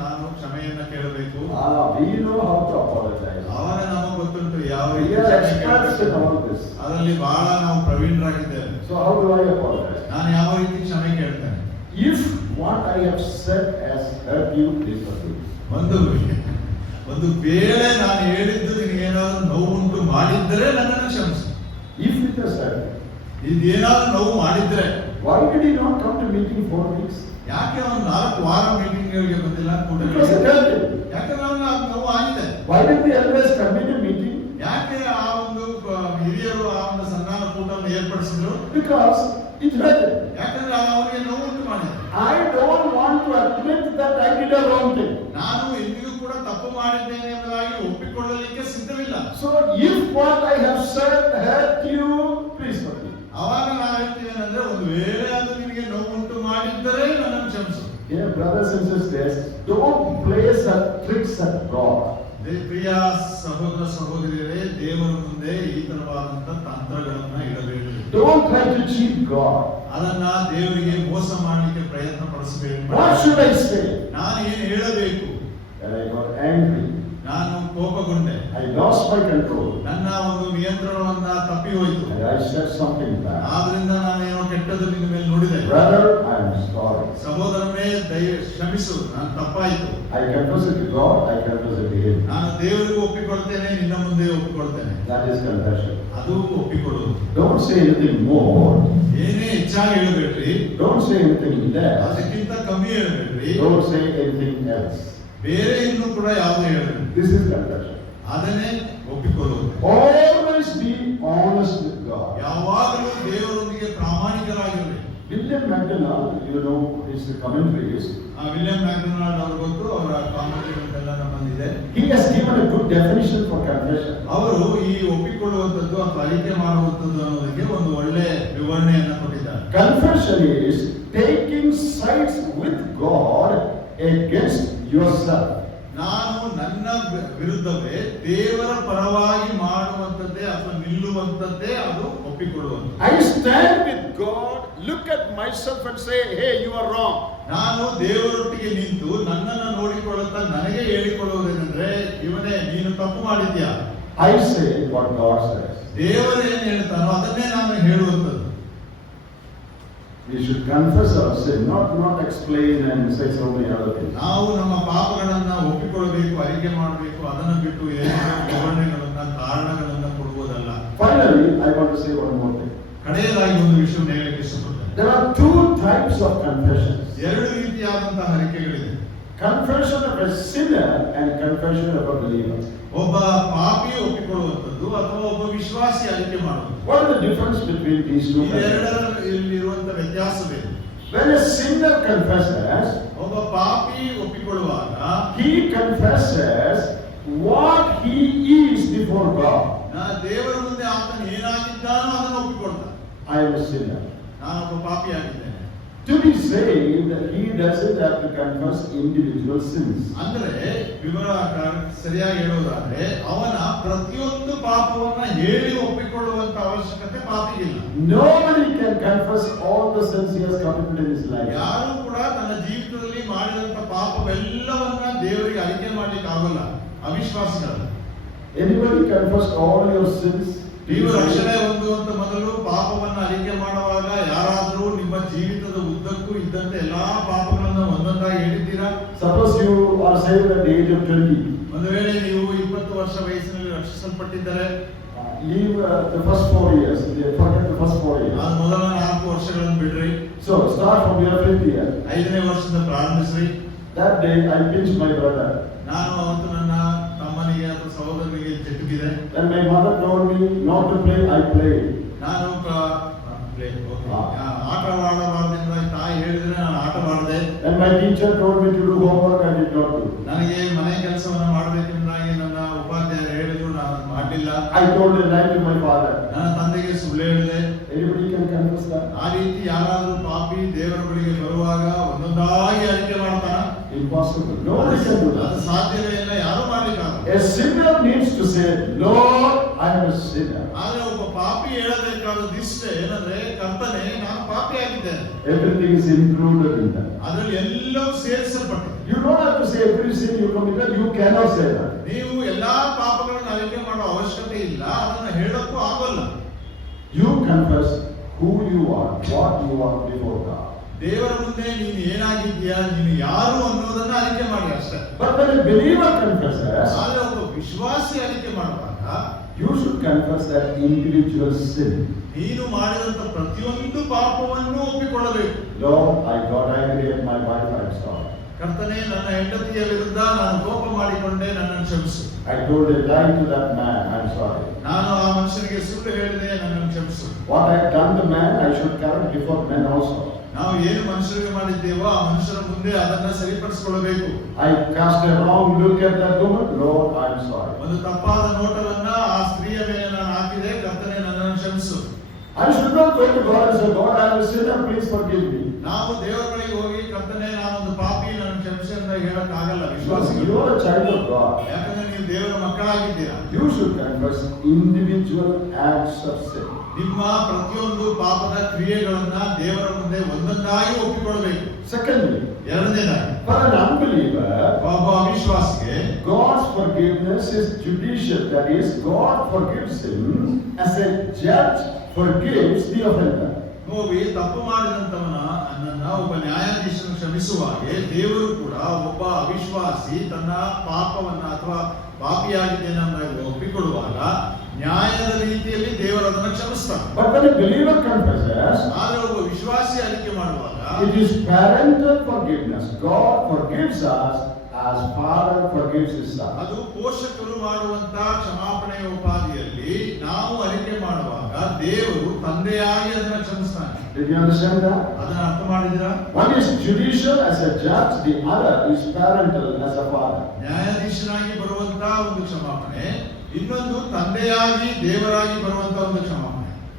ನಾನು ಕ್ಷಮೆಯನ್ನ ಕೇಳಬೇಕು. We know how to apologize. ಅವಾಗ ನಮಗೆ ಗೊತ್ತುಂಟು ಯಾವ We are experts in all this. ಅದರಲ್ಲಿ ಬಹಳ ನಾವು ಪ್ರವೀಣರಾಗಿದ್ದೇವೆ. So how do I apologize? ನಾನು ಯಾವ ರೀತಿ ಕ್ಷಮೆ ಕೇಳ್ತೇನೆ? If what I have said has hurt you, please forgive. ಒಂದು ವೇಳೆ ನಾನು ಹೇಳಿದ್ದು ನಿನಗೇನಾದ್ರೂ ನೋವುಂಟು ಮಾಡಿದ್ರೆ ನನ್ನನ್ನು ಕ್ಷಮಿಸು. If it has hurt, ಇದೇನಾದ್ರೂ ನೋವು ಮಾಡಿದ್ರೆ, why did he not come to meeting 4 weeks? ಯಾಕೆ ಅವನು 4 ವಾರ ಮೀಟಿಂಗ್ಗೆ ಬಂದಿಲ್ಲ? Because it hurt him. ಯಾಕಂದ್ರೆ ಅವನು ನೋವು ಆಗಿದೆ. Why did the elders convene a meeting? ಯಾಕೆ ಆ ಒಂದು ಹಿರಿಯರು ಆ ಒಂದು ಸಂಧಾನ ಕೂಟವನ್ನು ಏರ್ಪಡಿಸಿದ್ರು? Because it hurt him. ಯಾಕಂದ್ರೆ ಅದು ಅವನಿಗೆ ನೋವುಂಟು ಮಾಡಿದೆ. I don't want to admit that I did a wrong thing. ನಾನು ಎಂದಿಗೂ ಕೂಡ ತಪ್ಪು ಮಾಡಿದ್ದೇನೆ ಎಂಬುದಾಗಿ ಒಪ್ಪಿಕೊಳ್ಳಲಿಕ್ಕೆ ಸಿದ್ಧವಿಲ್ಲ. So if what I have said hurt you, please forgive. ಅವಾಗ ನಾವು ಹೇಳ್ತೀವಿ ಏನಂದ್ರೆ, ಒಂದು ವೇಳೆ ಅದು ನಿಮಗೆ ನೋವುಂಟು ಮಾಡಿದ್ದರೆ ನನ್ನನ್ನು ಕ್ಷಮಿಸು. Yeah, brothers and sisters, don't play such tricks at God. ಪ್ರಿಯ ಸಹೋದರ ಸಹೋದರಿಯರೇ, ದೇವರ ಮುಂದೆ ಈ ತರವಾದಂತ ತಂತ್ರಗಳನ್ನ ಇಡಬೇಡಿ. Don't try to cheat God. ಅದನ್ನ ದೇವರಿಗೆ ಮೋಸ ಮಾಡಲಿಕ್ಕೆ ಪ್ರಯತ್ನ ಪಡಿಸಬೇಡಿ. What should I say? ನಾನು ಏನು ಹೇಳಬೇಕು? That I got angry. ನಾನು ಕೋಪಗೊಂಡೆ. I lost my control. ನನ್ನ ಒಂದು ನಿಯಂತ್ರಣವನ್ನ ತಪ್ಪಿ ಹೋಯಿತು. And I said something bad. ಆದ್ರಿಂದ ನಾನೇನೋ ಕೆಟ್ಟದ್ದು ನಿನ್ನ ಮೇಲೆ ನೋಡಿದೆ. Brother, I am sorry. ಸಹೋದರನೇ, ಕ್ಷಮಿಸು, ನಾನು ತಪ್ಪಾಯಿತು. I confess it to God, I confess it to him. ನಾನು ದೇವರಿಗೂ ಒಪ್ಪಿಕೊಳ್ತೇನೆ, ನಿನ್ನ ಮುಂದೆ ಒಪ್ಪಿಕೊಳ್ತೇನೆ. That is confession. ಅದು ಒಪ್ಪಿಕೊಳ್ಳುವುದು. Don't say anything more. ಏನೇ ಹೆಚ್ಚಾಗಿ ಹೇಳಬೇಡ್ರಿ. Don't say anything less. ಅದಕ್ಕಿಂತ ಕಮ್ಮಿ ಹೇಳಬೇಡ್ರಿ. Don't say anything else. ಬೇರೆ ಇನ್ನೂ ಕೂಡ ಯಾವುದು ಹೇಳಬೇಡಿ. This is confession. ಅದನ್ನೇ ಒಪ್ಪಿಕೊಳ್ಳುವುದು. Always be honest with God. ಯಾವಾಗಲೂ ದೇವರೊಂದಿಗೆ ಪ್ರಾಮಾಣಿಕರಾಗಿರಬೇಕು. William McDonald, you know his commentaries. William McDonald ಅವರು ಗೊತ್ತು, ಅವರ ಕಾಮೆಂಟ್ರಿಗಳೆಲ್ಲ ನಮ್ಮಲ್ಲಿದೆ. He has given a good definition for confession. ಅವರು ಈ ಒಪ್ಪಿಕೊಳ್ಳುವಂಥದ್ದು ಅಥವಾ ಅರಿಕೆ ಮಾಡುವಂಥದ್ದು ಅನ್ನೋದಕ್ಕೆ ಒಂದು ಒಳ್ಳೆ ವಿವರಣೆಯನ್ನ ಕೊಟ್ಟಿದ್ದಾರೆ. Confession is taking sides with God against yourself. ನಾನು ನನ್ನ ವಿರುದ್ಧವೇ ದೇವರ ಪರವಾಗಿ ಮಾಡುವಂಥದ್ದೇ ಅಥವಾ ನಿಲ್ಲುವಂಥದ್ದೇ ಅದು ಒಪ್ಪಿಕೊಳ್ಳುವಂಥದ್ದು. I stand with God, look at myself and say, hey, you are wrong. ನಾನು ದೇವರೊಟ್ಟಿಗೆ ನಿಂತು ನನ್ನನ್ನು ನೋಡಿಕೊಳ್ಳುತ್ತಾ ನನಗೆ ಹೇಳಿಕೊಳ್ಳುವುದೇನೆಂದ್ರೆ, ಇವನೇ ನೀನು ತಪ್ಪು ಮಾಡಿದ್ಯಾ. I say what God says. ದೇವರು ಏನು ಹೇಳ್ತಾನೋ ಅದನ್ನೇ ನಾನು ಹೇಳುವಂಥದ್ದು. We should confess our sin, not explain and say so many other things. ನಾವು ನಮ್ಮ ಪಾಪಗಳನ್ನ ಒಪ್ಪಿಕೊಳ್ಳಬೇಕು, ಅರಿಕೆ ಮಾಡಬೇಕು, ಅದನ್ನು ಬಿಟ್ಟು ಏನೋ ವಿವರಣೆಗಳನ್ನ ಕಾರಣಗಳನ್ನ ಕೊಡುವುದಲ್ಲ. Finally, I want to say one more thing. ಕಡೆಯದಾಗಿ ಒಂದು ವಿಷಯವನ್ನು ಹೇಳಲಿಕ್ಕೆ ಇಷ್ಟಪಡ್ತೇನೆ. There are 2 types of confessions. 2 ರೀತಿಯಾದಂತಹ ಅರಿಕೆಗಳಿದೆ. confession of a sinner and confession of a believer. ಒಬ್ಬ ಪಾಪಿ ಒಪ್ಪಿಕೊಳ್ಳುವಂಥದ್ದು ಅಥವಾ ಒಬ್ಬ ವಿಶ್ವಾಸಿ ಆಯ್ಕೆ ಮಾಡುವುದು. What is the difference between these two? ಇಲ್ಲಿರುವಂತಹ ವ್ಯತ್ಯಾಸವೇನು? When a sinner confesses, ಒಬ್ಬ ಪಾಪಿ ಒಪ್ಪಿಕೊಳ್ಳುವಾಗ he confesses what he is before God. ದೇವರ ಮುಂದೆ ಆತನು ಏನಾಗಿದ್ದಾನೋ ಅದನ್ನು ಒಪ್ಪಿಕೊಳ್ತಾನೆ. I am a sinner. ನಾನು ಒಬ್ಬ ಪಾಪಿ ಆಗಿದ್ದೇನೆ. To be saved, he doesn't have to confess individual sins. ಅಂದ್ರೆ ವಿವರ ಸರಿಯಾಗಿ ಹೇಳೋದಾದ್ರೆ ಅವನ ಪ್ರತಿಯೊಂದು ಪಾಪವನ್ನ ಹೇಳಿ ಒಪ್ಪಿಕೊಳ್ಳುವಂತ ಅವಶ್ಯಕತೆ ಪಾಪಿಗಿಲ್ಲ. Nobody can confess all the sins he has committed in his life. ಯಾರು ಕೂಡ ತನ್ನ ಜೀವಿತದಲ್ಲಿ ಮಾಡಿದಂತ ಪಾಪವೆಲ್ಲವನ್ನ ದೇವರಿಗೆ ಅರಿಕೆ ಮಾಡ್ಲಿಕ್ಕೆ ಆಗೋಲ್ಲ, ಅವಿಶ್ವಾಸಿಗಳು. Anybody confessed all your sins? ನೀವು ರಕ್ಷಣೆ ಹೊಂದುವಂತ ಮೊದಲು ಪಾಪವನ್ನ ಅರಿಕೆ ಮಾಡುವಾಗ ಯಾರಾದರೂ ನಿಮ್ಮ ಜೀವಿತದ ಉದ್ದಕ್ಕೂ ಇದ್ದಂತ ಎಲ್ಲಾ ಪಾಪಗಳನ್ನ ಒಂದೊಂದಾಗಿ ಹೇಳಿದ್ದೀರಾ? Suppose you are saved at the age of 20. ಒಂದು ವೇಳೆ ನೀವು 20 ವರ್ಷ ವಯಸ್ಸಿನಲ್ಲಿ ರಕ್ಷಿಸಲ್ಪಟ್ಟಿದ್ದರೆ leave the first 4 years. Forget the first 4 years. ಆ ಮೊದಲ 4 ವರ್ಷಗಳನ್ನು ಬಿಡ್ರಿ. So start from your 5th year. 5ನೇ ವರ್ಷದಿಂದ ಪ್ರಾರಂಭಿಸ್ರಿ. That day I pinched my brother. ನಾನು ಅವತ್ತು ನನ್ನ ತಮ್ಮನಿಗೆ ಅಥವಾ ಸಹೋದರನಿಗೆ ಚೆಟ್ಟಿದೆ. And my mother told me not to play. I played. ನಾನು ಆಟವಾಡಬಾರದಿಂದ ತಾಯಿ ಹೇಳಿದ್ರೆ ನಾನು ಆಟವಾಡದೆ. And my teacher told me to do homework. I did not do. ನನಗೆ ಮನೆ ಕೆಲಸವನ್ನು ಮಾಡಬೇಕೆಂದಾಗಿ ನನ್ನ ಉಪಾಧ್ಯಾಯರು ಹೇಳಿದ್ರು, ನಾನು ಮಾಡಲಿಲ್ಲ. I told a lie to my father. ನನ್ನ ತಂದೆಗೆ ಸುಳ್ಳು ಹೇಳಿದೆ. Anybody can confess that? ಆ ರೀತಿ ಯಾರಾದರೂ ಪಾಪಿ ದೇವರ ಬಳಿಗೆ ಬರುವಾಗ ಒಂದೊಂದಾಗಿ ಅರಿಕೆ ಮಾಡ್ತಾನ? Impossible. Nobody can do that. ಅದು ಸಾಧ್ಯವೇ ಇಲ್ಲ, ಯಾರು ಮಾಡ್ಲಿಕ್ಕಾಗಲ್ಲ. A sinner needs to say, Lord, I am a sinner. ಆದ್ರೆ ಒಬ್ಬ ಪಾಪಿ ಹೇಳಬೇಕಾದದ್ದು ಇಷ್ಟೇ, ಏನಂದ್ರೆ ಕರ್ತನೇ ನಾನು ಪಾಪಿ ಆಗಿದ್ದೇನೆ. Everything is included in that. ಅದರಲ್ಲಿ ಎಲ್ಲವೂ ಸೇರಿಸಲ್ಪಟ್ಟಿದೆ. You don't have to say every sin you committed. You cannot say that. ನೀವು ಎಲ್ಲಾ ಪಾಪಗಳನ್ನು ಅರಿಕೆ ಮಾಡೋ ಅವಶ್ಯಕತೆ ಇಲ್ಲ, ಅದನ್ನ ಹೇಳಕ್ಕೂ ಆಗೋಲ್ಲ. You confess who you are, what you are before God. ದೇವರ ಮುಂದೆ ನೀನು ಏನಾಗಿದ್ದೀಯಾ, ನೀನು ಯಾರು ಅನ್ನೋದನ್ನ ಅರಿಕೆ ಮಾಡಿ ಅಷ್ಟೇ. But when a believer confesses, ಆದ್ರೆ ಒಬ್ಬ ವಿಶ್ವಾಸಿ ಅರಿಕೆ ಮಾಡುವಾಗ you should confess that individual sin. ನೀನು ಮಾಡಿದಂತ ಪ್ರತಿಯೊಂದು ಪಾಪವನ್ನು ಒಪ್ಪಿಕೊಳ್ಳಬೇಕು. Lord, I got angry at my wife. I'm sorry. ಕರ್ತನೇ, ನನ್ನ ಹೆಂಡತಿಯ ವಿರುದ್ಧ ನಾನು ಕೋಪ ಮಾಡಿಕೊಂಡೆ, ನನ್ನನ್ನು ಕ್ಷಮಿಸು. I told a lie to that man. I'm sorry. ನಾನು ಆ ಮನುಷ್ಯನಿಗೆ ಸುಳ್ಳು ಹೇಳಿದೆ, ನನ್ನನ್ನು ಕ್ಷಮಿಸು. What I have done to man, I should correct before men also. ನಾವು ಏನು ಮನುಷ್ಯರಿಗೆ ಮಾಡಿದ್ದೇವೋ ಆ ಮನುಷ್ಯರ ಮುಂದೆ ಅದನ್ನ ಸರಿಪಡಿಸಿಕೊಳ್ಳಬೇಕು. I cast a wrong look at that woman. Lord, I'm sorry. ಒಂದು ತಪ್ಪಾದ ನೋಟವನ್ನ ಆ ಸ್ತ್ರೀಯ ಮೇಲೆ ನಾನು ಹಾಕಿದೆ, ಕರ್ತನೇ ನನ್ನನ್ನು ಕ್ಷಮಿಸು. I should not go to God and say, God, I am a sinner, please forgive me. ನಾವು ದೇವರ ಬಳಿಗೆ ಹೋಗಿ ಕರ್ತನೇ ನಾನೊಂದು ಪಾಪಿ, ನನ್ನ ಕ್ಷಮಿಸು ಅಂತ ಹೇಳಕ್ ಆಗಲ್ಲ ವಿಶ್ವಾಸಿಗಳು. You are a child of God. ಯಾಕಂದ್ರೆ ನೀವು ದೇವರ ಮಕ್ಕಳಾಗಿದ್ದೀರಾ. You should confess individual acts of sin. ನಿಮ್ಮ ಪ್ರತಿಯೊಂದು ಪಾಪದ ಕ್ರಿಯೆಗಳನ್ನ ದೇವರ ಮುಂದೆ ಒಂದೊಂದಾಗಿ ಒಪ್ಪಿಕೊಳ್ಳಬೇಕು. Secondly, ಎರಡನೇದಾಗಿ for an unbeliever, ಒಬ್ಬ ಅವಿಶ್ವಾಸಿಗೆ God's forgiveness is judicial. That is, God forgives him as a judge forgives the offender. ನೋಡಿ, ತಪ್ಪು ಮಾಡಿದಂತವನ ಒಬ್ಬ ನ್ಯಾಯಾಧೀಶನು ಕ್ಷಮಿಸುವ ಹಾಗೆ ದೇವರು ಕೂಡ ಒಬ್ಬ ಅವಿಶ್ವಾಸಿ ತನ್ನ ಪಾಪವನ್ನ ಅಥವಾ ಪಾಪಿಯಾಗಿದ್ದೇನೆ ಅಂತ ಒಪ್ಪಿಕೊಳ್ಳುವಾಗ ನ್ಯಾಯದ ರೀತಿಯಲ್ಲಿ ದೇವರು ಅದನ್ನು ಕ್ಷಮಿಸ್ತಾನೆ. But when a believer confesses, ಆದ್ರೆ ಒಬ್ಬ ವಿಶ್ವಾಸಿ ಅರಿಕೆ ಮಾಡುವಾಗ it is parental forgiveness. God forgives us as Father forgives his son. ಅದು ಪೋಷಕರು ಮಾಡುವಂತ ಕ್ಷಮಾಪಣೆಯ ಉಪಾಧಿಯಲ್ಲಿ ನಾವು ಅರಿಕೆ ಮಾಡುವಾಗ ದೇವರು ತಂದೆಯಾಗಿ ಅದನ್ನು ಕ್ಷಮಿಸ್ತಾನೆ. Did you understand that? ಅದನ್ನ ಅರ್ಥ ಮಾಡಿದಿರಾ? One is judicial as a judge, the other is parental as a father. ನ್ಯಾಯಾಧೀಶನಾಗಿ ಬರುವಂತ ಒಂದು ಕ್ಷಮಾಪಣೆ, ಇನ್ನೊಂದು ತಂದೆಯಾಗಿ ದೇವರಾಗಿ ಬರುವಂತ ಒಂದು ಕ್ಷಮಾಪಣೆ.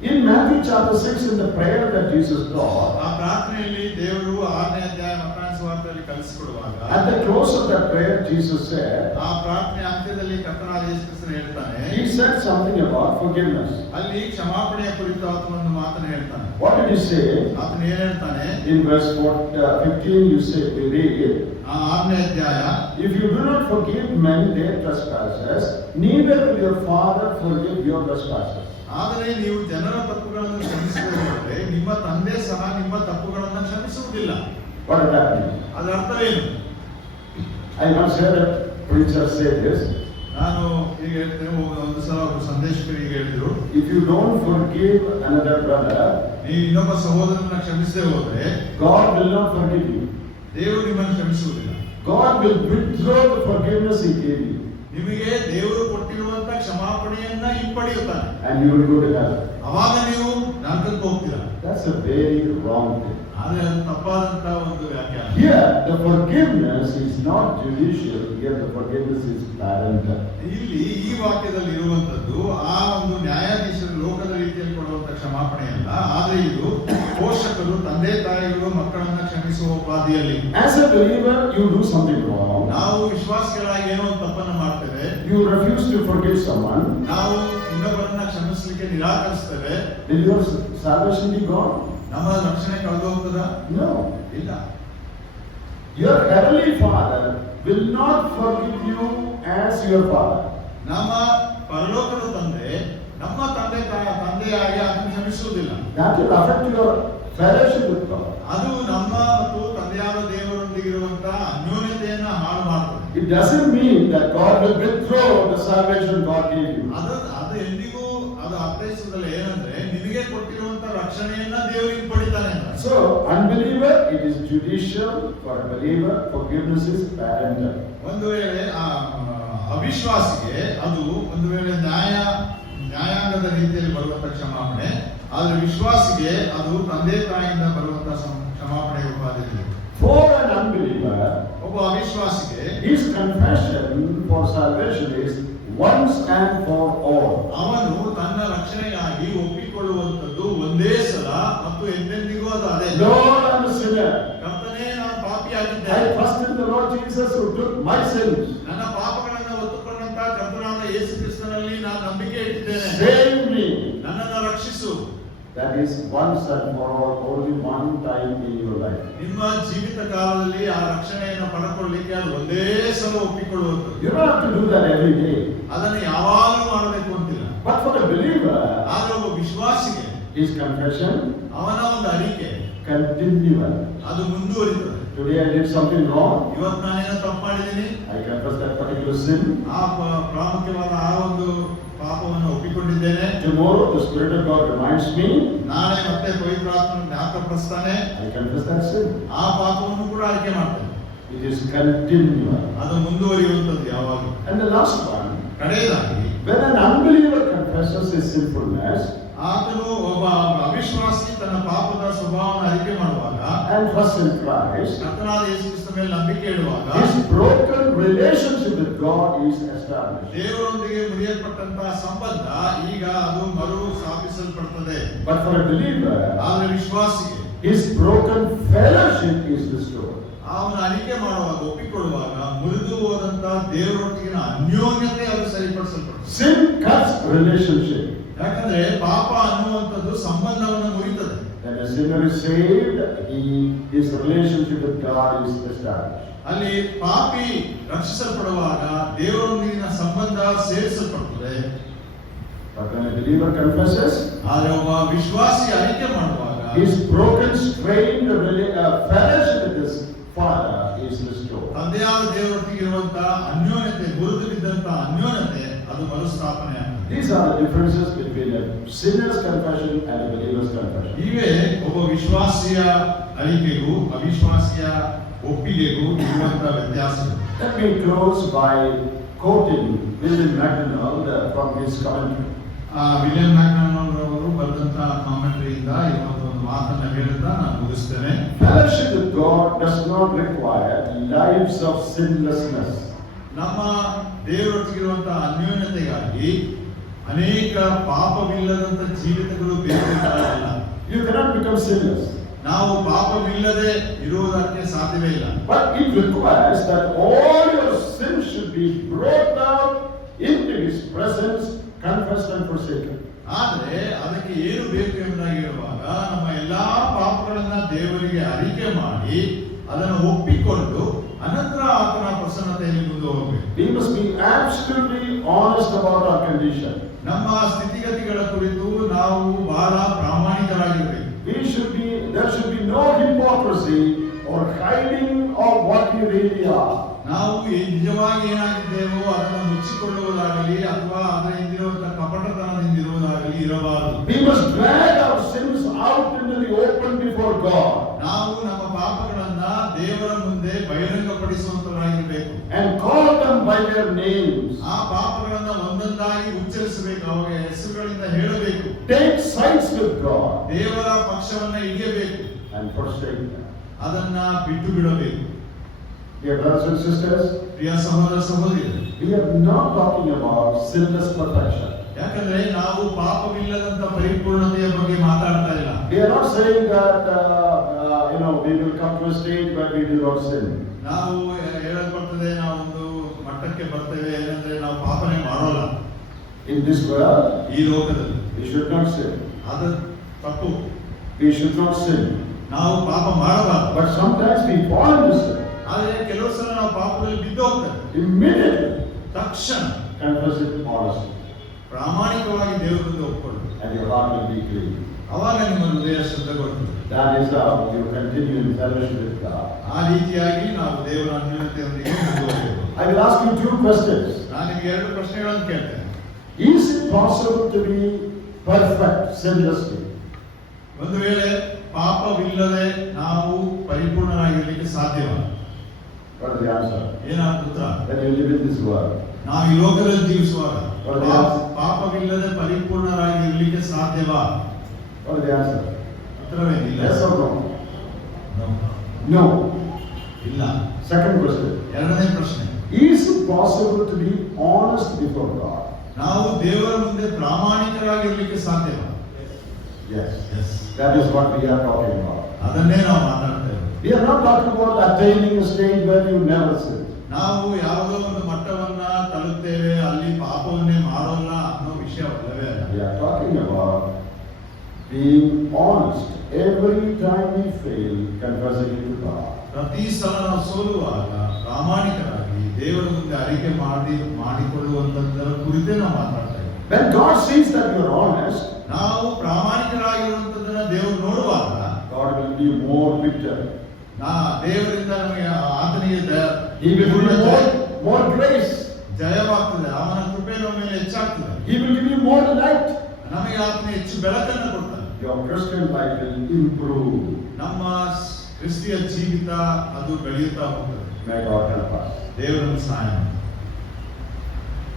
In Matthew chapter 6, in the prayer that Jesus taught, ಆ ಪ್ರಾರ್ಥನೆಯಲ್ಲಿ ದೇವರು 6ನೇ ಅಧ್ಯಾಯ ಮತ್ತಾಯ ಸುವಾರ್ತೆಯಲ್ಲಿ ಕಲಿಸಿಕೊಡುವಾಗ at the close of that prayer, Jesus said, ಆ ಪ್ರಾರ್ಥನೆ ಅಂತ್ಯದಲ್ಲಿ ಕರ್ತನಾದ ಯೇಸು ಕ್ರಿಸ್ತನು ಹೇಳ್ತಾನೆ, he said something about forgiveness. ಅಲ್ಲಿ ಕ್ಷಮಾಪಣೆಯ ಕುರಿತು ಆತನೊಂದು ಮಾತನ್ನು ಹೇಳ್ತಾನೆ. What did he say? ಆತನು ಏನ್ ಹೇಳ್ತಾನೆ? In verse 15, you say, we read, ಆ 6ನೇ ಅಧ್ಯಾಯ, if you do not forgive men their trespasses, neither will your Father forgive your trespasses. ಆದರೆ ನೀವು ಜನರ ತಪ್ಪುಗಳನ್ನು ಕ್ಷಮಿಸದೆ ಹೋದರೆ ನಿಮ್ಮ ತಂದೆ ಸಹ ನಿಮ್ಮ ತಪ್ಪುಗಳನ್ನು ಕ್ಷಮಿಸುವುದಿಲ್ಲ. What does that mean? ಅದರ ಅರ್ಥವೇನು? I once heard a preacher say this. ನಾನು ಈಗ ಹೇಳ್ತೇನೆ, ಒಂದು ಸಲ ಒಬ್ಬ ಸಂದೇಶಕರಿಗೆ ಹೇಳಿದ್ರು, If you don't forgive another brother, ನೀವು ಇನ್ನೊಬ್ಬ ಸಹೋದರನ ಕ್ಷಮಿಸದೆ ಹೋದ್ರೆ God will not forgive you. ದೇವರು ನಿಮ್ಮನ್ನು ಕ್ಷಮಿಸುವುದಿಲ್ಲ. God will withdraw the forgiveness He gave you, ನಿಮಗೆ ದೇವರು ಕೊಟ್ಟಿರುವಂತ ಕ್ಷಮಾಪಣೆಯನ್ನ ಹಿಂಪಡೆಯುತ್ತಾನೆ. and you will go to heaven. ಅವಾಗ ನೀವು ನರಕಕ್ಕೆ ಹೋಗ್ತೀರಾ. That's a very wrong thing. ಆದ್ರೆ ಅದು ತಪ್ಪಾದಂತ ಒಂದು ವ್ಯಾಖ್ಯಾನ. Here, the forgiveness is not judicial. Here, the forgiveness is parental. ಇಲ್ಲಿ ಈ ವಾಕ್ಯದಲ್ಲಿ ಇರುವಂತದ್ದು ಆ ಒಂದು ನ್ಯಾಯಾಧೀಶರು ಲೋಕದ ರೀತಿಯಲ್ಲಿ ಕೊಡುವಂತ ಕ್ಷಮಾಪಣೆ ಅಲ್ಲ, ಆದ್ರೆ ಇದು ಪೋಷಕರು ತಂದೆ ತಾಯಿಗಳು ಮಕ್ಕಳನ್ನ ಕ್ಷಮಿಸುವ ಉಪಾಧಿಯಲ್ಲಿ. As a believer, you do something wrong. ನಾವು ವಿಶ್ವಾಸಿಗಳಾಗಿ ಏನೋ ಒಂದು ತಪ್ಪನ್ನು ಮಾಡ್ತೇವೆ. You refuse to forgive someone. ನಾವು ಇನ್ನೊಬ್ಬರನ್ನ ಕ್ಷಮಿಸಲಿಕ್ಕೆ ನಿರಾಕರಿಸ್ತೇವೆ. Will your salvation be gone? ನಮ್ಮ ರಕ್ಷಣೆ ಕಳೆದು ಹೋಗ್ತದ? No. ಇಲ್ಲ. Your heavenly Father will not forgive you as your father. ನಮ್ಮ ಪರಲೋಕದ ತಂದೆ ನಮ್ಮ ತಂದೆಯಾಗಿ ಅದನ್ನು ಕ್ಷಮಿಸುವುದಿಲ್ಲ. That will affect your fellowship with God. ಅದು ನಮ್ಮ ಮತ್ತು ತಂದೆಯಾದ ದೇವರೊಂದಿಗೆ ಇರುವಂತಹ ಅನ್ಯೋನ್ಯತೆಯನ್ನ ಹಾಳು ಮಾಡ್ತದೆ. It doesn't mean that God will withdraw the salvation God gave you. ಅದು ಎಂದಿಗೂ ಅದು ಅರ್ಥೈಸುವುದಿಲ್ಲ. ಏನಂದ್ರೆ ನಿಮಗೆ ಕೊಟ್ಟಿರುವಂತ ರಕ್ಷಣೆಯನ್ನ ದೇವರಿಗೆ ಪಡಿತಾನೆ ಅಂತ. So, unbeliever, it is judicial. For a believer, forgiveness is parental. ಒಂದು ವೇಳೆ ಅವಿಶ್ವಾಸಿಗೆ ಅದು ಒಂದು ವೇಳೆ ನ್ಯಾಯಾಂಗದ ರೀತಿಯಲ್ಲಿ ಬರುವಂತ ಕ್ಷಮಾಪಣೆ, ಆದ್ರೆ ವಿಶ್ವಾಸಿಗೆ ಅದು ತಂದೆ ತಾಯಿಯಿಂದ ಬರುವಂತ ಕ್ಷಮಾಪಣೆ ಉಪಾಧಿಯಲ್ಲಿ. For an unbeliever, ಒಬ್ಬ ಅವಿಶ್ವಾಸಿಗೆ his confession for salvation is once and for all. ಅವನು ತನ್ನ ರಕ್ಷಣೆಗಾಗಿ ಒಪ್ಪಿಕೊಳ್ಳುವಂತದ್ದು ಒಂದೇ ಸಲ ಮತ್ತು ಎಂದೆಂದಿಗೂ ಅದು ಅದೇ. Lord, I am a sinner. ಕರ್ತನೇ, ನಾನು ಪಾಪಿಯಾಗಿದ್ದೇನೆ. I trust in the Lord Jesus who took my sins. ನನ್ನ ಪಾಪಗಳನ್ನು ಹೊತ್ತುಕೊಂಡಂತ ಕರ್ತನಾದ ಯೇಸು ಕ್ರಿಸ್ತನಲ್ಲಿ ನಾನು ನಂಬಿಕೆ ಇಟ್ಟಿದ್ದೇನೆ. Save me. ನನ್ನನ್ನು ರಕ್ಷಿಸು. That is once and for all, only one time in your life. ನಿಮ್ಮ ಜೀವಿತ ಕಾಲದಲ್ಲಿ ಆ ರಕ್ಷಣೆಯನ್ನು ಪಡೆದುಕೊಳ್ಳಲಿಕ್ಕೆ ಅದು ಒಂದೇ ಸಲ ಒಪ್ಪಿಕೊಳ್ಳುವುದು. You don't have to do that every day. ಅದನ್ನು ಯಾವಾಗಲೂ ಮಾಡಬೇಕು ಅಂತಿಲ್ಲ. But for a believer, ಆದ್ರೆ ಒಬ್ಬ ವಿಶ್ವಾಸಿಗೆ his confession ಅವನ ಒಂದು ಅರಿಕೆ continual. ಅದು ಮುಂದುವರಿತದೆ. Today I did something wrong. ಇವತ್ತು ನಾನೇನೋ ತಪ್ಪು ಮಾಡಿದ್ದೀನಿ. I confess that particular sin. ಆ ಪ್ರಾಮುಖ್ಯವಾದ ಆ ಒಂದು ಪಾಪವನ್ನು ಒಪ್ಪಿಕೊಂಡಿದ್ದೇನೆ. Tomorrow the Spirit of God reminds me. ನಾಳೆ ಮತ್ತೆ ಪವಿತ್ರಾತ್ಮನು ಜ್ಞಾಪಕಪಡಿಸ್ತಾನೆ. I confess that sin. ಆ ಪಾಪವನ್ನು ಕೂಡ ಅರಿಕೆ ಮಾಡ್ತೇನೆ. It is continual. ಅದು ಮುಂದುವರಿಯುವಂತದ್ದು ಯಾವಾಗಲೂ. And the last one, ಕಡೆಯದಾಗಿ when an unbeliever confesses his sinfulness ಆತನು ಒಬ್ಬ ಅವಿಶ್ವಾಸಿ ತನ್ನ ಪಾಪದ ಸ್ವಭಾವವನ್ನು ಅರಿಕೆ ಮಾಡುವಾಗ and trust in Christ, ಕರ್ತನಾದ ಯೇಸು ಕ್ರಿಸ್ತನ ಮೇಲೆ ನಂಬಿಕೆ ಇಡುವಾಗ his broken relationship with God is established. ದೇವರೊಂದಿಗೆ ಮುರಿಯಲ್ಪಟ್ಟಂತಹ ಸಂಬಂಧ ಈಗ ಅದು ಮರು ಸ್ಥಾಪಿಸಲ್ಪಡುತ್ತದೆ. But for a believer, ಆದ್ರೆ ವಿಶ್ವಾಸಿಗೆ his broken fellowship is restored. ಅವನ ಅರಿಕೆ ಮಾಡುವಾಗ ಒಪ್ಪಿಕೊಳ್ಳುವಾಗ ಮುರಿದು ಹೋದಂತ ದೇವರೊಟ್ಟಿಗಿನ ಅನ್ಯೋನ್ಯತೆ ಅದು ಸರಿಪಡಿಸಲ್ಪಡುತ್ತದೆ. Sin cuts relationship. ಯಾಕಂದ್ರೆ ಪಾಪ ಅನ್ನುವಂಥದ್ದು ಸಂಬಂಧವನ್ನು ಮುರಿತದೆ. When a sinner is saved, his relationship with God is established. ಅಲ್ಲಿ ಪಾಪಿ ರಕ್ಷಿಸಲ್ಪಡುವಾಗ ದೇವರೊಂದಿಗಿನ ಸಂಬಂಧ ಸೇರಿಸಲ್ಪಡುತ್ತದೆ. But when a believer confesses, ಆದ್ರೆ ಒಬ್ಬ ವಿಶ್ವಾಸಿ ಅರಿಕೆ ಮಾಡುವಾಗ his broken, strained fellowship with his Father is restored. ತಂದೆಯಾದ ದೇವರೊಟ್ಟಿಗೆ ಇರುವಂತಹ ಅನ್ಯೋನ್ಯತೆ, ಮುರಿದು ಬಿದ್ದಂತ ಅನ್ಯೋನ್ಯತೆ ಅದು ಮರುಸ್ಥಾಪನೆ ಆಗ್ತದೆ. These are the differences between a sinner's confession and a believer's confession. ಇವೇ ಒಬ್ಬ ವಿಶ್ವಾಸಿಯ ಅರಿಕೆಗೂ ಅವಿಶ್ವಾಸಿಯ ಒಪ್ಪಿಗೆಗೂ ಇರುವಂತಹ ವ್ಯತ್ಯಾಸಗಳು. Let me close by quoting William McDonald from his commentary. William McDonald ಅವರು ಬರೆದಂತಹ ಕಾಮೆಂಟರಿಯಿಂದ ಇವತ್ತು ಒಂದು ಮಾತನ್ನ ಹೇಳುತ್ತಾ ನಾನು ಮುಗಿಸ್ತೇನೆ. Fellowship with God does not require lives of sinlessness. ನಮ್ಮ ದೇವರೊಟ್ಟಿಗಿರುವಂತಹ ಅನ್ಯೋನ್ಯತೆಗಾಗಿ ಅನೇಕ ಪಾಪವಿಲ್ಲದಂತ ಜೀವಿತಗಳು ಬೇಕಾಗಿಲ್ಲ. You cannot become sinless. ನಾವು ಪಾಪವಿಲ್ಲದೆ ಇರುವುದಕ್ಕೆ ಸಾಧ್ಯವೇ ಇಲ್ಲ. But it requires that all your sins should be brought out into His presence, confessed and forsaken. ಆದ್ರೆ ಅದಕ್ಕೆ ಏನು ಬೇಕು ಎಂಬುದಾಗಿ ಹೇಳುವಾಗ ನಮ್ಮ ಎಲ್ಲಾ ಪಾಪಗಳನ್ನ ದೇವರಿಗೆ ಅರಿಕೆ ಮಾಡಿ ಅದನ್ನು ಒಪ್ಪಿಕೊಂಡು ಅನಂತರ ಆತನ ಪ್ರಸನ್ನತೆಯಲ್ಲಿ ಮುಂದೆ ಹೋಗಬೇಕು. We must be absolutely honest about our condition. ನಮ್ಮ ಸ್ಥಿತಿಗತಿಗಳ ಕುರಿತು ನಾವು ಬಹಳ ಪ್ರಾಮಾಣಿಕರಾಗಿರಬೇಕು. There should be no hypocrisy or hiding of what we really are. ನಾವು ನಿಜವಾಗಿ ಏನಾಗಿದ್ದೇವೋ ಅದನ್ನು ಮುಚ್ಚಿಕೊಳ್ಳುವುದಾಗಲಿ ಅಥವಾ ಅದರ ಹಿಂದಿರುವಂತಹ ಕಪಟತನದಿಂದಿರುವುದಾಗಲಿ ಇರಬಾರದು. We must drag our sins out into the open before God. ನಾವು ನಮ್ಮ ಪಾಪಗಳನ್ನ ದೇವರ ಮುಂದೆ ಬಹಿರಂಗಪಡಿಸುವಂತರಾಗಿರಬೇಕು. And call them by their names. ಆ ಪಾಪಗಳನ್ನ ಒಂದೊಂದಾಗಿ ಉಚ್ಚರಿಸಬೇಕು, ಅವರ ಹೆಸರುಗಳಿಂದ ಹೇಳಬೇಕು. Take sides with God. ದೇವರ ಪಕ್ಷವನ್ನ ಹಿಡಿಯಬೇಕು. And forsake them. ಅದನ್ನ ಬಿಟ್ಟು ಬಿಡಬೇಕು. Dear brothers and sisters, ಪ್ರಿಯ ಸಹೋದರ ಸಹೋದರಿಯರೇ, we are not talking about sinless perfection. ಯಾಕಂದ್ರೆ ನಾವು ಪಾಪವಿಲ್ಲದಂತ ಪರಿಪೂರ್ಣತೆಯ ಬಗ್ಗೆ ಮಾತಾಡ್ತಾ ಇಲ್ಲ. We are not saying that we will come to a stage where we do not sin. ನಾವು ಹೇಳಲ್ಪಡ್ತದೆ, ನಾವೊಂದು ಮಟ್ಟಕ್ಕೆ ಬರ್ತೇವೆ ಏನಂದ್ರೆ ನಾವು ಪಾಪನೆ ಮಾಡೋಲ್ಲ. In this world, ಈ ಲೋಕದಲ್ಲಿ we should not sin. ಅದು ತಪ್ಪು. We should not sin. ನಾವು ಪಾಪ ಮಾಡಬಾರದು. But sometimes we fall into sin. ಆದರೆ ಕೆಲವು ಸಲ ನಾವು ಪಾಪದಲ್ಲಿ ಬಿದ್ದು ಹೋಗ್ತೇವೆ. Immediately, ತಕ್ಷಣ confess it honestly. ಪ್ರಾಮಾಣಿಕವಾಗಿ ದೇವರ ಮುಂದೆ ಒಪ್ಪಿಕೊಳ್ಳಿ. And your heart will be clean. ಅವಾಗ ನಿಮ್ಮ ಹೃದಯ ಶುದ್ಧಗೊಳ್ಳುತ್ತದೆ. That is how you continue in fellowship with God. ಆ ರೀತಿಯಾಗಿ ನಾವು ದೇವರ ಅನ್ಯೋನ್ಯತೆಯೊಂದಿಗೆ ಮುಂದುವರಿಯಬೇಕು. I will ask you two questions. ನಾನು ನಿಮಗೆ ಎರಡು ಪ್ರಶ್ನೆಗಳನ್ನು ಕೇಳ್ತೇನೆ. Is it possible to be perfect sinlessly? ಒಂದು ವೇಳೆ ಪಾಪವಿಲ್ಲದೆ ನಾವು ಪರಿಪೂರ್ಣರಾಗಿರಲಿಕ್ಕೆ ಸಾಧ್ಯವ? What is the answer? ಏನಾದ ಉತ್ತರ? When you live in this world. ನಾವು ಈ ಲೋಕದಲ್ಲಿ ಜೀವಿಸುವಾಗ What is the answer? ಪಾಪವಿಲ್ಲದೆ ಪರಿಪೂರ್ಣರಾಗಿರಲಿಕ್ಕೆ ಸಾಧ್ಯವಾ? What is the answer? ಉತ್ತರವೇನಿಲ್ಲ. Yes or no? No. No. ಇಲ್ಲ. Second question. ಎರಡನೇ ಪ್ರಶ್ನೆ, Is it possible to be honest before God? ನಾವು ದೇವರ ಮುಂದೆ ಪ್ರಾಮಾಣಿಕರಾಗಿರಲಿಕ್ಕೆ ಸಾಧ್ಯವಾ? Yes. Yes. That is what we are talking about. ಅದನ್ನೇ ನಾವು ಮಾತಾಡ್ತೇವೆ. We are not talking about attaining a stage where you never sin. ನಾವು ಯಾವುದೋ ಒಂದು ಮಟ್ಟವನ್ನ ತಲುಪ್ತೇವೆ, ಅಲ್ಲಿ ಪಾಪವನ್ನೇ ಮಾಡೋಲ್ಲ ಅನ್ನೋ ವಿಷಯವಲ್ಲವೇ ಅಲ್ಲ. We are talking about being honest every time we fail, confessing it to God. ಪ್ರತಿ ಸಲ ನಾವು ಸೋಲುವಾಗ ಪ್ರಾಮಾಣಿಕರಾಗಿ ದೇವರ ಮುಂದೆ ಅರಿಕೆ ಮಾಡಿಕೊಳ್ಳುವಂತದ್ದರ ಕುರಿತೇ ನಾವು ಮಾತಾಡ್ತಾ ಇದ್ದೇವೆ. When God sees that you are honest, ನಾವು ಪ್ರಾಮಾಣಿಕರಾಗಿರುವಂತದ್ದನ್ನ ದೇವರು ನೋಡುವಾಗ God will give more victory. ದೇವರಿಂದ ನಮಗೆ ಆತನಿಗೆ He will give you more grace. ಜಯವಾಗ್ತದೆ, ಅವನ ಕೃಪೆ ನಮ್ಮ ಮೇಲೆ ಹೆಚ್ಚಾಗ್ತದೆ. He will give you more light. ನಮಗೆ ಆತನ ಹೆಚ್ಚು ಬೆಳಕನ್ನು ಕೊಡ್ತಾನೆ. Your Christian life will improve. ನಮ್ಮ ಕ್ರಿಸ್ತಿಯ ಜೀವಿತ ಅದು ಬೆಳೆಯುತ್ತಾ ಹೋಗ್ತದೆ. May God help us. ದೇವರನ್ನು ಸಹಾಯ ಮಾಡಿ.